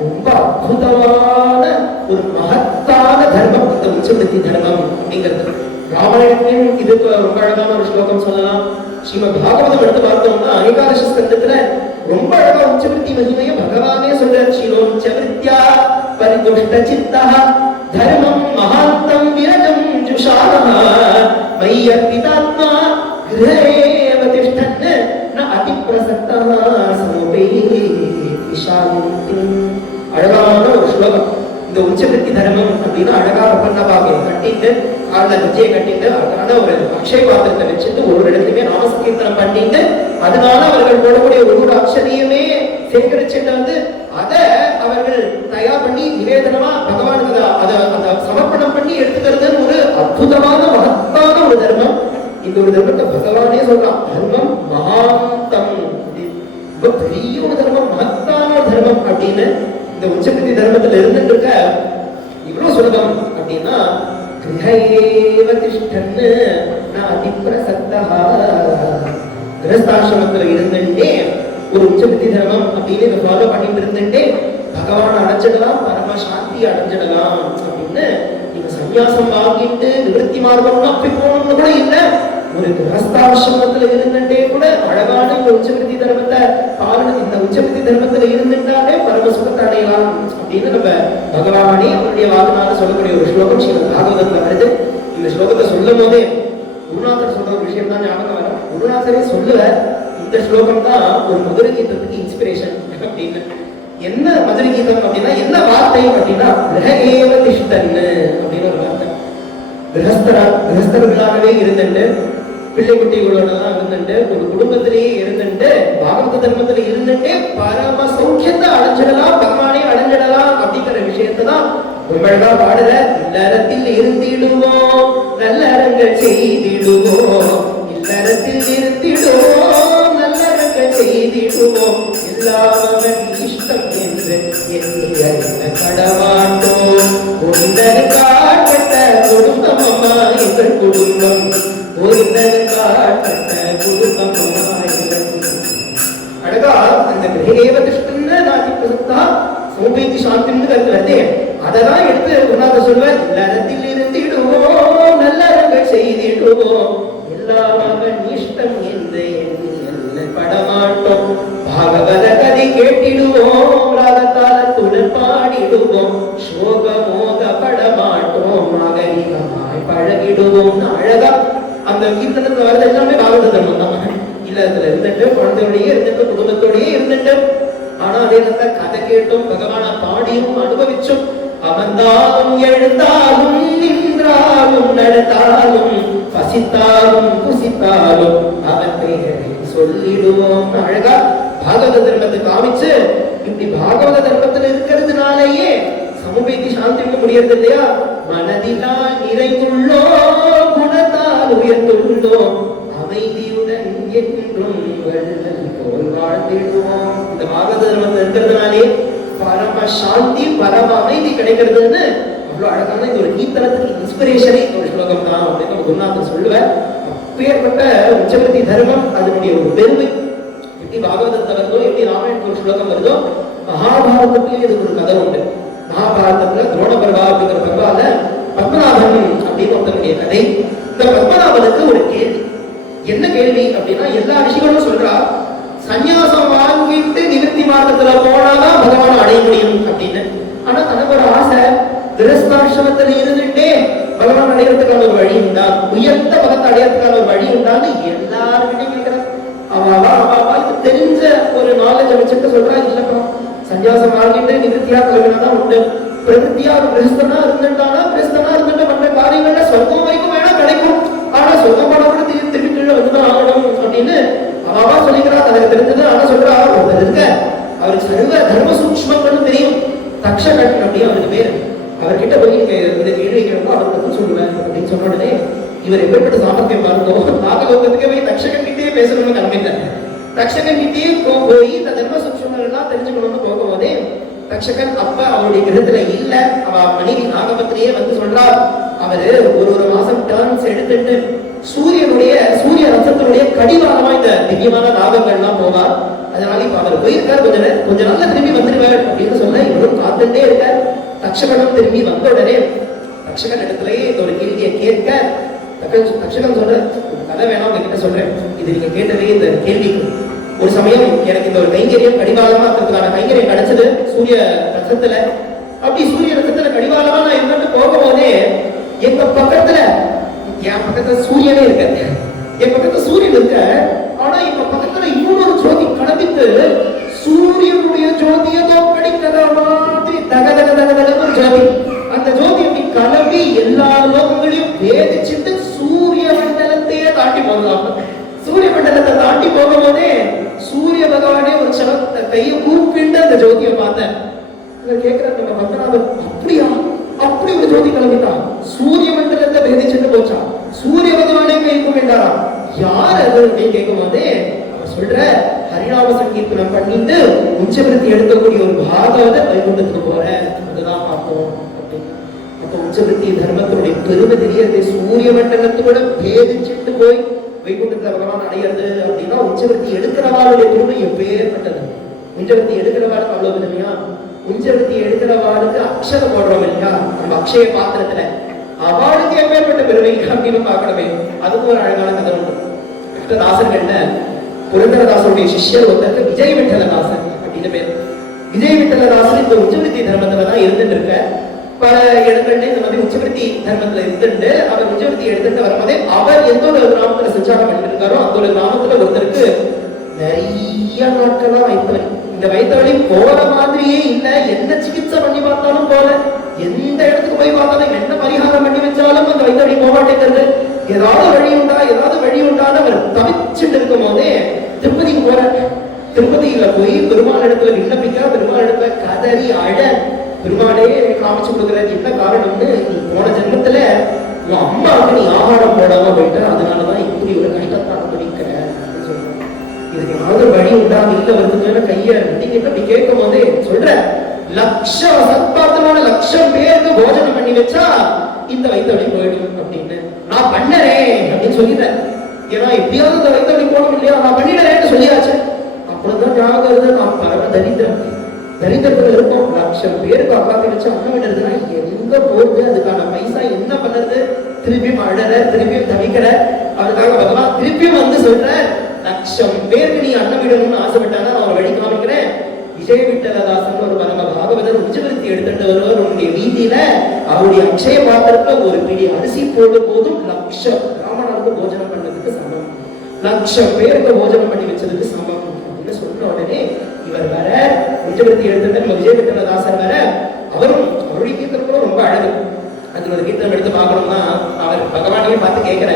ரொம்ப அற்புதமான ஒரு மகத்தான தர்மம் இந்த உச்சவிருத்தி தர்மம் அப்படிங்கிறது. ராமாயணத்தின் இதுக்கு ரொம்ப அழகான ஒரு ஸ்லோகம் சொல்லலாம். ஸ்ரீமத் பாகவதம் எடுத்து பார்த்தோம்னா ஏகாதசி ஸ்கந்தத்துல ரொம்ப அழகா உச்சவிருத்தி மகிமையை பகவானே சொல்றார். ஸ்ரீரோச்சவிருத்தியா பரிதுஷ்ட சித்தஹ தர்மம் மகாந்தம் விரஜம் ஜுஷானஹ மையர்பிதாத்மா கிரஹேவ திஷ்டன் ந அதிப்ரசக்தஹ சமோபேதி சாந்தி. அழகான ஒரு ஸ்லோகம். இந்த உச்சவிருத்தி தர்மம் அப்படின்னா அழகாக பண்ணபாக கட்டிட்டு காலில் விஜயை கட்டிட்டு அழகான ஒரு அக்ஷய பாத்திரத்தை வச்சுட்டு ஒரு இடத்துலயுமே நாமசங்கீர்த்தனம் பண்ணிட்டு அதனால அவர்கள் போடக்கூடிய ஒரு அக்ஷரையுமே சேகரிச்சுட்டு வந்து அதை அவர்கள் தயார் பண்ணி நிவேதனமா பகவானுக்கு அதை சமர்ப்பணம் பண்ணி எடுத்துக்கிறது ஒரு அற்புதமான மகத்தான ஒரு தர்மம். இந்த ஒரு தர்மத்தை பகவானே சொல்றான். தர்மம் மகாந்தம், பெரிய ஒரு தர்மம், மகத்தான தர்மம் அப்படின்னு. இந்த உச்சவிருத்தி தர்மத்துல இருந்துட்டு இருக்க இவ்வளவு சுலபம் அப்படின்னா கிரஹேவ திஷ்டன்னு ந அதிப்ரசக்தஹ. கிரஸ்தாசிரமத்துல இருந்துட்டே ஒரு உச்சவிருத்தி தர்மம் அப்படின்னு இதை ஃபாலோ பண்ணிட்டு இருந்துட்டே பகவான் அடைஞ்சிடலாம், பரம சாந்தி அடைஞ்சிடலாம் அப்படின்னு. நீங்க சன்னியாசம் வாங்கிட்டு நிவர்த்தி மார்க்கம்னு அப்படி போகணும்னு கூட இல்லை. ஒரு கிரஸ்தாசிரமத்துல இருந்துட்டே கூட அழகான இந்த உச்சவிருத்தி தர்மத்தை பாலன, இந்த உச்சவிருத்தி தர்மத்துல இருந்துட்டாலே பரம சுகத்தை அடையலாம் அப்படின்னு நம்ம பகவானே அவருடைய வாக்குனால சொல்லக்கூடிய ஒரு ஸ்லோகம் ஸ்ரீமத் பாகவதத்துல வருது. இந்த ஸ்லோகத்தை சொல்லும் போதே குருநாதர் சொல்ற ஒரு விஷயம் தான் ஞாபகம் வரும். குருநாதரே சொல்லுவ இந்த ஸ்லோகம் தான் ஒரு மதுரை கீதத்துக்கு இன்ஸ்பிரேஷன் அப்படின்னு. என்ன மதுரை கீதம் அப்படின்னா என்ன வார்த்தை அப்படின்னா கிரஹேவ திஷ்டன்னு அப்படின்னு ஒரு வார்த்தை. கிரகஸ்தர்களாகவே இருந்துட்டு பிள்ளை குட்டிகளோட தான் இருந்துட்டு ஒரு குடும்பத்திலேயே இருந்துட்டு பாகவத தர்மத்துல இருந்துட்டே பரம சௌக்கியத்தை அடைஞ்சிடலாம், பகவானே அடைஞ்சிடலாம் அப்படிங்கிற விஷயத்தான் உங்களா பாடுற. இல்லறத்தில் இருந்திடுவோம், நல்லறங்கள் செய்திடுவோம், இல்லறத்தில் இருந்திடுவோம், நல்லறங்கள் செய்திடுவோம், எல்லாவன் இஷ்டம் என்று கடவாண்டோம். ஒருந்தனுக்காட்ட குடும்பம் அம்மா எங்கள் குடும்பம், ஒருந்தனுக்காட்ட குடும்பம் அம்மா எங்கள் குடும்பம். அழகா அந்த கிரஹேவ திஷ்டன்னு நாதி பிரசக்தா சமோபேதி சாந்தின்னு கருத்து. அதெல்லாம் எடுத்து குருநாதர் சொல்வார். இல்லறத்தில் இருந்திடுவோம், நல்லறங்கள் செய்திடுவோம், எல்லாவன் இஷ்டம் என்று படமாட்டோம், பாகவத கதை கேட்டிடுவோம், ராகத்தாளத்துடன் பாடிடுவோம், சோக மோக படமாட்டோம், நாகரிகமாய் பழகிடுவோம். அழகா அந்த கீர்த்தனத்துல வரது எல்லாமே பாகவத தர்மம் தான். இல்லத்துல இருந்துட்டு, குழந்தையோடயே இருந்துட்டு, குடும்பத்தோடயே இருந்துட்டு, ஆனா அதே நேரத்துல கதை கேட்டும் பகவான பாடியும் அனுபவிச்சும் அமர்ந்தாலும் எழுந்தாலும் நின்றாலும் நடந்தாலும் பசித்தாலும் குசித்தாலும் அவன் பெயரை சொல்லிடுவோம். அழகா பாகவத தர்மத்தை காமிச்சு இப்படி பாகவத தர்மத்துல இருக்கிறதுனாலேயே சமூகத்தை சாந்திக்க முடியறது இல்லையா? மனதினால் நிறைந்துள்ளோ குணத்தால் உயர்ந்துள்ளோ அமைதியுடன் என்றும் போல் வாழ்ந்திடுவோம். இந்த பாகவத தர்மத்தில் இருக்கிறதுனாலே பரம சாந்தி பரம அமைதி கிடைக்கிறதுன்னு அவ்வளவு அழகான இந்த ஒரு கீர்த்தனத்துக்கு இன்ஸ்பிரேஷனே ஒரு ஸ்லோகம் தான் அப்படின்னு குருநாதர் சொல்லுவேன். அப்பேற்பட்ட உச்சவர்த்தி தர்மம் அதனுடைய ஒரு பெருமை எப்படி பாகவதத்தை வருதோ, எப்படி ராமாயணத்துக்கு ஒரு ஸ்லோகம் வருதோ, மகாபாரதத்திலேயே இதுக்கு ஒரு கதை உண்டு. மகாபாரதத்துல துரோண பர்வா அப்படிங்கிற பர்வால பத்மநாபன் அப்படின்னு ஒருத்தனுடைய கதை. இந்த பத்மநாபனுக்கு ஒரு கேள்வி. என்ன கேள்வி அப்படின்னா, எல்லா ரிஷிகளும் சொல்றா சந்நியாசம் வாங்கிட்டு நிவர்த்தி மார்க்கத்துல போனாதான் பகவான் அடைய முடியும் அப்படின்னு. ஆனா தனக்கு ஒரு ஆசை, கிரஸ்தாசிரமத்துல இருந்துட்டே பகவான் அடையறதுக்கான ஒரு வழி உண்டா, உயர்ந்த பகத்தை அடையறதுக்கான ஒரு வழி உண்டான்னு எல்லாருக்கிட்டையும் கேட்கிறார். அவா தெரிஞ்ச ஒரு நாலேஜ் வச்சுட்டு சொல்றா, இல்லப்பா சந்நியாசம் வாங்கிட்டு நிவர்த்தியா கிளம்பினாதான் உண்டு. பிரகிருத்தியா கிரஸ்தனா இருந்துட்டு பண்ற காரியங்கள்ல சொர்க்கம் வரைக்கும் வேணா கிடைக்கும், ஆனா சொர்க்கம் பணம் திருப்பி கீழே வந்துதான் ஆகணும் அப்படின்னு அவா சொல்லிக்கிறா. தனக்கு தெரிஞ்சது. ஆனா சொல்றா, ஒருத்தர் இருக்க அவருக்கு சர்வ தர்ம சூக்ஷ்மங்களும் தெரியும், தக்ஷகன் அப்படின்னு அவருக்கு பேரு. அவர்கிட்ட போய் இந்த கேள்வி கேட்கும் அவருக்கு சொல்லுவேன் அப்படின்னு சொன்ன உடனே இவர் எப்படிப்பட்ட சாமர்த்தியம் பார்த்தோம். நாகலோகத்துக்கு போய் தக்ஷகன் கிட்டே பேசணும்னு கிளம்பிட்ட. தக்ஷகன் கிட்டே போய் இந்த தர்ம சூக்ஷ்மங்கள் எல்லாம் தெரிஞ்சுக்கணும்னு போகும்போதே தக்ஷகன் அப்ப அவருடைய கிரகத்துல இல்ல. அவ மனைவி நாகபத்திரியே வந்து சொல்றா, அவரு ஒரு மாசம் டர்ன்ஸ் எடுத்துட்டு சூரிய ரசத்தினுடைய கடிவாளமா இந்த திவ்யமான நாகங்கள் எல்லாம் போவார். அதனால இப்ப அவர் போயிருக்காரு, கொஞ்ச நாள்ல திரும்பி வந்துருவார் அப்படின்னு சொன்னா இவரும் காத்துட்டே இருக்கார். தக்ஷகனும் திரும்பி வந்த உடனே தக்ஷகன் இடத்துலயே இந்த ஒரு கேள்வியை கேட்க தக்ஷகன் சொல்ற, கதை வேணாம் உங்ககிட்ட சொல்றேன், இது நீங்க கேட்டதே இந்த கேள்விக்கு. ஒரு சமயம் எனக்கு இந்த ஒரு கைங்கரியம் கடிவாளமா இருக்கிறதுக்கான கைங்கரியம் கிடைச்சது சூரிய ரசத்துல. அப்படி சூரிய ரசத்துல கடிவாளமா நான் இருந்துட்டு போகும்போதே எங்க பக்கத்துல, என் பக்கத்துல சூரியனே இருக்க, என் பக்கத்துல சூரியன் இருக்க, ஆனா எங்க பக்கத்துல இன்னொரு ஜோதி கடமித்து சூரியனுடைய ஜோதியை தோக்கடிக்கிற மாதிரி தக தக தக தக ஜோதி. அந்த ஜோதி அப்படி கலவி எல்லா லோகங்களையும் வேதிச்சுட்டு சூரிய மண்டலத்தையே தாண்டி போகலாம். சூரிய மண்டலத்தை தாண்டி போகும்போதே சூரிய பகவானே ஒரு சலத்தை கையை கூப்பிட்டு அந்த ஜோதியை பார்த்தேன். கேட்கிற பத்மநாபன், அப்படியா அப்படி ஒரு ஜோதி கிளம்பிட்டான், சூரிய மண்டலத்தை பேதிச்சுட்டு போச்சான், சூரிய பகவானே கை கூப்பிட்டாரா, யார் அது அப்படின்னு கேட்கும் போதே அவர் சொல்ற, ஹரிநாம சங்கீர்த்தனம் பண்ணிட்டு உச்சவருத்தி எடுக்கக்கூடிய ஒரு பாகவத வைகுண்டத்துக்கு போறேன், அதுதான் பார்ப்போம் அப்படின்னு. அப்ப உச்சவருத்தி தர்மத்தினுடைய பெருமை தெரியறது. சூரிய மண்டலத்தோட பேதிச்சுட்டு போய் வைகுண்டத்துல பகவான் அடையிறது அப்படின்னா உச்சவருத்தி எடுக்கிறவாளுடைய பெருமை எப்பேற்பட்டது. உஞ்சவருத்தி எடுக்கிறவாளுக்கு அவ்வளவு பெருமையா? உஞ்சவருத்தி எடுக்கிறவாளுக்கு அக்ஷதை போடுறோம் இல்லையா நம்ம அக்ஷய பாத்திரத்துல, அவளுக்கு எப்பேற்பட்ட பெருமை அப்படின்னு பார்க்கணுமே. அதுக்கு ஒரு அழகான கதை உண்டு. தாசர்கள்ல புரந்தரதாசருடைய சிஷ்யர் ஒருத்தருக்கு விஜய் விட்டலதாசன் அப்படின்னு பேர். விஜய் விட்டலதாசன் இந்த உச்சவருத்தி தர்மத்துலதான் இருந்துட்டு இருக்க. பல இடங்கள்ல இந்த மாதிரி உச்சவருத்தி தர்மத்துல இருந்துட்டு அவர் உச்சவருத்தி எடுத்துட்டு வரும்போதே அவர் எந்த ஒரு கிராமத்துல சஞ்சாரம் பண்ணிட்டு இருக்காரோ அந்த ஒரு கிராமத்துல ஒருத்தருக்கு நிறைய நாட்களா வைத்தவழி. இந்த வைத்தவழி போற மாதிரியே இல்ல, என்ன சிகிச்சை பண்ணி பார்த்தாலும் போல, எந்த இடத்துக்கு போய் பார்த்தாலும் என்ன பரிகாரம் பண்ணி வச்சாலும் அந்த வைத்தவழி போகாட்டேங்கிறது. ஏதாவது வழி உண்டான்னு அவர் தவிச்சுட்டு இருக்கும் போதே திருப்பதிக்கு போற. திருப்பதியில போய் பெருமாள் இடத்துல விண்ணப்பிக்க, பெருமாள் இடத்துல கதறி அழ, பெருமாளே காமிச்சு கொடுக்குற என்ன காரணம்னு, நீ போன ஜென்மத்துல உன் அம்மாவுக்கு நீ ஆகாரம் போடாம போயிட்ட, அதனாலதான் இப்படி ஒரு கஷ்டத்தை அனுபவிக்கிற அப்படின்னு சொல்றேன். இதுக்கு ஏதாவது வழி உண்டா இல்ல வருதுன்னு கைய நட்டிக்கிட்டு அப்படி கேட்கும் போதே சொல்ற, லட்சம் சத்பாத்தமான லட்சம் பேருக்கு போஜனம் பண்ணி வச்சா இந்த வைத்தவழி போயிடும் அப்படின்னு நான் பண்ணறேன் அப்படின்னு சொல்லிட்டேன். ஏன்னா எப்படியாவது இந்த வைத்தவழி போகணும் இல்லையா, நான் பண்ணிடுறேன்னு சொல்லியாச்சு. அப்புறம்தான் ஞாபகம் வருது, நான் பரம தரித்திரத்துல இருக்கும். லட்சம் பேருக்கு அக்காத்தி வச்சு அண்ணன் விடுறதுன்னா எங்க போகுது, அதுக்கான பைசா என்ன பண்றது, திருப்பியும் அழற, திருப்பியும் தவிக்கிற. அதுக்காக பகவான் திருப்பியும் வந்து சொல்ற, லட்சம் பேருக்கு நீ அண்ணன் விடணும்னு ஆசைப்பட்டானா நான் வழி காமிக்கிறேன். விஜய விட்டலதாசன் ஒரு பரம பாகவதர் உச்சவருத்தி எடுத்துட்டு வருவார். உன்னுடைய வீதியில அவருடைய அக்ஷய பாத்திரத்துல ஒரு பிடி அரிசி போடும் போதும் லட்சம் பிராமணர் ஆளுக்கு போஜனம் பண்ணதுக்கு சமம், 1,00,000 பேருக்கு போஜனம் பண்ணி வச்சதுக்கு சமம் அப்படின்னு சொன்ன உடனே இவர் வர பஞ்சவர்த்தி எழுத்துட்டு விஜயபட்டனதாசர் வர அவருடைய கீர்த்தனம் ரொம்ப அழகு. அது ஒரு கீர்த்தனம் எடுத்து பார்க்கணும்னா அவர் பகவானையும் பார்த்து கேட்கிற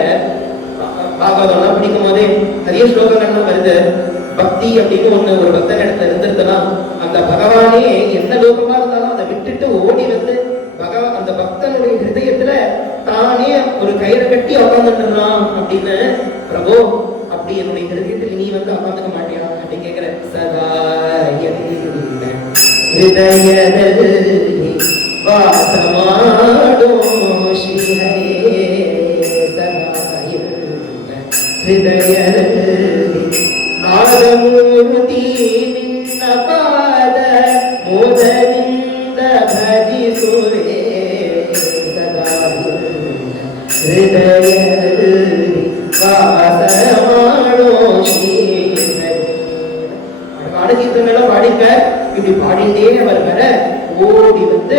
பாகவதம்லாம் பிடிக்கும் போதே நிறைய ஸ்லோகங்கள்லாம் வருது. பக்தி அப்படின்னு ஒண்ணு ஒரு பக்தன் இடத்துல இருந்திருந்தனா அந்த பகவானே என்ன லோகமா இருந்தாலும் அதை விட்டுட்டு ஓடி வந்து அந்த பக்தனுடைய ஹிருதயத்துல தானே ஒரு கயிறை கட்டி உட்காந்துட்டுலாம் அப்படின்னு, பிரபு அப்படி என்னுடைய ஹிருதயத்தில் நீ வந்து உட்காந்துக்க மாட்டியா அப்படின்னு கேட்கிற. சதா ஹிருதயத்தில் வாசமாடோ ஸ்ரீஹரே சதா ஹிருதயத்தில் ನಾದಮೂರ್ತಿ ನಿನ್ನ ಪಾದ ಮೋದದಿಂದ ಭಜಿಸುವೆ ಸದಾ ಹೃದಯದಲ್ಲಿ ವಾಸ ಮಾಡೋ பாடகீதங்களை பாடிக்க. இப்படி பாடிட்டே அவர் வர ஓடி வந்து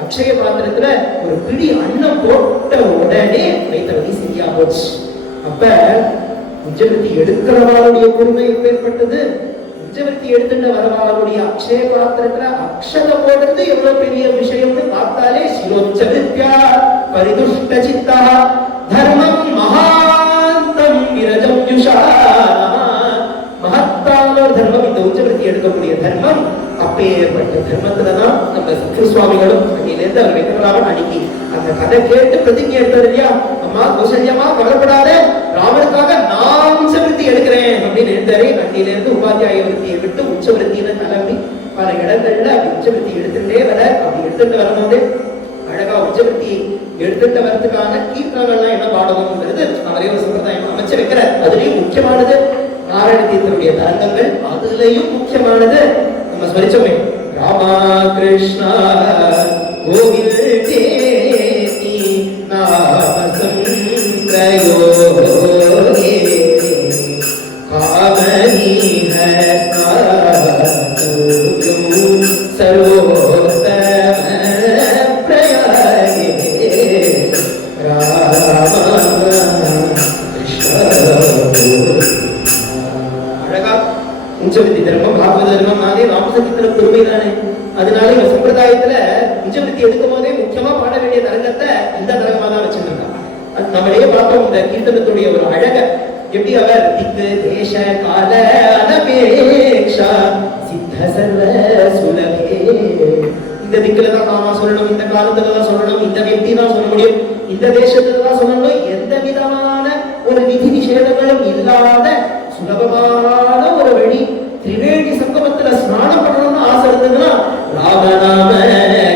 அக்ஷய பாத்திரத்துல ஒரு பிடி அன்னம் போட்ட உடனே வைத்தவதி சரியா போச்சு. அப்ப உஞ்சவர்த்தி எடுக்கிறவாளுடைய பொறுமை எப்பேற்பட்டது, உஞ்சவர்த்தி எடுத்துட்டு வரவாளுடைய அக்ஷய பாத்திரத்துல அக்ஷத போடுறது எவ்வளவு பெரிய விஷயம்னு பார்த்தாலே சிரோச்சவித்யா பரிதுஷ்ட சித்தா தர்மம் மகாந்தம் விரஜம் யுஷா. மகத்தான தர்மம் இந்த உஞ்சவர்த்தி எடுக்கக்கூடிய தர்மம். அப்பேற்பட்ட தர்மத்துலதான் நம்ம சத்ரு சுவாமிகளும் அன்னிலிருந்து அவர் வெங்கடராமன் அன்னைக்கு அந்த கதை கேட்டு பிரதிஜை எடுத்தது இல்லையா, அம்மா கௌசல்யமா கவலைப்படாத, ராமனுக்காக நான் உச்சவருத்தி எடுக்கிறேன் அப்படின்னு எடுத்தாரு. அன்னிலிருந்து உபாத்தியாய விருத்தியை விட்டு உச்சவருத்தின்னு கிளம்பி பல இடங்கள்ல அப்படி உச்சவருத்தி எடுத்துட்டே வர. அப்படி எடுத்துட்டு வரும்போது அழகா உச்சவருத்தி எடுத்துட்டு வரதுக்கான கீர்த்தனங்கள்லாம் என்ன பாடணும்ங்கிறது அவரே ஒரு சம்பிரதாயம் அமைச்சு வைக்கிற. அதுலயும் முக்கியமானது நாராயண தீர்த்தனுடைய தரங்கங்கள். அதுலயும் முக்கியமானது நம்ம ஸ்மரிச்சோமே, ராமா கிருஷ்ணா கோவிந்தேதி நாமசம்ப்ரயோகே காமனீஹ ஸ்நாதும் சர்வோத்தம பிரயாகே ராமா கிருஷ்ணா. அழகா உஞ்சவருத்தி தர்மம் பாகவத தர்மம் நானே ராமசங்கீர்த்தன பெருமை தானே. அதனால இந்த சம்பிரதாயத்துல உஞ்சவருத்தி எடுக்கும் போதே முக்கியமா பாட வேண்டிய தரங்கத்தை இந்த தரங்கமா தான் வச்சிருக்காங்க. நம்மளே பார்த்தோம் இந்த கீர்த்தனத்துடைய ஒரு அழக. எப்படி அவர் திக்கு தேச கால அனபேக்ஷா சித்த சர்வ சுலபே, இந்த திக்குல தான் நாம சொல்லணும், இந்த காலத்துல தான் சொல்லணும், இந்த व्यक्ति தான் சொல்ல முடியும், இந்த தேசத்துல தான் சொல்லணும், எந்த விதமான ஒரு விதி நிஷேதங்களும் இல்லாத சுலபமான ஒரு வழி. திரிவேணி சங்கமத்துல ஸ்நானம் பண்ணணும்னு ஆசை இருந்ததுன்னா ராமநாம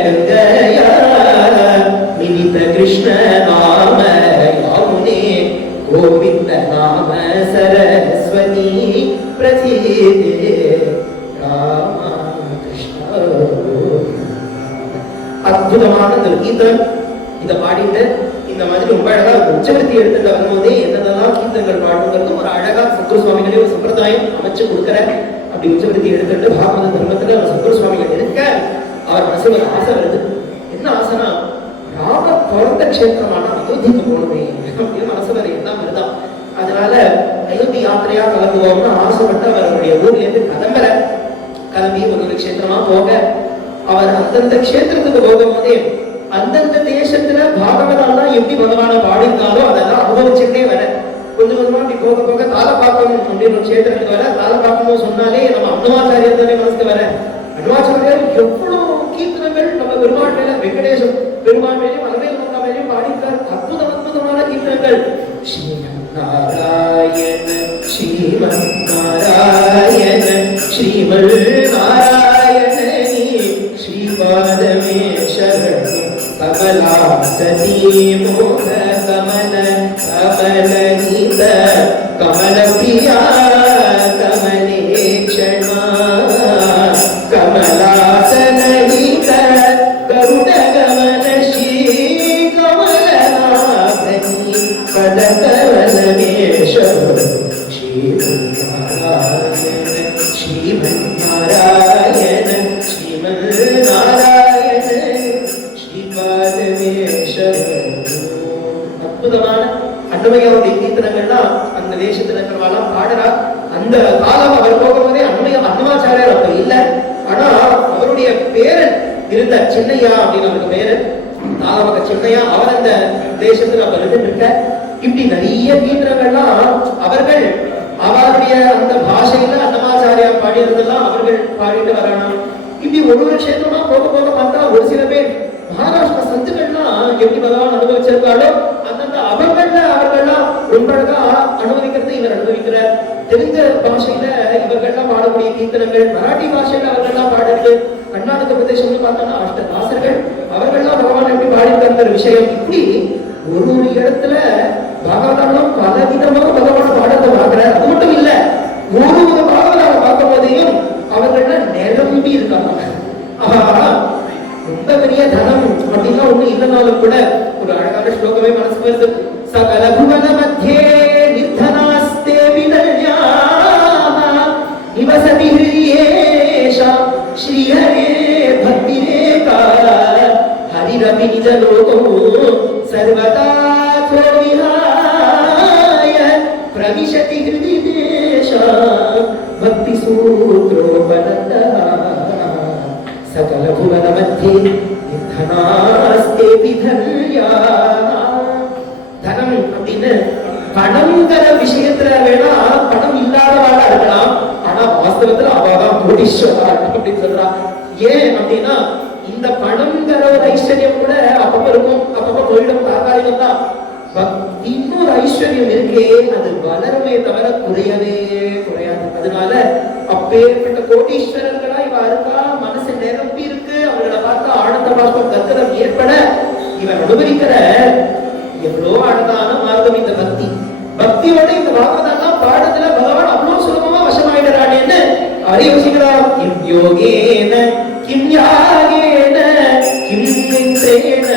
கங்கையா நிமித்த கிருஷ்ண நாம யாமுனே கோவிந்த நாம சரஸ்வதி பிரசிதே ராம கிருஷ்ண. அற்புதமான இந்த கீதம். இதை பாடிட்டு இந்த மாதிரி ரொம்ப அழகா உச்சவருத்தி எடுத்துட்டு வரும்போதே என்னென்னலாம் கீர்த்தங்கள் பாடுங்கிறது ஒரு அழகா சத்ரு சுவாமிகளே ஒரு சம்பிரதாயம் அமைச்சு கொடுக்குற. அப்படி உச்சவருத்தி எடுத்துட்டு பாகவத தர்மத்துல அவர் சத்ரு சுவாமிகள் எடுக்க அவர் மனசுல ஒரு ஆசை வருது. என்ன ஆசைனா, ராம பிறந்த கஷேத்திரமான அயோத்திக்கு போகணுமே அப்படின்னு மனசுல என்ன வருதான். அதனால அயோத்தி யாத்திரையா கலந்துவோம்னு ஆசைப்பட்டு அவருடைய ஊர்ல இருந்து கிளம்பி ஒரு கஷேத்திரமா போக, அவர் அந்தந்த கஷேத்திரத்துக்கு போகும் போதே அந்தந்த தேசத்துல பாகவதெல்லாம் எப்படி பகவான பாடியிருக்காரோ அதெல்லாம் அனுபவிச்சுட்டே வர. கொஞ்சம் கொஞ்சமா அப்படி போக போக தாளப்பாக்கம் அப்படின்னு ஒரு கஷேத்திரத்துக்கு வர. தாளப்பாக்கம் சொன்னாலே நம்ம அனுவாச்சாரியர் தானே மனசுக்கு வர. அனுவாச்சாரியர் எவ்வளவு கீர்த்தனங்கள் நம்ம பெருமாள் மேல, வெங்கடேசன் பெருமாள் மேலையும் அலவேல் மங்கா மேலையும் பாடியிருக்கார். அற்புதமான கீர்த்தனங்கள். ஸ்ரீமன் நாராயண ஸ்ரீமன் நாராயண ஸ்ரீமல் நாராயண ஸ்ரீபாதமே சரணம் கமலா சதி மோக கமல கமலகீத கமல பிரியா கமலேக்ஷணா கமலாசனகீத கருட கமல ஸ்ரீ கமலநாதனி பத கமலமேஸ்வர ஸ்ரீமன்னாராயண ஸ்ரீமன்னாராயண ஸ்ரீமன்னாராயண ஸ்ரீபாதமேஸ்வர. அற்புதமான அன்னமையாவுடைய கீர்த்தனங்கள்லாம் அந்த தேசத்துல இருக்கிறவாலாம் பாடுறா. அந்த காலம் அவர் போகும்போதே அன்னமாச்சாரியார் அப்ப இல்லை. ஆனா அவருடைய பேரன் இருந்த சின்னையா அப்படின்னு அவருக்கு பேரு தாளமக சின்னையா, அவர் அந்த தேசத்துல அவர் இருக்க. இப்படி நிறைய கீர்த்தனங்கள்லாம் அவர்கள் அவருடைய அந்த பாஷையில அன்னமாச்சாரியா பாடியதெல்லாம் அவர்கள் பாடிட்டு வரானா. இப்படி ஒரு க்ஷேத்திரமா போக போக பார்த்தா ஒரு சில பேர் மகாராஷ்டிரா சத்துக்கள்லாம் எப்படி பகவான் அனுபவிச்சிருக்காளோ அந்தந்த அவர்கள்லாம் ரொம்ப அழகா அனுபவிக்கிறது இவர் அனுபவிக்கிறார். தெலுங்கு பாஷையில இவர்கள்லாம் பாடக்கூடிய கீர்த்தனங்கள், மராட்டி பாஷையில அவர்கள்லாம் பாடுறது, கர்நாடக பிரதேசம்னு பார்த்தோம்னா அஷ்டதாசர்கள் அவர்கள்லாம் பகவான் எப்படி பாடியிருக்கிற விஷயம். இப்படி ஒரு ஒரு இடத்துல பாகவதம் பல விதமாக பகவான் பாடத்தை பார்க்கிறார். அது மட்டும் இல்ல, ஒரு ஒரு பாகவதாவை பார்க்கும் போதையும் அவர்கள் நிரம்பி இருக்காங்க. ரொம்ப பெரிய தனம் அப்படின்னா ஒண்ணு இல்லைனாலும் கூட ஒரு அழகான ஸ்லோகமே மனசுக்கு வருது. சகல புவன மத்தியே நிர்தனாஸ்தே விதல்யா நிவசதி ஹிரியேஷா ஸ்ரீஹரே பக்திரேகா ஹரிரபி நிஜ லோகோ சர்வதா விஹாய பிரவிஷதி ஹிருதிதேஷா பக்தி சூத்ரோபனந்தா சகல புவன மத்தியே நிர்தனாஸ்தே விதல்யா. தனம் அப்படின்னு பணம்ங்கிற விஷயத்துல வேணா பணம் இல்லாதவாளா இருக்கலாம், ஆனா வாஸ்தவத்துல அவதான் கோடீஸ்வரா அப்படின்னு சொல்றா. ஏன் அப்படின்னா இந்த பணம்ங்கிற ஒரு ஐஸ்வர்யம் கூட அப்பப்ப இருக்கும், அப்பப்ப போயிடும், தாக்காலிகம் தான். இன்னொரு ஐஸ்வர்யம் இருக்கே, அது வளருமே தவிர குறையவே குறையாது. அதனால அப்பேற்பட்ட கோடீஸ்வரர்களா இவ இருக்கா, மனசு நிரம்பி இருக்கு, அவர்களை பார்த்தா ஆனந்த பாஷ்பம் கர்த்தரம் ஏற்பட இவன் அனுபவிக்கிற எவ்வளோ அழகான மார்க்கம் இந்த பக்தி. பக்தியோட இந்த பாகவதெல்லாம் பாடுறதுல பகவான் அவ்வளவு சுலபமா வசமாயிடுறானேன்னு அவரே யோசிக்கிறார். கிம் யோகேன கிம் யாகேன கிம் யந்திரேன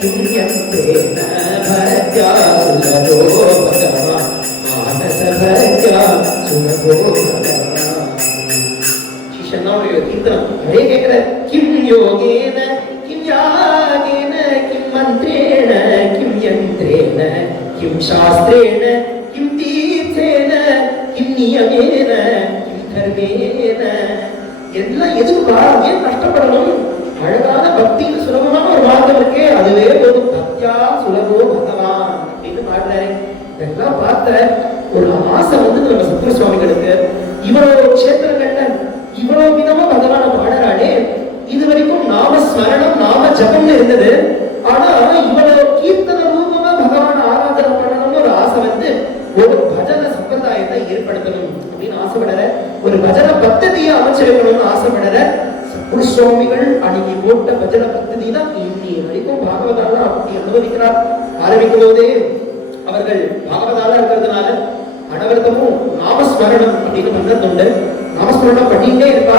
கிம் யந்திரேன பரத்யா சுலபோ பகவான் மானச பரத்யா சுலபோ பகவான். சிஷ்யனாவுடைய கீர்த்தனம் அவரே கேட்கிற கிம் யோகேன கிம் யாகேன கிம் மந்திரேன கிம் யந்திரேன கிம் சாஸ்திரேன கிம் தீர்த்தேன கிம் நியமேன கிம் தர்மேன. எல்லாம் எதுக்குப்பா, ஏன் கஷ்டப்படணும்? அழகான பக்திக்கு சுலபமான ஒரு மார்க்கம் இருக்கே, அதுவே போதும். பக்தியா சுலபோ பகவான் அப்படின்னு பாடுறாரு. இதெல்லாம் பார்த்த ஒரு ஆசை வந்து நம்ம சத்குரு சுவாமிகளுக்கு, இவ்வளவு கஷேத்திரங்கள்ல இவ்வளவு விதமா பகவான பாடுறாளே, இது வரைக்கும் நாம ஸ்மரணம் நாம ஜபம்னு இருந்தது, ஆனா இவ்வளவு கீர்த்தன ரூபமா பகவான ஆராதனை பண்ணணும்னு ஒரு ஆசை வந்து ஒரு பஜன சம்பிரதாயத்தை ஏற்படுத்தணும் அப்படின்னு ஆசைப்படுற, ஒரு பஜன பத்ததியை அமைச்சு வைக்கணும்னு ஆசைப்படுற சத்குரு சுவாமிகள் அன்னைக்கு போட்ட பஜன பத்ததி தான் இன்னி வரைக்கும் பாகவதால அப்படி அனுபவிக்கிறார். ஆரம்பிக்கும் போதே அவர்கள் பாகவதால இருக்கிறதுனால அனவர்த்தமும் நாமஸ்மரணம் அப்படின்னு பண்றது உண்டு. நாமஸ்மரணம் பண்ணிட்டே இருக்கா,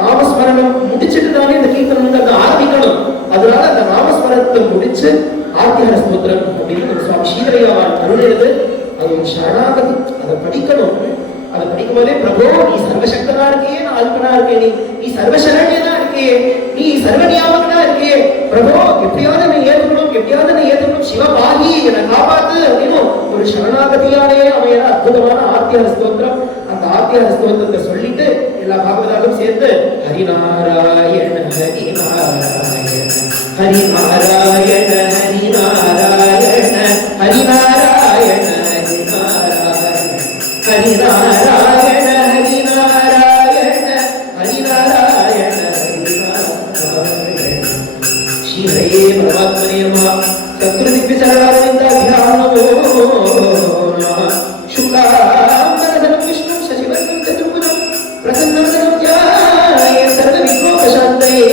நாமஸ்மரணம் முடிச்சுட்டு தானே இந்த கீர்த்தனம் ஆரம்பிக்கணும். அதனால அந்த நாமஸ்மரணத்தை முடிச்சு ஆர்த்திஹர ஸ்தோத்திரம் அப்படின்னு சுவாமி ஸ்ரீதரையாவான் அருளிடுது. அது ஒரு சரணாகதி, அதை படிக்கணும். அதை படிக்கும் போதே பிரபோ நீ சர்வசக்தனா இருக்கே, நான் அல்பனா இருக்கேன், நீ சர்வசரண்யனா இருக்கே, நீ சர்வநியாமகனா இருக்கே, பிரபோ எப்படியாவது என்னை ஏற்றுக்கணும், எப்படியாவது என்னை ஏற்றுக்கணும், சிவபாகி என்னை காப்பாத்து அப்படின்னு ஒரு சரணாகதியாலே அமைய அற்புதமான ஆர்த்திஹர ஸ்தோத்திரம். அந்த ஆர்த்திஹர ஸ்தோத்திரத்தை சொல்லிட்டு எல்லா பாகவதாலும் சேர்ந்து ஹரிநாராயண ஹரிநாராயண ஹரிநாராயண ஹரிநாராயண ஹரிநாராயண ஹரிநாராயண ஹரிநாராயண ஹரிநாராயண ஸ்ரீஹரே பரமாத்மனே நமः. சத்குரு திவ்ய சரணாரவிந்தாபியாம் நமோ நமः. சுக்லாம்பரதரம் விஷ்ணும் சசிவர்ணம் சதுர்புஜம் பிரசன்னவதனம் த்யாயே சர்வவிக்னோபசாந்தயே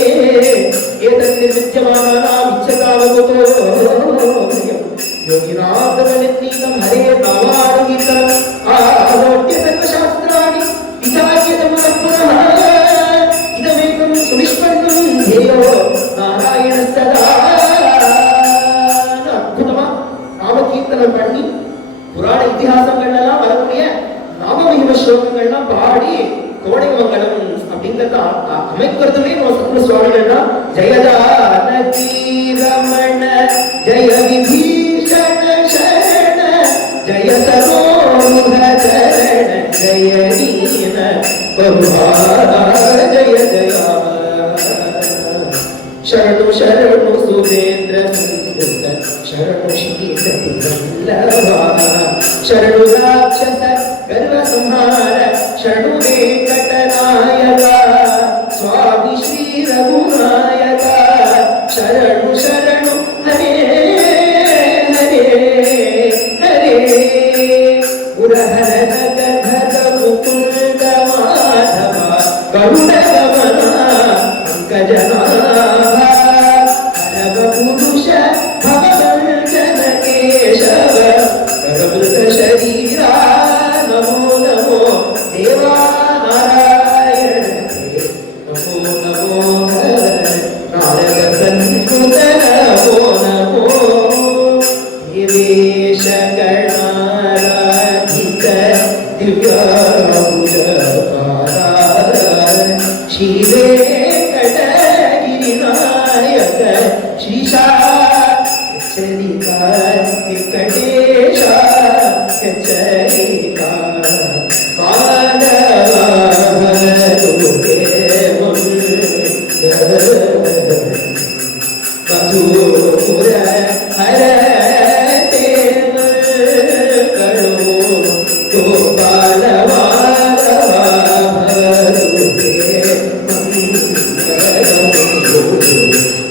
ஏதத் நிர்வித்யமானானாம் இச்சகாவகுதோ யோகிநாதவனித்நீதம் ஹரே பாவானுகீர்த்தனம் ஆரோட்ய சர்வசாஸ்திராணி விசாரியதமுனः புனः இதமேகம் சுவிஷ்பன்னம் தேயோ நாராயண சதா. அற்புதமா நாம கீர்த்தனம் பண்ணி புராண இதிகாசங்கள் எல்லாம் வரக்கூடிய நாமமகிம ஸ்லோகங்கள்லாம் பாடி கோடைமங்கலம் அப்படிங்கறத அமைக்கிறதுமே நம்ம சத்குரு சுவாமிகள் தான். ஜெயஜானகி ரமண ஜெய விபீஷண சரண जय जय शरणु शरणु सुरेंद्र शरणु शीतलवा शरणु राक्षस गर्व संहार शरणु वेंकटनायक स्वामी श्री रघुनायक शरणु शरणु हरे हरे हरे उरहर गधर मुकुंद माधव गरुड़ गमन पंकजनाभ हरव पुरुष भवभंजन केशव करमृत शरीरा नमो नमो देवा नारायण नमो नमो नारद संकुत नमो नमो देवेश गणाराधित दिव्याभुज श्री वेंकटगिरिनायक श्रीशा चरिता वेंकटेशा चरिता मधुर हरते करो गोपाल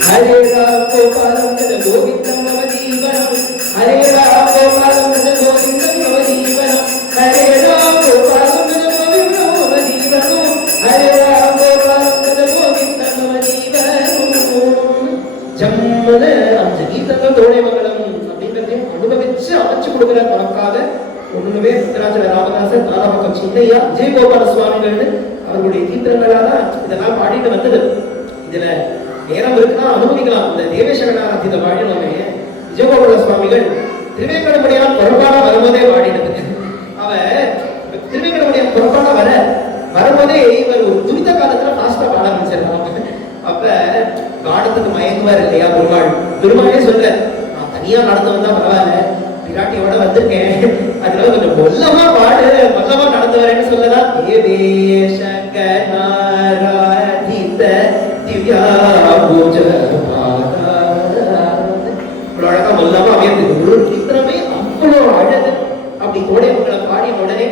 हरे राम गोपालम जन गोविंदम मम जीवनम हरे राम गोपालम जन गोविंदम मम जीवनम हरे राम गोपालम जन गोविंदम मम जीवनम हरे राम गोपालम जन गोविंदम मम जीवनम ஜம்மன அந்த கீதங்கள் தோணை மங்களம் அப்படிங்கிறதையும் அனுபவிச்சு அமைச்சு கொடுக்குற நமக்காக ஒண்ணுமே உத்தராச்சல ராமதாசர் நாராபக்கம் சின்னையா விஜயகோபால சுவாமிகள்னு அவர்களுடைய கீர்த்தனங்களா தான் இதெல்லாம் பாடிட்டு வந்தது. இதுல நேரம் இருக்குன்னா அனுமதிக்கலாம். இந்த தேவேசகனாரத்தித பாடினோமே விஜயகோபால சுவாமிகள் திருவேங்கடமுடியான் புறப்பாட வரும்போதே பாடினது. அவ திருவேங்கடமுடியான் புறப்பாட வரும்போதே இவர் ஒரு துரித காலத்துல பாஸ்டா பாட ஆரம்பிச்சிருக்காங்க. அப்ப காடத்துக்கு மயங்குவார் இல்லையா பெருமாளே சொல்ற, நான் தனியா நடந்து வந்தா பரவாயில்ல, பிராட்டியோட வந்திருக்கேன், அதுல கொஞ்சம் மொல்லமா பாடு, மொல்லமா நடந்து வரேன்னு சொல்லலாம். தேவேசகனாராதித திவ்யாபுஜ அழகா மொல்லமா அமையது. ஒரு கீர்த்தனமே அவ்வளோ அழகு. அப்படி தோடை மக்களை பாடிய உடனே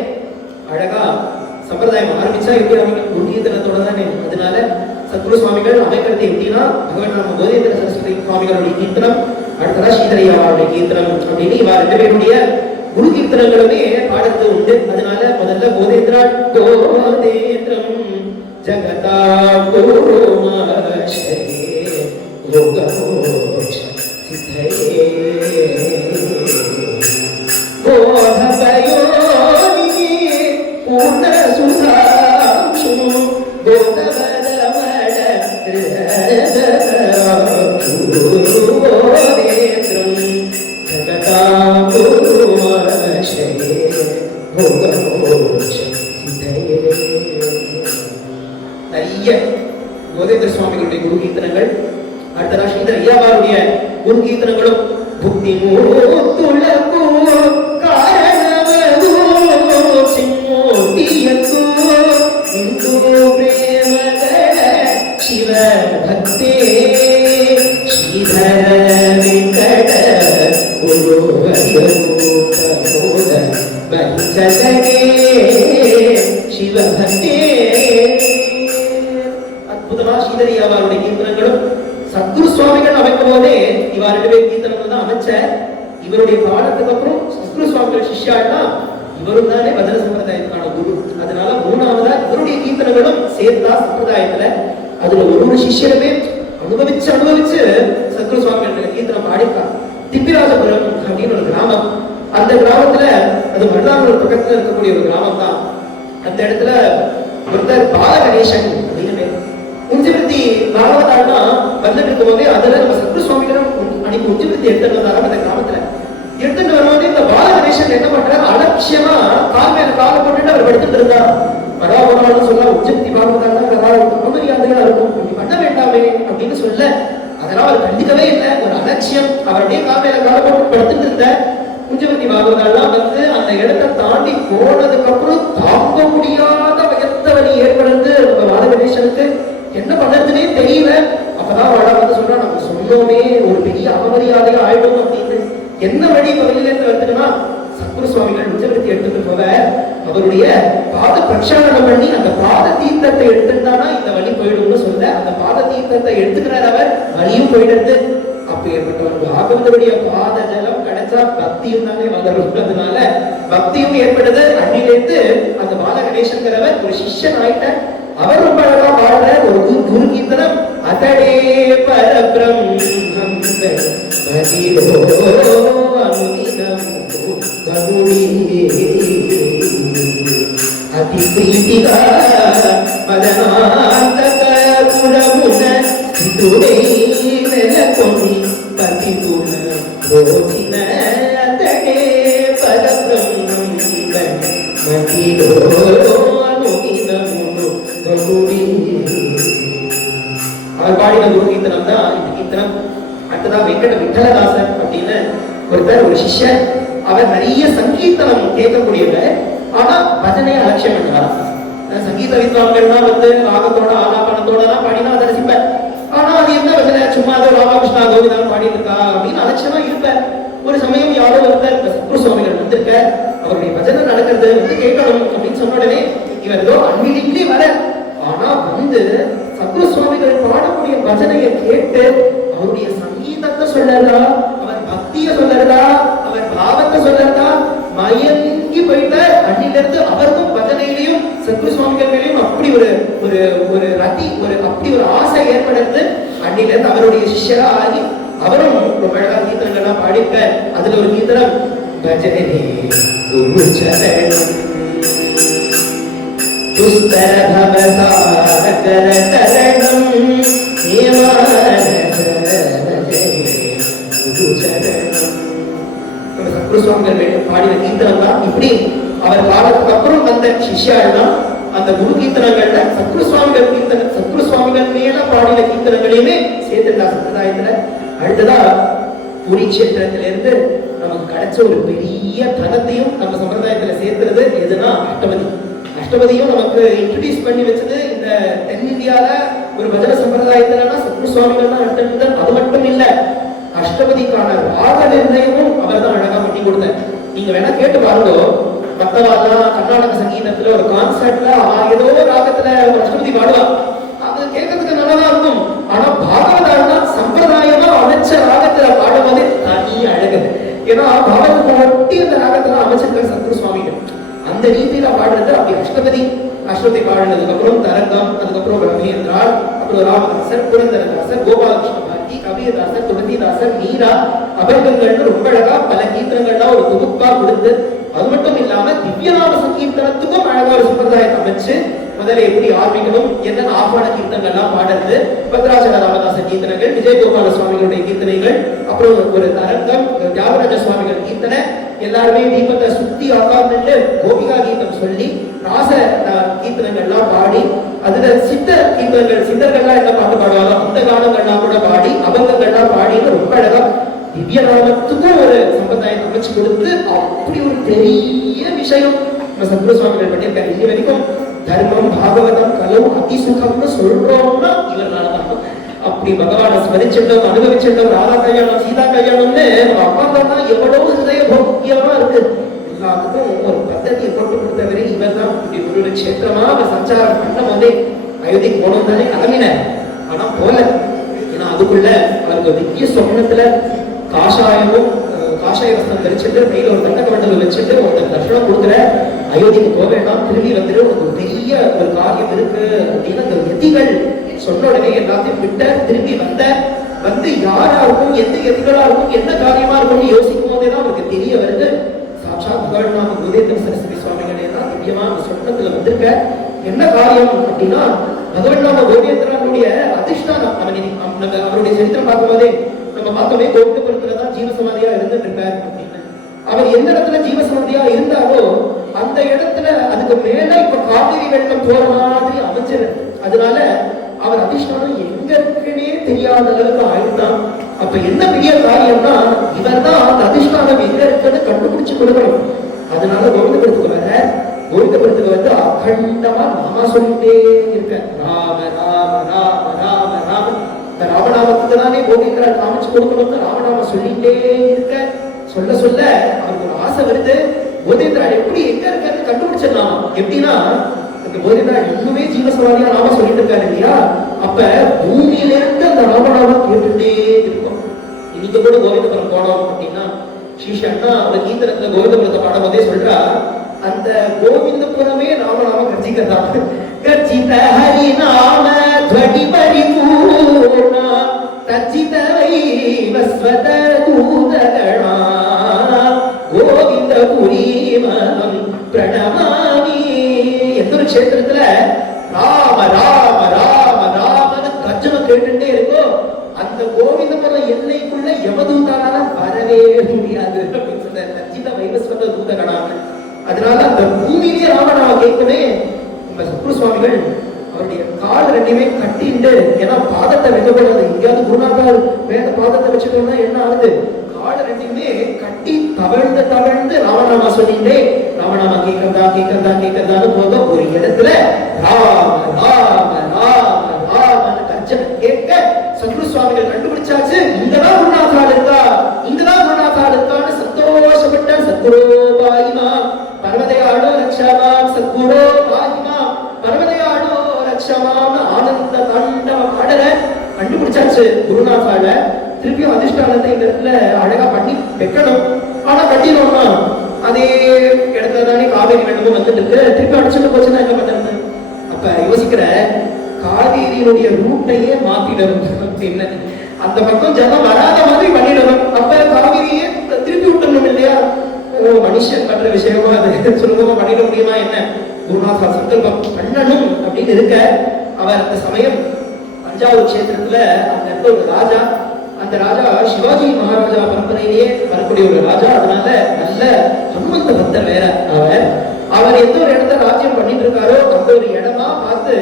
அழகா சம்பிரதாயம் ஆரம்பிச்சா எப்படி அமைக்க ஒரு கீர்த்தனத்தோட தானே. அதனால சத்குரு சுவாமிகள் அமைக்கிறது எப்படின்னா, பகவான் நாம போதேந்திர சரஸ்வதி சுவாமிகளுடைய கீர்த்தனம், அடுத்ததா ஸ்ரீதரையாவுடைய கீர்த்தனம் அப்படின்னு இவா ரெண்டு பேருடைய குரு கீர்த்தனங்களுமே பாடுறது உண்டு. அதனால முதல்ல போதேந்திரா கோதேந்திரம் ஜகதா கோமாஷரே யோகமோக்ஷ சித்தயே போதபயோனினி பூர்ண சுதாம்சு கோதவர நிறைய போதேந்திர சுவாமிகளுடைய குரு கீர்த்தனங்கள், அடுத்த ஸ்ரீதர ஐயாவாருடைய குரு கீர்த்தனங்களும் புத்தி மூத்துலகு காரணமது சிம்மோதியது இந்து பிரேமகட ಶಿವ ಭಕ್ತೇ ಶ್ರೀಧರ ವೆಂಕಟ ಗುರುವರ್ಯೋದ ಬಂಚಲಗೆ ಶಿವ ಭಕ್ತೇ. அற்புதமா ஸ்ரீதரி அவருடைய கீர்த்தனங்களும் சத்குரு சுவாமிகள் அமைக்கும் போதே இவா ரெண்டு பேர் கீர்த்தனங்கள் தான் அமைச்ச. இவருடைய பாடத்துக்கு அப்புறம் சத்குரு சுவாமிகள் சிஷ்யாள்னா இவரும் தானே பஜன சம்பிரதாயத்துக்கான குரு. அதனால மூணாவதா இவருடைய கீர்த்தனங்களும் சேர்த்தா சம்பிரதாயத்துல அதுல ஒரு சிஷ்யருமே அனுபவிச்சு சத்குரு சுவாமிகள் கீர்த்தனம் பாடிப்பார். திப்பிராஜபுரம் அப்படின்னு ஒரு கிராமம். அந்த கிராமத்துல அது மருதானூர் பக்கத்துல இருக்கக்கூடிய ஒரு கிராமம் தான். அந்த இடத்துல ஒருத்தர் பாலகணேசன் அப்படின்னு உஞ்சிவிருத்தி பாகவதானா வந்துட்டு இருக்கும் போதே அதுல நம்ம சத்குரு சுவாமிகளும் அன்னைக்கு உஞ்சிவிருத்தி எடுத்துட்டு வந்தாங்க. அந்த கிராமத்துல எடுத்துட்டு வரும்போது இந்த பாலகணேசன் என்ன பண்றாரு, அலட்சியமா கால் மேல காலை போட்டுட்டு அவர் படுத்துட்டு இருந்தார். பராபரான்னு சொல்ல உச்சக்தி பாகவதானா அவமரியாதையா இருக்கும், இப்படி பண்ண வேண்டாமே அப்படின்னு சொல்ல அதெல்லாம் அவர் கண்டிக்கவே இல்லை. ஒரு அலட்சியம். அவருடைய கால் மேல காலை போட்டு படுத்துட்டு இருந்த குஞ்சவதி பாகவதெல்லாம் வந்து அந்த இடத்தை தாண்டி போனதுக்கு அப்புறம் தாங்க முடியாத வயத்த வலி ஏற்படுது நம்ம பாலகணேசனுக்கு. என்ன பண்றதுன்னே தெரியல. அப்பதான் அவளை வந்து சொல்றா, நம்ம சொன்னோமே ஒரு பெரிய அவமரியாதையா ஆயிடும் அப்படின்னு. என்ன வழி வழியில இருந்து வருதுன்னா, சத்குரு சுவாமிகள் உச்சவர்த்தி எடுத்துட்டு போக அவருடைய பாத பிரக்ஷாலனம் பண்ணி அந்த பாத தீர்த்தத்தை எடுத்துட்டானா இந்த வழி போயிடும்னு சொல்ல, அந்த பாத தீர்த்தத்தை எடுத்துக்கிறார் அவர், வழியும் போயிடுது. அப்ப ஏற்பட்ட ஒரு பாகவதருடைய பாத ஜலம் கிடைச்சா பக்தியும் தானே வளருன்றதுனால பக்தியும் ஏற்படுது. அன்னிலேருந்து அந்த பாலகணேசங்கிறவர் ஒரு சிஷ்யன் ஆயிட்ட. அவர் ரொம்ப அழகா பாடுற ஒரு குரு கீர்த்தனம், அதடே பரபிரம்மம் அதி பிரீதிகா மதனாந்தக குணமுன துணை ನೆಲಕೊನಿ ಪತಿಗುಣ ರೋಚಿನ ತಡೆ ಪರಬ್ರಹ್ಮ ಮತಿರೋ ಅನುಗಿನ ಮುನು ಗೌರಿ. அவர் பாடின குரு கீர்த்தனம் தான் இந்த கீர்த்தனம். அடுத்ததா வெங்கட விட்டலதாசன் அப்படின்னு ஒருத்தர், ஒரு சிஷ்யன். அவர் நிறைய சங்கீர்த்தனம் கேட்கக்கூடியவர். ஆனா பஜனை அலட்சியம் பண்ணுவார். சங்கீத வித்வான்கள்லாம் வந்து ராகத்தோட ஆலாபனத்தோட தான் பாடினா அதை ரசிப்பார். ஆனா அது என்ன பஜனை, சும்மா அதை ராமகிருஷ்ணா கோவிதான் பாடி இருக்கா அப்படின்னு அலட்சியமா இருப்பார். ஒரு சமயம் யாரோ ஒருத்தர் சத்குரு சுவாமிகள் வந்திருக்க, அவருடைய பஜனை நடக்கிறது வந்து கேட்கணும் அப்படின்னு சொன்ன உடனே இவர் ஏதோ அன்பிலின்றி வர, ஆனா வந்து சத்குரு சுவாமிகள் பாடக்கூடிய பஜனையை கேட்டு அவருடைய சங்கீதத்தை சொல்லறதா, அவர் பக்திய சொல்லறதா, அவர் பாவத்தை சொல்லறதா, மயங்கி போயிட்ட. அன்னிலிருந்து அவருக்கும் பஜனையிலையும் சத்குரு சுவாமிகள் மேலையும் அப்படி ஒரு ஒரு ஒரு ரதி, ஒரு அப்படி ஒரு ஆசை ஏற்படுறது. அன்னிலிருந்து அவருடைய சிஷ்யரா ஆகி அவரும் ரொம்ப அழகா கீர்த்தனங்கள்லாம் பாடிக்க. அதுல ஒரு கீர்த்தனம், பஜனை குரு சரணம் துஸ்தர பவசாகர தரணம் சத்குரு சுவாமிகள் பாடின கீர்த்தனம் தான். இப்படி அவர் காலத்துக்கு அப்புறம் வந்த சிஷ்யாள்னா அந்த குரு கீர்த்தனங்கள்ல சத்குரு சுவாமிகள் கீர்த்தன, சத்குரு சுவாமிகள் மேல பாடின கீர்த்தனங்களையுமே சேர்த்துட்டா சம்பிரதாயத்துல. அடுத்ததா புரி கஷேத்திரத்திலிருந்து நமக்கு கிடைச்ச ஒரு பெரிய தனத்தையும் நம்ம சம்பிரதாயத்துல சேர்த்துறது எதுனா அஷ்டபதி. அஷ்டபதியும் நமக்கு இன்ட்ரோடியூஸ் பண்ணி வச்சது இந்த தென்னிந்தியால ஒரு பஜன சம்பிரதாயத்துலன்னா சத்குரு சுவாமிகள் தான் நடத்திட்டு. அது மட்டும் இல்ல, அஷ்டபதிக்கான ராக நிர்ணயமும் அவர் தான் அழகா பண்ணி கொடுத்தார். நீங்க வேணா கேட்டு பாருங்க, மத்தவாதான் கர்நாடக சங்கீதத்துல ஒரு கான்சர்ட்ல ஏதோ ராகத்துல ஒரு அஷ்டபதி பாடுவான், அது கேட்கறதுக்கு நல்லாதான் இருக்கும். ஆனா பாகவதானா சம்பிரதாயமா அமைச்ச ராகத்துல பாடும்போது தனி அழகு. ஏன்னா பாகவதத்தை ஒட்டி அந்த ராகத்துல அமைச்சிருக்க சத்குரு சுவாமிகள் அந்த ரீதியில பாடுறது. அப்படி அஷ்டபதி பாடினதுக்கு அப்புறம் தரங்கம், அதுக்கப்புறம் ரமேந்திராள், அப்புறம் ராமதாசர், புரந்தரதாசர், கோபாலகிருஷ்ண பாரதி, கபீரதாசர், துளசிதாசர், மீரா, அபங்கங்கள்னு ரொம்ப அழகா பல கீர்த்தனங்கள்லாம் ஒரு தொகுப்பா கொடுத்து, அது மட்டும் இல்லாம திவ்யநாம சங்கீர்த்தனத்துக்கும் அழகா ஒரு சம்பிரதாயத்தை அமைச்சு முதல்ல எப்படி ஆரம்பிக்கணும், என்னென்ன ஆபான கீர்த்தனங்கள்லாம் பாடுறது, பத்ராஜல ராமதாச கீர்த்தனங்கள், விஜயகோபால சுவாமிகளுடைய கீர்த்தனைகள், அப்புறம் ஒரு தரங்கம், தியாகராஜ சுவாமிகள் கீர்த்தனை, எல்லாருமே தீபத்தை சுத்தி உட்கார்ந்துட்டு கோபிகா கீதம் சொல்லி ராச கீர்த்தனங்கள்லாம் பாடி, அதுல சித்த கீர்த்தனங்கள், சித்தர்கள்லாம் என்ன பாட்டு பாடுவாங்க அந்த காலங்கள்லாம் கூட பாடி, அபங்கங்கள்லாம் பாடின்னு ரொம்ப அழகா திவ்ய நாமத்துக்கும் ஒரு சம்பிரதாயம் அமைச்சு கொடுத்து அப்படி ஒரு பெரிய விஷயம் நம்ம சத்குரு சுவாமிகள் பண்ணியிருக்காரு. இது வரைக்கும் தர்மம் பாகவதம் கலவு அதிசுகம்னு சொல்றோம்னா இவர்னாலதான். அப்படி பகவானை ஸ்மரிச்சிட்டோம், அனுபவிச்சிட்டோம், ராதா கல்யாணம் சீதா கல்யாணம்னு நம்ம அப்பா தான் எவ்வளவு ஹிருதய போக்கியமா இருக்கு. எல்லாத்துக்கும் ஒரு பద్ధதியை போட்டு கொடுத்தவரை இவர் தான். இப்படி ஒரு கஷேத்திரமா அவர் சஞ்சாரம் பண்ண போதே அயோத்திக்கு போனோம் தானே கிளம்பினார். ஆனா போல, ஏன்னா அதுக்குள்ள அவருக்கு திவ்ய சொப்னத்துல காஷாயமும் காஷாய வஸ்திரம் தரிச்சுட்டு கையில ஒரு தங்க கவண்டல் வச்சுட்டு ஒருத்தர் தர்ஷனம் கொடுக்குற, அயோத்திக்கு போக வேண்டாம், திரும்பி வந்துட்டு ஒரு பெரிய ஒரு காரியம் இருக்கு அப்படின்னு அந்த எதிகள் சொன்ன உடனே எல்லாத்தையும் விட்ட திரும்பி வந்து யாரா இருக்கும், எந்த எதிகளா இருக்கும், என்ன காரியமா இருக்கும்னு யோசிக்கும் போதேதான் அவருக்கு தெரிய வருது. சாட்சாத் புகழ்நாம குருதேவ சரஸ்வதி சுவாமிகளே தான் திவ்யமா அந்த சொப்னத்துல வந்திருக்க. என்ன காரியம் அப்படின்னா, பகவன்னாம கோவிந்தனுடைய அதிஷ்டானம். அவருடைய சரித்திரம் பார்க்கும்போதே நம்ம பார்த்தோமே கோவிந்தபுரத்துலதான் ஜீவசமாதியா இருந்துட்டு இருக்காரு அப்படின்னு. அவர் எந்த இடத்துல ஜீவசமாதியா இருந்தாலோ அந்த இடத்துல அதுக்கு மேல இப்ப காவிரி வெள்ளம் போற மாதிரி அமைச்சிரு. அதனால அவர் அதிஷ்டானம் எங்க இருக்குன்னே தெரியாத அளவுக்கு ஆயிட்டான். அப்ப என்ன பெரிய காரியம்னா இவர் தான் அந்த அதிஷ்டானம் எங்க இருக்குன்னு கண்டுபிடிச்சு கொடுக்கணும். அதனால கோவிந்தபுரத்துக்கு வர, கோவிந்தபுரத்துக்கு வந்து அகண்டமா நாம சொல்லிட்டே இருக்க, ராம ராம ராம ராம ராம. இந்த ராமநாமத்துக்கு தானே கோவிந்தராஜ் காமிச்சு கொடுக்கணும்னு ராமநாம சொல்லிட்டே இருக்க. சொல்ல சொல்ல அவருக்கு ஒரு ஆசை வருது, கோவிந்தராஜ் எப்படி எங்க இருக்காரு கண்டுபிடிச்சிடலாம். எப்படின்னா கோவிந்தராஜ் இன்னுமே ஜீவசவாதியா நாம சொல்லிட்டு இருக்காரு இல்லையா, அப்ப பூமியில இருந்து அந்த ராமநாமம் கேட்டுட்டே இருக்கும். இன்னைக்கு கூட கோவிந்தபுரம் போனோம் அப்படின்னா ஸ்ரீஷன்னா அந்த கீர்த்தனத்துல கோவிந்தபுரத்தை பாடும் போதே சொல்றா, அந்த கோவிந்தபுரமே ராமநாம கர்ஜிக்கிறதா. கர்ஜித ஹரி நாம துவடி பரிபூர்ண தஜ்ஜித வைவஸ்வத தூதகணா கோவிந்தபுரீமம் பிரணமாமி. எந்த ஒரு க்ஷேத்திரத்துல ராம ராம ராம ராமன்னு கர்ஜனம் கேட்டுட்டே இருக்கோ, அந்த கோவிந்தபுரம் எல்லைக்குள்ள யமதூதானால வரவே முடியாது அப்படின்னு சொல்ற தஜ்ஜித வைவஸ்வத தூதகணான்னு. அதனால அந்த பூமியிலேயே ராமநாம கேட்கவே நம்ம சுப்ரு சுவாமிகள் அவருடைய கால் ரெண்டுமே கட்டிண்டு, ஏன்னா பாதத்தை வைக்கக்கூடாது, எங்கேயாவது குருநாதார் மேல பாதத்தை வச்சுட்டோம்னா என்ன ஆகுது, கால் ரெண்டுமே கட்டி தவழ்ந்து தவழ்ந்து ராமநாமா சொல்லிட்டே ராமநாமா கேட்கறதா கேட்கறதா கேட்கறதான்னு போக ஒரு இடத்துல ராம ராம ராம ராமன்னு கர்ஜனை கேட்க சத்ரு சுவாமிகள் கண்டுபிடிச்சாச்சு, இங்கதான் குருநாதார் இருக்கா, இங்கதான் குருநாதார் இருக்கான்னு சந்தோஷப்பட்ட சத்குரு பாயிமா பரமதையாடோ ரக்ஷமாம் சத்குரு பாயிமா பரமதையாடோ ரக்ஷமாம் ஆனந்த தாண்டவ பாடல கண்டுபிடிச்சாச்சு. குருநாதால திருப்பியும் அதிஷ்டானத்தை இந்த இடத்துல அழகா பண்ணி வைக்கணும். ஆனா கட்டினோம்னா அதே இடத்துல தானே காவேரி வெள்ளமும் வந்துட்டு இருக்கு, திருப்பி அடிச்சுட்டு போச்சுன்னா என்ன பண்றது? அப்ப யோசிக்கிற காவேரியினுடைய ரூட்டையே மாத்திடணும் அப்படின்னு, அந்த பக்கம் ஜனம் வராத மாதிரி பண்ணிடணும். அப்ப காவேரியே திருப்பி விட்டணும் இல்லையா? மனுஷன் பண்ற விஷயமா அது சுலபமா பண்ணிட முடியுமா என்ன? குருநாதா சங்கல்பம் பண்ணணும் அப்படின்னு இருக்க, அவர் அந்த சமயம் தஞ்சாவூர் கஷேத்திரத்துல அந்த ஒரு ராஜா, அந்த ராஜா சிவாஜி மகாராஜா பரம்பரையிலேயே வரக்கூடிய ஒரு ராஜா. அதனால நல்ல ஹனுமந்த பக்தர் வேற அவர் எந்த ஒரு இடத்த ராஜ்யம் பண்ணிட்டு இருக்காரோ அந்த ஒரு இடமா பார்த்து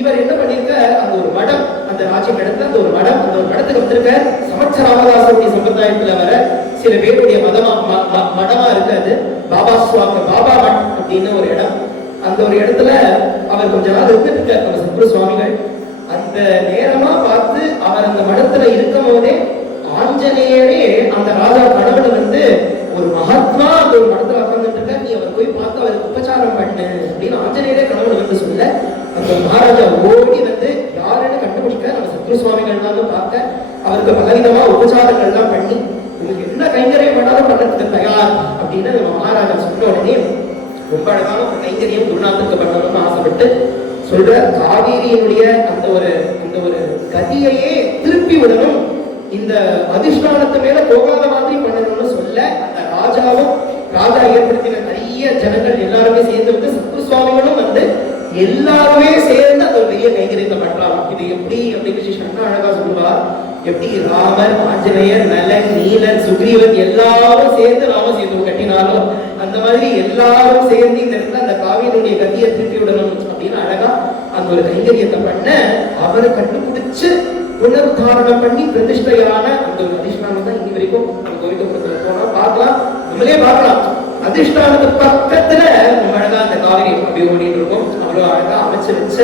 இவர் என்ன பண்ணிருக்க, அந்த ஒரு மடம், அந்த ராஜ்யம் இடத்துல அந்த ஒரு மடம், அந்த ஒரு மடத்துக்கு வந்திருக்க. சமட்ச ராமதாசருடைய சம்பிரதாயத்துல வர சில பேருடைய மடமா இருக்காது, பாபா சுவாமி பாபா மட் அப்படின்னு ஒரு இடம். அந்த ஒரு இடத்துல அவர் கொஞ்ச நாள் இருந்துட்டு இருக்கார் நம்ம சத்குரு சுவாமிகள். அந்த நேரமா பார்த்து அவர் அந்த மடத்துல இருக்கும் போதே ஆஞ்சநேயரே அந்த ராஜா கனவுல வந்து ஒரு மகாத்மா அந்த ஒரு மடத்துல உட்கார்ந்துட்டு இருக்க, நீ அவர் போய் பார்த்து அவருக்கு உபச்சாரம் பண்ணு அப்படின்னு ஆஞ்சநேயரே கனவுல வந்து சொல்ல, அந்த மகாராஜா ஓடி வந்து யாருன்னு கண்டுபிடிக்க நம்ம சத்குரு சுவாமிகள் தான் பார்க்க, அவருக்கு பலவிதமா உபச்சாரங்கள் எல்லாம் பண்ணி உங்களுக்கு என்ன கைங்கரியம் பண்ணாலும் பண்றதுக்கு தயார் அப்படின்னு நம்ம மகாராஜா சொன்ன உடனே ரொம்ப அழகான ஒரு கைங்கரியம் குருநாதருக்கு பண்ணணும்னு ஆசைப்பட்டு சொல்ற, காவேரியினுடைய அந்த ஒரு கதியையே திருப்பி விடணும், இந்த அதிஷ்டானத்து மேல போகாத மாதிரி பண்ணணும்னு சொல்ல, அந்த ராஜாவும் ராஜா ஏற்படுத்தின நிறைய ஜனங்கள் எல்லாருமே சேர்ந்து வந்து சத்குரு சுவாமிகளும் வந்து எல்லாருமே சேர்ந்து அந்த பெரிய கைங்கரியத்தை பண்றாங்க. இது எப்படி அப்படின்னு சொன்னா அழகா சொல்லுவா, எப்படி ராமர் ஆஞ்சநேயர் நலன் நீலன் சுக்ரீவன் எல்லாரும் சேர்ந்து ராம சேது கட்டினாலும் அந்த மாதிரி எல்லாரும் சேர்ந்து இந்த இடத்துல அந்த காவியினுடைய கத்தியை திருப்பி விடணும் அப்படின்னு அழகா அந்த ஒரு கைங்கரியத்தை பண்ண, அவரை கண்டுபிடிச்சு புனருத்தாரணம் பண்ணி பிரதிஷ்டையான அந்த ஒரு அதிஷ்டானம் தான் இன்னி வரைக்கும் அந்த கோவிந்தபுரத்துல போனா பார்க்கலாம், நம்மளே பார்க்கலாம். அதிஷ்டானத்துக்கு பக்கத்துல நம்ம அழகா அந்த காவிரி அப்படி ஓடிட்டு இருக்கோம். அவ்வளவு அழகா அமைச்சு வச்ச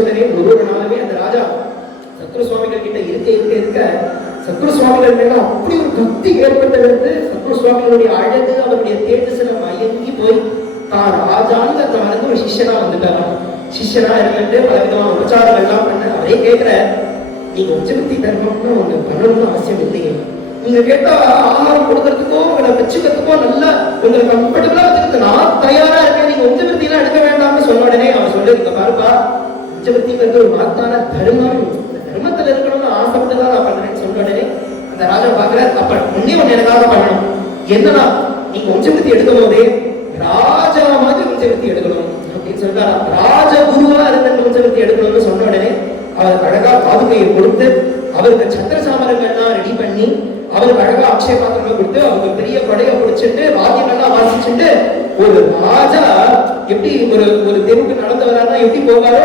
உடனே ஒரு நாளுமே அந்த ராஜா சத்ரு சுவாமிகள் கிட்ட இருக்க சத்ரு சுவாமிகள் மேல அப்படி ஒரு கத்தி ஏற்பட்டது. சத்ரு சுவாமிகளுடைய அழகு அவருடைய தேஜஸ்ல மயங்கி போய் தான் ராஜான்னு அந்த மறந்து ஒரு சிஷ்யனா வந்துட்டாராம். சிஷ்யனா இருந்துட்டு பலவிதமான உபச்சாரங்கள் எல்லாம் பண்ண அவரே கேட்கிற, நீங்க உச்சபக்தி தர்மம்னு ஒண்ணு பண்ணணும்னு அவசியம் இல்லையே, நீங்க கேட்டா ஆகாரம் கொடுக்கறதுக்கோ உங்களை வச்சுக்கிறதுக்கோ நல்லா உங்களுக்கு கம்ஃபர்டபுளா வச்சுக்கிறது நான் தயாரா இருக்கேன், நீங்க உச்சபக்தி எல்லாம் எடுக்க வேண்டாம்னு சொன்ன உடனே அவர் சொல்லிருக்க, பாருப்பா உச்சபக்திங்கிறது ஒரு மகத்தான தர்மம், தர்மத்துல இருக்கணும்னு ஆசைப்பட்டுதான் நான் பண்றேன்னு சொன்ன உடனே அந்த ராஜா பாக்குற, அப்ப ஒன்னே ஒண்ணு எனக்காக பண்ணணும், என்னன்னா நீங்க உச்சபக்தி எடுக்கும் போதே ராஜா மாதிரி உச்சபக்தி எடுக்கணும் அப்படின்னு சொல்றாரு. ராஜகுருவா இருந்த உச்சபக்தி எடுக்கணும்னு சொன்ன உடனே அவருக்கு அழகா பாதுகையை கொடுத்து அவருக்கு சத்திர சாமரங்கள்லாம் ரெடி பண்ணி அவருக்கு அழகா அக்ஷய பாத்திரங்கள் கொடுத்து அவருக்கு பெரிய கொடையை பிடிச்சிட்டு வாத்தியங்கள்லாம் வாசிச்சுட்டு ஒரு ராஜா எப்படி ஒரு தெருவுக்கு நடந்து வராருன்னா எப்படி போவாரோ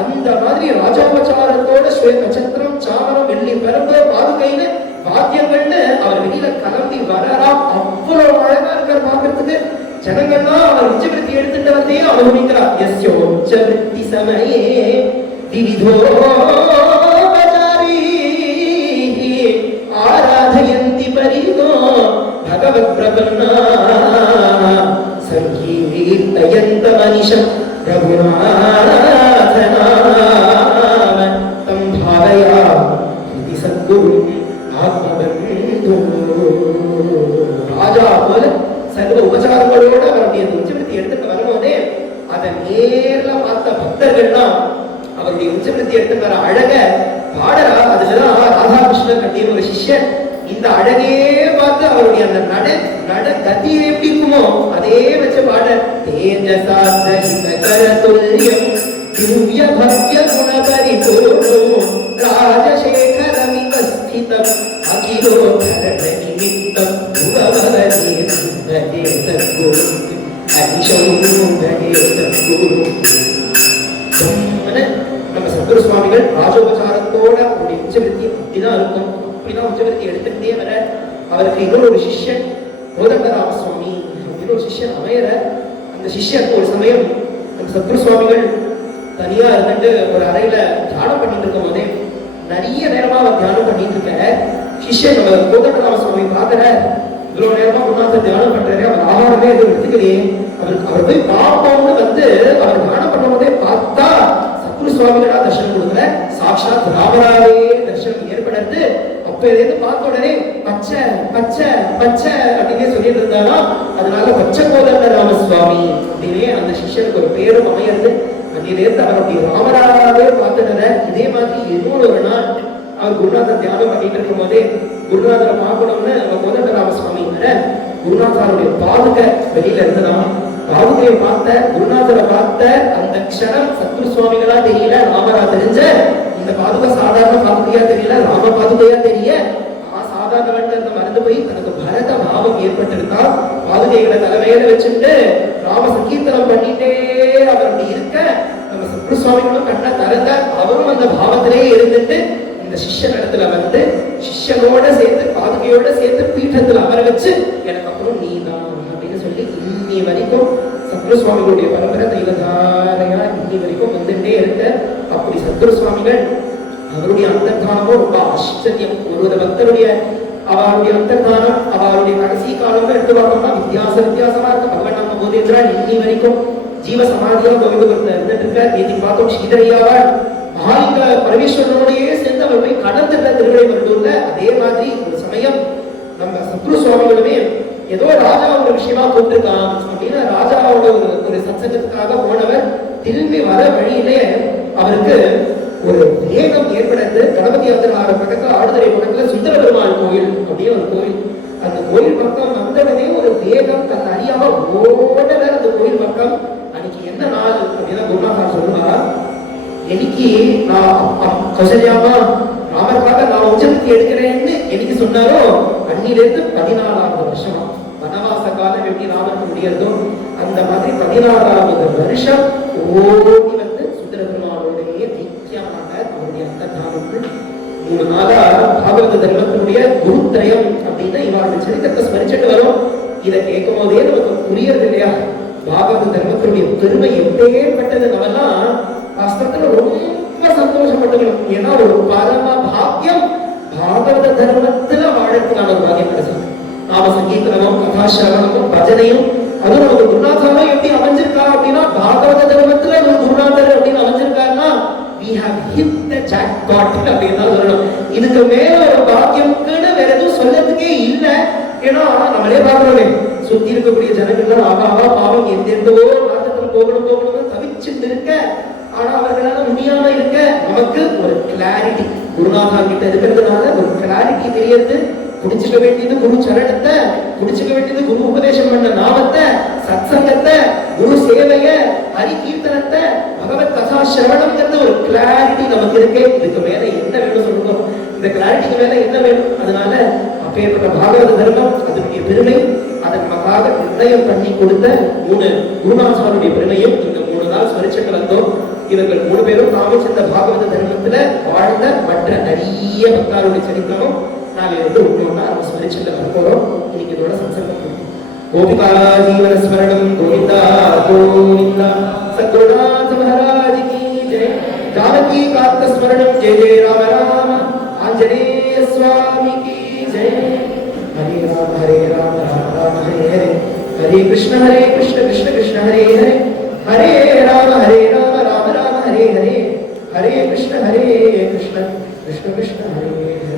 அந்த மாதிரி ராஜோபச்சாரத்தோட ஸ்வேத நட்சத்திரம், சாமரம், வெள்ளி பரம்பு, பாதுகைன்னு வாத்தியங்கள்னு அவர் வெளியில கிளம்பி வரலாம். அவ்வளவு அழகா இருக்கார் பார்க்கறதுக்கு. ஜனங்கள்லாம் அவர் உச்சவருத்தி எடுத்துட்டு வந்தே அனுபவிக்கிறார். எஸ்யோ உச்சவருத்தி சமயே விவிதோபச்சாரி ஆராதயந்தி பரிதோ பகவத் பிரபன்னா சங்கீர்த்தயந்த மனிஷம் ரகுநாதநாம தம் பாவயா இதி சத்குரு ஆத்மபந்து. ராஜா போல சர்வ உபச்சாரங்களோட அவருடைய உச்சவருத்தி எடுத்துட்டு வரும்போதே அதை நேர்ல பார்த்த பக்தர்கள்லாம் அவருடைய உச்சவருத்தி எடுத்துட்டு வர அழக பாடரா. அதுலதான் ராதாகிருஷ்ணன் அப்படின்னு ஒரு சிஷ்யன் இந்த அழகே பார்த்து அவருடைய அந்த நட கதி எப்படி இருக்குமோ அதே வச்சு பாட. தேஜசாத்யம் திவ்ய பவ்ய குண பரிபூர்ணம் ராஜசேகரமிவ ஸ்திதம் அகிலோதரண நிமித்தம் புவவதே சுந்தரே சத்குரு அதிசௌந்தரே சத்குரு. நம்ம சத்குரு சுவாமிகள் ராஜோபச்சாரத்தோட அவருடைய உச்சவருத்தி அப்படிதான் இருக்கும். அப்படிதான் உச்சவருத்தி எடுத்துக்கிட்டே வர அவருக்கு இன்னொரு சிஷ்யன் கோதண்டராம சுவாமி அப்படின்னு ஒரு சிஷ்யன் அமையற. அந்த சிஷ்யன் ஒரு சமயம் நம்ம சத்குரு சுவாமிகள் தனியா இருந்துட்டு ஒரு அறையில தியானம் பண்ணிட்டு இருக்கும் போதே நிறைய நேரமா அவர் தியானம் பண்ணிட்டு இருக்க சிஷ்யன் நம்ம கோதண்டராம சுவாமி பாக்குற. இவ்வளவு நேரமா முன்னாடி தியானம் பண்றாரு, அவர் ஆகாரமே எதுவும் எடுத்துக்கலையே, அவர் போய் பார்ப்போம்னு வந்து அவர் தியானம் பண்ணும் போதே பார்த்தா சத்குரு சுவாமிகளா தர்ஷனம் கொடுக்கல, சாட்சாத் ராமராவே தர்ஷனம் ஏற்படுறது. அப்ப இதை பார்த்த உடனே பச்சை பச்சை பச்சை அப்படின்னே சொல்லிட்டு இருந்தாரா. அதனால பச்சை கோதண்டராம சுவாமி அப்படின்னே அந்த சிஷ்யனுக்கு ஒரு பேரும் அமையிறது. அன்னிலேருந்து அவர் அப்படி ராமராவே பார்த்துடுற. இதே மாதிரி இன்னொரு ஒரு நாள் அவர் குருநாதர் தியானம் பண்ணிட்டு இருக்கும் போதே குருநாதரை பார்க்கணும்னு நம்ம கோதண்டராம சுவாமி குருநாதருடைய பாதுகை வெளியில இருந்ததாம். பாதுகையை பார்த்த குருநாதரை பார்த்த அந்த க்ஷணம் சத்குரு சுவாமிகளா தெரியல, ராமரா தெரிஞ்ச. இந்த பாதுகை சாதாரண பாதுகையா தெரியல, ராம பாதுகையா தெரிய சாதாரண மறந்து போய் தனக்கு பரத பாவம் ஏற்பட்டிருந்தா. பாதுகைகளை தலைமையில வச்சுட்டு ராம சங்கீர்த்தனம் பண்ணிட்டே அவர் அப்படி இருக்க நம்ம சத்குரு சுவாமிகளும் கண்ண தரங்க. அவரும் அந்த பாவத்திலே இருந்துட்டு இந்த சிஷ்யன் இடத்துல வந்து சிஷ்யனோட சேர்த்து பாதுகையோட சேர்த்து பீட்டத்துல அமர வச்சு எனக்கு அப்புறம் நீதான் அப்படின்னு சொல்லி இன்னி வரைக்கும் சத்குரு சுவாமிகளுடைய பரம்பரை தெய்வதாரையா இன்னி வரைக்கும் வந்துட்டே இருக்க. அப்படி சத்குரு சுவாமிகள் அவருடைய அந்தர்தானமும் ரொம்ப ஆச்சரியம். ஒரு பக்தருடைய அவருடைய அந்தர்தானம் அவருடைய கடைசி காலம் எடுத்து பார்த்தோம்னா வித்தியாசமா இருக்கு. பகவான் நம்ம போதேந்திரா இன்னி வரைக்கும் ஜீவ சமாதியா கோவிந்தபுரத்துல இருந்துட்டு இருக்க. நேற்று பார்த்தோம் ஸ்ரீதரையாவாள் மகாலிங்க பரமேஸ்வரனோடையே சேர்ந்து அவர் போய் கடந்துட்ட திருவிடைமருதூர்ல. அதே மாதிரி ஒரு சமயம் நம்ம சத்குரு சுவாமிகளுமே ஏதோ ராஜா ஒரு விஷயமா கூப்பிட்டுருக்கான் அப்படின்னு ராஜாவோட ஒரு சத்சங்கத்துக்காக போனவர் திரும்பி வர வழியிலே அவருக்கு ஒரு வேகம் ஏற்படுது. கணபதி அந்தனார பக்கத்துல ஆடுதுறை பக்கத்துல சுந்தர பெருமாள் கோயில் அப்படின்னு ஒரு கோயில். அந்த கோயில் பக்கம் வந்தவனே ஒரு வேகம் தன் அறியாம ஓடல அந்த கோயில் பக்கம். அன்னைக்கு என்ன நாள் அப்படின்னா குருநாதர் சொல்லுவா, எனக்கு நான் கௌசல்யாமா ராமருக்காக நான் உச்சவருத்தி எடுக்கிறேன்னு எனக்கு சொன்னாரோ அன்னிலிருந்து 14வது வருஷமா வனவாச காலம் எப்படி ராமருக்கு முடியறதோ அந்த மாதிரி 14வது வருஷம் ஓடி வந்து சுந்தர பெருமாளுடைய தீக்கியமாக அவருடைய அந்தர்தானத்து 3 நாளா பாகவத தர்மத்தினுடைய குருத்திரயம் அப்படின்னா இவருடைய சரித்திரத்தை ஸ்மரிச்சுட்டு வரும். இதை கேட்கும் போதே நமக்கு புரியறது இல்லையா பாகவத தர்மத்தினுடைய பெருமை எப்பேற்பட்டது. நம்மெல்லாம் வாஸ்தவத்துல ரொம்ப சந்தோஷப்பட்டுக்கணும். ஏன்னா ஒரு பரம பாக்கியம் பாகவத தர்மத்துல வாழறதுக்கான ஒரு பாக்கியம் கிடைச்சது. நாம சங்கீர்த்தனமும் கதாசிரவணமும் பஜனையும் அதுவும் நமக்கு குருநாதரும் எப்படி அமைஞ்சிருக்கா அப்படின்னா பாகவத தர்மத்துல ஒரு குருநாதர் அப்படின்னு அமைஞ்சிருக்காருன்னா we have hit the jackpot அப்படின்னு தான் சொல்லணும். இதுக்கு மேல ஒரு பாக்கியம்க்குன்னு வேற எதுவும் சொல்லறதுக்கே இல்லை. ஏன்னா நம்மளே பார்க்கிறோமே சுத்தி இருக்கக்கூடிய ஜனங்கள்லாம் ஆகாவா பாவம் எந்தெந்தோ நாட்டத்துல போகணும்னு தவிச்சுட்டு இருக்க. ஆனா அவர்களால முடியாம இருக்க நமக்கு ஒரு கிளாரிட்டி குருநாதா கிட்ட இருக்கிறதுனால ஒரு கிளாரிட்டி தெரியுது. குடிச்சுக்க வேண்டியது குரு சரணத்தை, குடிச்சுக்க வேண்டியது குரு உபதேசம் பண்ண நாமத்தை, சத்சங்கத்தை, குரு சேவைய, ஹரி கீர்த்தனத்தை, பகவத் கதா சிரவணம்ங்கிறது ஒரு கிளாரிட்டி நமக்கு இருக்கு. இதுக்கு மேல என்ன வேணும் சொல்லுங்க, இந்த கிளாரிட்டிக்கு மேல என்ன வேணும்? அதனால அப்பேற்பட்ட பாகவத தர்மம் அதனுடைய பெருமை அதை நமக்காக நிர்ணயம் பண்ணி கொடுத்த 3 குருநாதனுடைய பெருமையும் இந்த 3 நாள் ஸ்மரிச்சுட்டு வந்தோம். இவர்கள் 3 பேரும் ராமச்சந்திர பாகவத தர்மத்துல வாழ்ந்த மற்ற நிறைய பக்தாருடைய சரித்திரமும் நாங்க வந்து ஒண்ணா நம்ம ஸ்மரிச்சுட்டு வரப்போறோம். இன்னைக்கு இதோட சம்சர்க்கம் गोपिका जीवन स्मरणं गोविंदा गोविंदा सद्गुरुनाथ महाराज की जय। जानकी कांत स्मरणं जय जय राम राम आंजनेय स्वामी की जय। हरे राम राम राम हरे हरे हरे कृष्ण कृष्ण कृष्ण हरे हरे हरे राम राम राम हरे हरे हरे कृष्ण कृष्ण कृष्ण हरे हरे।